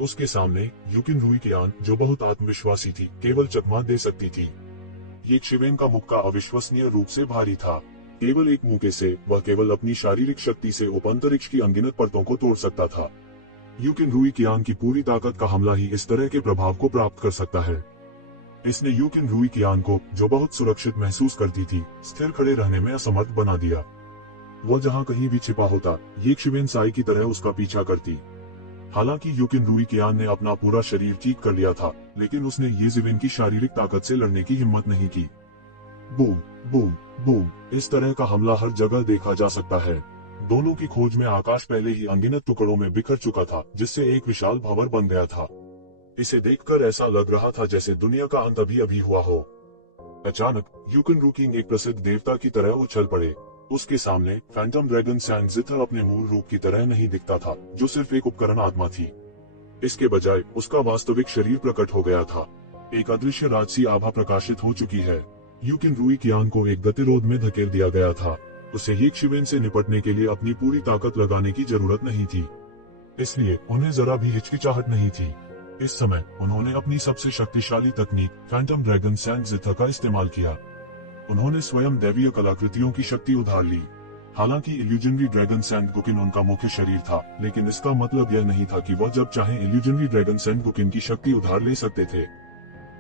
उसके सामने यूकिन रूई की आन, जो बहुत आत्मविश्वासी थी, केवल चकमा दे सकती थी। ये शिवेन का मुक्का अविश्वसनीय रूप से भारी था। केवल एक मुक्के से वह केवल अपनी शारीरिक शक्ति से उपअंतरिक्ष की अनगिनत परतों को तोड़ सकता था। यूकिन रूई की आन की पूरी ताकत का हमला ही इस तरह के प्रभाव को प्राप्त कर सकता है। इसने यूकिन रूई की आन को, जो बहुत सुरक्षित महसूस करती थी, स्थिर खड़े रहने में असमर्थ बना दिया। वह जहां कहीं भी छिपा होता, ये शिवेन साई की तरह उसका पीछा करती। हालांकि यूकिन रूई की आन ने अपना पूरा शरीर ठीक कर लिया था, लेकिन उसने ये शिवेन की शारीरिक ताकत से लड़ने की हिम्मत नहीं की। बूम बूम बूम, इस तरह का हमला हर जगह देखा जा सकता है। दोनों की खोज में आकाश पहले ही अनगिनत टुकड़ों में बिखर चुका था, जिससे एक विशाल भंवर बन गया था। इसे देखकर ऐसा लग रहा था जैसे दुनिया का अंत अभी अभी हुआ हो। अचानक यूकिन रू किंग एक प्रसिद्ध देवता की तरह उछल पड़े। उसके सामने फैंटम ड्रैगन सैंड जिथर अपने मूल रूप की तरह नहीं दिखता था, जो सिर्फ एक उपकरण आत्मा थी। इसके बजाय उसका वास्तविक शरीर प्रकट हो गया था। एक अदृश्य राजसी आभा प्रकाशित हो चुकी है। यूकिन रूई की आन को एक गतिरोध में धकेल दिया गया था। उसे ये शिवेन से निपटने के लिए अपनी पूरी ताकत लगाने की जरूरत नहीं थी, इसलिए उन्हें जरा भी हिचकिचाहट नहीं थी। इस समय उन्होंने अपनी सबसे शक्तिशाली तकनीक फैंटम ड्रैगन सैंड जिथर का इस्तेमाल किया। उन्होंने स्वयं दैवीय कलाकृतियों की शक्ति उधार ली। हालांकि इल्यूजनरी ड्रैगन सैंड गुकिन उनका मुख्य शरीर था, लेकिन इसका मतलब यह नहीं था कि वह जब चाहे इल्यूजनरी ड्रैगन सैंड गुकिन की शक्ति उधार ले सकते थे।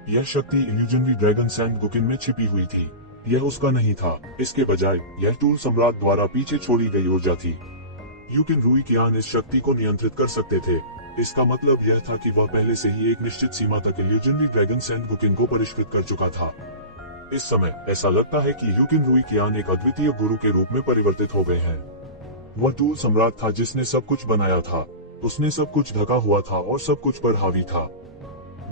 यह शक्ति इल्यूजनरी ड्रैगन सैंड गुकिन में छिपी हुई थी, यह उसका नहीं था। इसके बजाय यह टूल सम्राट द्वारा पीछे छोड़ी गई ऊर्जा थी। यूकिन रूई की आन इस शक्ति को नियंत्रित कर सकते थे। इसका मतलब यह था कि वह पहले से ही एक निश्चित सीमा तक इल्यूजनरी ड्रैगन सैंड गुकिन को परिष्कृत कर चुका था। इस समय ऐसा लगता है कि यूकिन रूई की आन एक अद्वितीय गुरु के रूप में परिवर्तित हो गए हैं। वह टूल सम्राट था जिसने सब कुछ बनाया था। उसने सब कुछ ढका हुआ था और सब कुछ पर हावी था।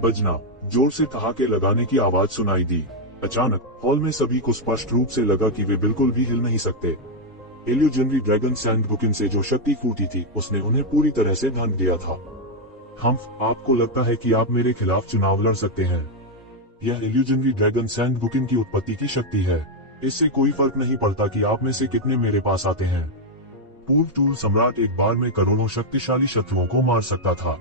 बजना, जोर से ठहाके लगाने की आवाज सुनाई दी। अचानक हॉल में सभी को स्पष्ट रूप से लगा कि वे बिल्कुल भी हिल नहीं सकते। इल्यूजनरी ड्रैगन सैंड गुकिन से जो शक्ति फूटी थी, उसने उन्हें पूरी तरह से ढक दिया था। आपको लगता है कि आप मेरे खिलाफ चुनाव लड़ सकते हैं? यह इल्यूजनरी ड्रैगन सैंड गुकिन की उत्पत्ति की शक्ति है। इससे कोई फर्क नहीं पड़ता कि आप में से कितने मेरे पास आते हैं। पूर्व टूल सम्राट एक बार में करोड़ों शक्तिशाली शत्रुओं को मार सकता था,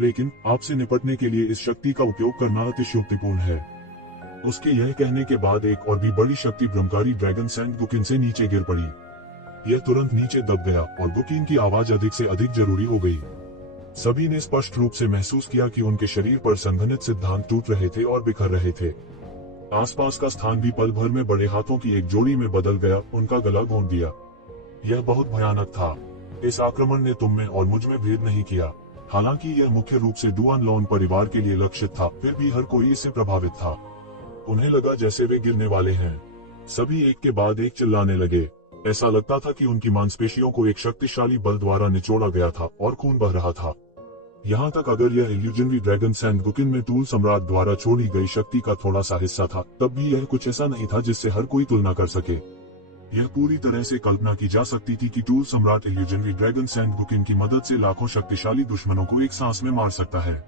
लेकिन आपसे निपटने के लिए इस शक्ति का उपयोग करना अतिशयोक्तिपूर्ण है। उसके यह कहने के बाद एक और भी बड़ी शक्ति ब्रह्मकारी ड्रैगन सैंड गुकिन से नीचे गिर पड़ी। यह तुरंत नीचे दब गया और गुकिन की आवाज अधिक से अधिक जरूरी हो गई। सभी ने स्पष्ट रूप से महसूस किया कि उनके शरीर पर संघनित सिद्धांत टूट रहे थे और बिखर रहे थे। आसपास का स्थान भी पल भर में बड़े हाथों की एक जोड़ी में बदल गया, उनका गला घोंट दिया। यह बहुत भयानक था। इस आक्रमण ने तुम में और मुझ में भेद नहीं किया। हालांकि यह मुख्य रूप से डुआन लॉन परिवार के लिए लक्षित था, फिर भी हर कोई इससे प्रभावित था। उन्हें लगा जैसे वे गिरने वाले हैं। सभी एक के बाद एक चिल्लाने लगे। ऐसा लगता था कि उनकी मांसपेशियों को एक शक्तिशाली बल द्वारा निचोड़ा गया था और खून बह रहा था। यहाँ तक अगर यह इल्यूजनरी ड्रैगन सैंड गुकिन में टूल सम्राट द्वारा छोड़ी गई शक्ति का थोड़ा सा हिस्सा था, तब भी यह कुछ ऐसा नहीं था जिससे हर कोई तुलना कर सके। यह पूरी तरह से कल्पना की जा सकती थी कि टूल सम्राट इल्यूजनरी ड्रैगन सैंड गुकिन की मदद से लाखों शक्तिशाली दुश्मनों को एक सांस में मार सकता है।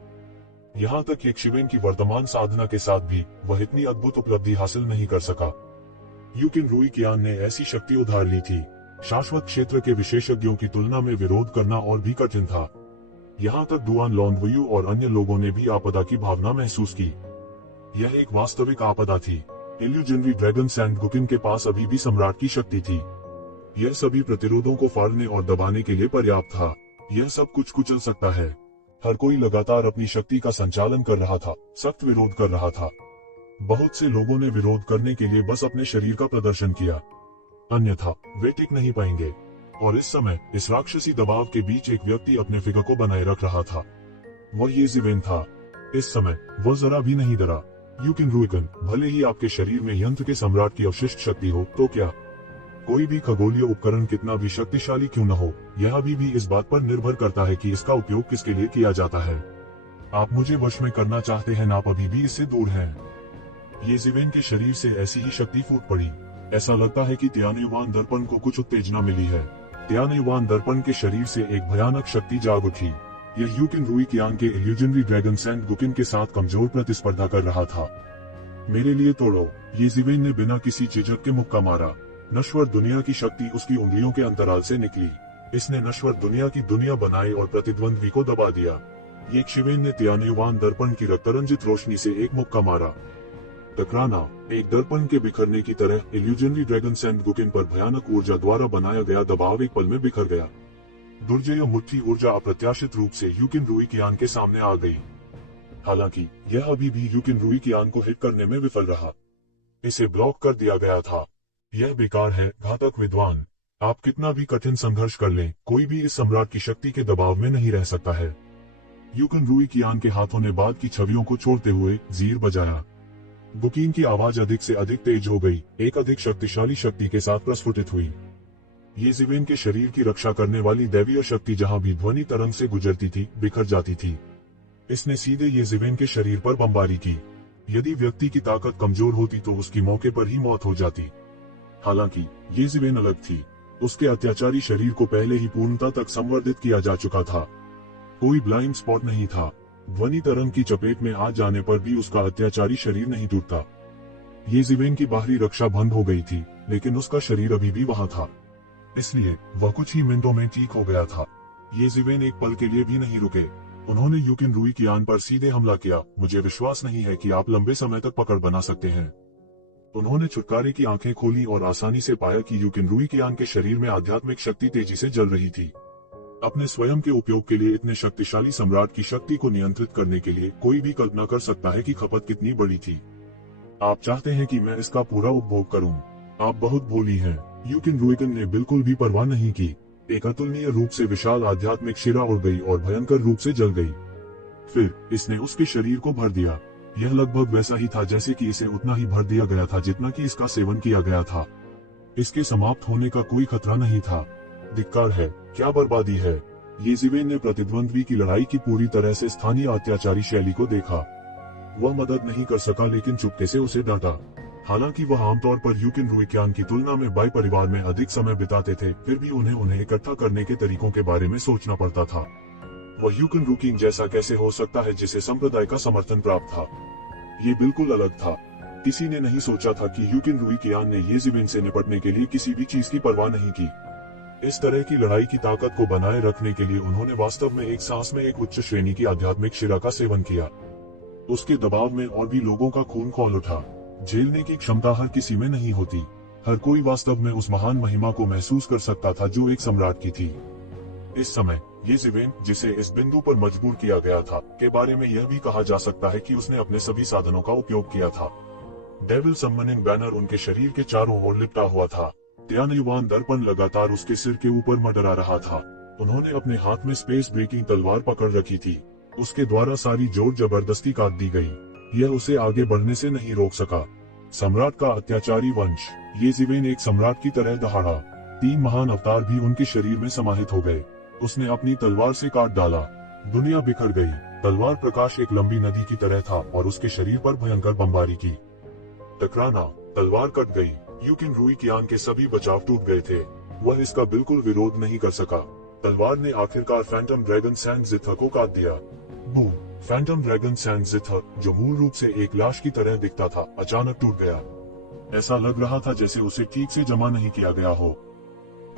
यहाँ तक एक शिवेन की वर्तमान साधना के साथ भी वह इतनी अद्भुत उपलब्धि हासिल नहीं कर सका। यूकिन रूई कियान ने ऐसी शक्ति उधार ली थी। शाश्वत क्षेत्र के विशेषज्ञों की तुलना में विरोध करना और भी कठिन था। यहाँ तक डुआन लॉन्गवयू और अन्य लोगों ने भी आपदा की भावना महसूस की। यह एक वास्तविक आपदा थी। इल्यूजनरी ड्रैगन सैंड गुकिन के पास अभी भी सम्राट की शक्ति थी। यह सभी प्रतिरोधों को फाड़ने और दबाने के लिए पर्याप्त था। यह सब कुछ कुचल सकता है। हर कोई लगातार अपनी शक्ति का संचालन कर रहा था, सख्त विरोध कर रहा था। बहुत से लोगों ने विरोध करने के लिए बस अपने शरीर का प्रदर्शन किया। अन्यथा वे टिक नहीं पाएंगे। और इस समय इस राक्षसी दबाव के बीच एक व्यक्ति अपने फिगर को बनाए रख रहा था। वह येज़िवेन था। इस समय वह जरा भी नहीं डरा। यूकिन रुइकन, भले ही आपके शरीर में यंत्र के सम्राट की अवशिष्ट शक्ति हो तो क्या, कोई भी खगोलीय उपकरण कितना भी शक्तिशाली क्यों न हो, यह अभी भी इस बात पर निर्भर करता है कि इसका उपयोग किसके लिए किया जाता है। आप मुझे वश में करना चाहते हैं, आप अभी भी इससे दूर हैं। येज़िवेन के शरीर से ऐसी ही शक्ति फूट पड़ी। ऐसा लगता है कि त्यानयुवान दर्पण को कुछ उत्तेजना मिली है। त्यानयुवान दर्पण के शरीर से एक भयानक शक्ति जाग उठी। यह यूकिन रुइकियांग के इल्यूजनरी ड्रैगन सैंड गुकिन के साथ कमजोर प्रतिस्पर्धा कर रहा था। मेरे लिए तोड़ो, येज़िवेन ने बिना किसी झिझक के मुक्का मारा। नश्वर दुनिया की शक्ति उसकी उंगलियों के अंतराल से निकली। इसने नश्वर दुनिया की दुनिया बनाई और प्रतिद्वंद्वी को दबा दिया। येज़िवेन ने त्यानयुवान दर्पण की रक्तरंजित रोशनी से एक मुक्का मारा। टकराना, एक दर्पण के बिखरने की तरह इल्यूजनरी ड्रैगन सैंड गुकिन पर भयानक ऊर्जा द्वारा बनाया गया दबाव एक पल में बिखर गया। दुर्जय मुट्ठी ऊर्जा अप्रत्याशित रूप से यूकिन रुइकियांग के सामने आ गई। हालांकि यह अभी भी यूकिन रुइकियांग को हिट करने में विफल रहा। इसे ब्लॉक कर दिया गया था। यह बेकार है, घातक विद्वान। आप कितना भी कठिन संघर्ष कर लें, कोई भी इस सम्राट की शक्ति के दबाव में नहीं रह सकता है। यूकिन रुइकियांग के हाथों ने बाद की छवियों को छोड़ते हुए जीर बजाया। गुकिन की आवाज अधिक से अधिक तेज हो गई, एक अधिक शक्तिशाली शक्ति के साथ प्रस्फुटित हुई। येज़िवेन के शरीर की रक्षा करने वाली दैवीय शक्ति जहां भी ध्वनि तरंग से गुजरती थी, बिखर जाती थी। इसने सीधे येज़िवेन के शरीर पर बमबारी की। यदि व्यक्ति की ताकत कमजोर होती तो उसकी मौके पर ही मौत हो जाती। हालांकि येज़िवेन अलग थी। उसके अत्याचारी शरीर को पहले ही पूर्णता तक संवर्धित किया जा चुका था। कोई ब्लाइंड स्पॉट नहीं था। ध्वनि तरंग की चपेट में आ जाने पर भी उसका अत्याचारी शरीर नहीं टूटता। येज़िवेन की बाहरी रक्षा बंद हो गई थी, लेकिन उसका शरीर अभी भी वहां था। इसलिए वह कुछ ही मिनटों में ठीक हो गया था। येज़िवेन एक पल के लिए भी नहीं रुके। उन्होंने यूकिन रुइकियांग पर सीधे हमला किया। मुझे विश्वास नहीं है कि आप लंबे समय तक पकड़ बना सकते हैं। उन्होंने छुटकारे की आंखें खोली और आसानी से पाया कि यूकिन रुइकियांग के शरीर में आध्यात्मिक शक्ति तेजी से जल रही थी। अपने स्वयं के उपयोग के लिए इतने शक्तिशाली सम्राट की शक्ति को नियंत्रित करने के लिए कोई भी कल्पना कर सकता है कि खपत कितनी बड़ी थी। आप चाहते हैं कि मैं इसका पूरा उपभोग करूं? आप बहुत भोली हैं। यूकिन रुइकन ने बिल्कुल भी परवाह नहीं की। एक अतुलनीय रूप से विशाल आध्यात्मिक शिरा उड़ गई और भयंकर रूप से जल गई। फिर इसने उसके शरीर को भर दिया। यह लगभग वैसा ही था जैसे कि इसे उतना ही भर दिया गया था जितना कि इसका सेवन किया गया था। इसके समाप्त होने का कोई खतरा नहीं था। धिक्कार है, क्या बर्बादी है। येज़िवेन ने प्रतिद्वंद्वी की लड़ाई की पूरी तरह से स्थानीय अत्याचारी शैली को देखा। वह मदद नहीं कर सका, लेकिन चुपके से उसे डांटा। हालांकि वह आमतौर पर यूकिन रुइकियांग की तुलना में बाई परिवार में अधिक समय बिताते थे, फिर भी उन्हें इकट्ठा करने के तरीकों के बारे में सोचना पड़ता था। वह यूकिन रुइकियांग जैसा कैसे हो सकता है जिसे संप्रदाय का समर्थन प्राप्त था। ये बिल्कुल अलग था। किसी ने नहीं सोचा था कि यूकिन रुइकियांग ने येज़िवेन से निपटने के लिए किसी भी चीज की परवाह नहीं की। इस तरह की लड़ाई की ताकत को बनाए रखने के लिए उन्होंने वास्तव में एक सांस में एक उच्च श्रेणी की आध्यात्मिक शिरा का सेवन किया। उसके दबाव में और भी लोगों का खून खौल उठा। झेलने की क्षमता हर किसी में नहीं होती। हर कोई वास्तव में उस महान महिमा को महसूस कर सकता था जो एक सम्राट की थी। इस समय येज़िवेन, जिसे इस बिंदु पर मजबूर किया गया था, के बारे में यह भी कहा जा सकता है कि उसने अपने सभी साधनों का उपयोग किया था। डेविल समनिंग बैनर उनके शरीर के चारों ओर लिपटा हुआ था। त्यानयुवान दर्पण लगातार उसके सिर के ऊपर मंडरा रहा था। उन्होंने अपने हाथ में स्पेस ब्रेकिंग तलवार पकड़ रखी थी। उसके द्वारा सारी जोर जबरदस्ती काट दी गई। यह उसे आगे बढ़ने से नहीं रोक सका। सम्राट का अत्याचारी वंश। येज़िवेन एक सम्राट की तरह दहाड़ा। 3 महान अवतार भी उनके शरीर में समाहित हो गए। उसने अपनी तलवार से काट डाला। दुनिया बिखर गई। तलवार प्रकाश एक लंबी नदी की तरह था और उसके शरीर पर भयंकर बमबारी की। टकराना, तलवार कट गई। यूकिन रुइकियांग के सभी बचाव टूट गए थे। वह इसका बिल्कुल विरोध नहीं कर सका। तलवार ने आखिरकार फैंटम ड्रैगन सैंड जिथर को काट दिया। बू! फैंटम ड्रैगन सैंड जिथर, जो मूल रूप से एक लाश की तरह दिखता था, अचानक टूट गया। ऐसा लग रहा था जैसे उसे ठीक से जमा नहीं किया गया हो।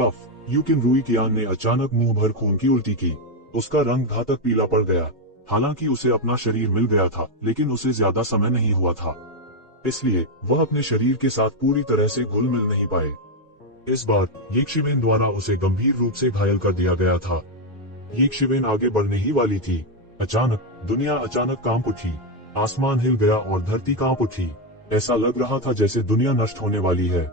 पफ! यूकिन रुइकियांग ने अचानक मुंह भर खून की उल्टी की। उसका रंग घातक पीला पड़ गया। हालांकि उसे अपना शरीर मिल गया था, लेकिन उसे ज्यादा समय नहीं हुआ था। इसलिए वह अपने शरीर के साथ पूरी तरह से घुल मिल नहीं पाए। इस बार येज़िवेन द्वारा उसे गंभीर रूप से घायल कर दिया गया था। येज़िवेन आगे बढ़ने ही वाली थी। अचानक दुनिया अचानक कांप उठी। आसमान हिल गया और धरती कांप उठी। ऐसा लग रहा था जैसे दुनिया नष्ट होने वाली है।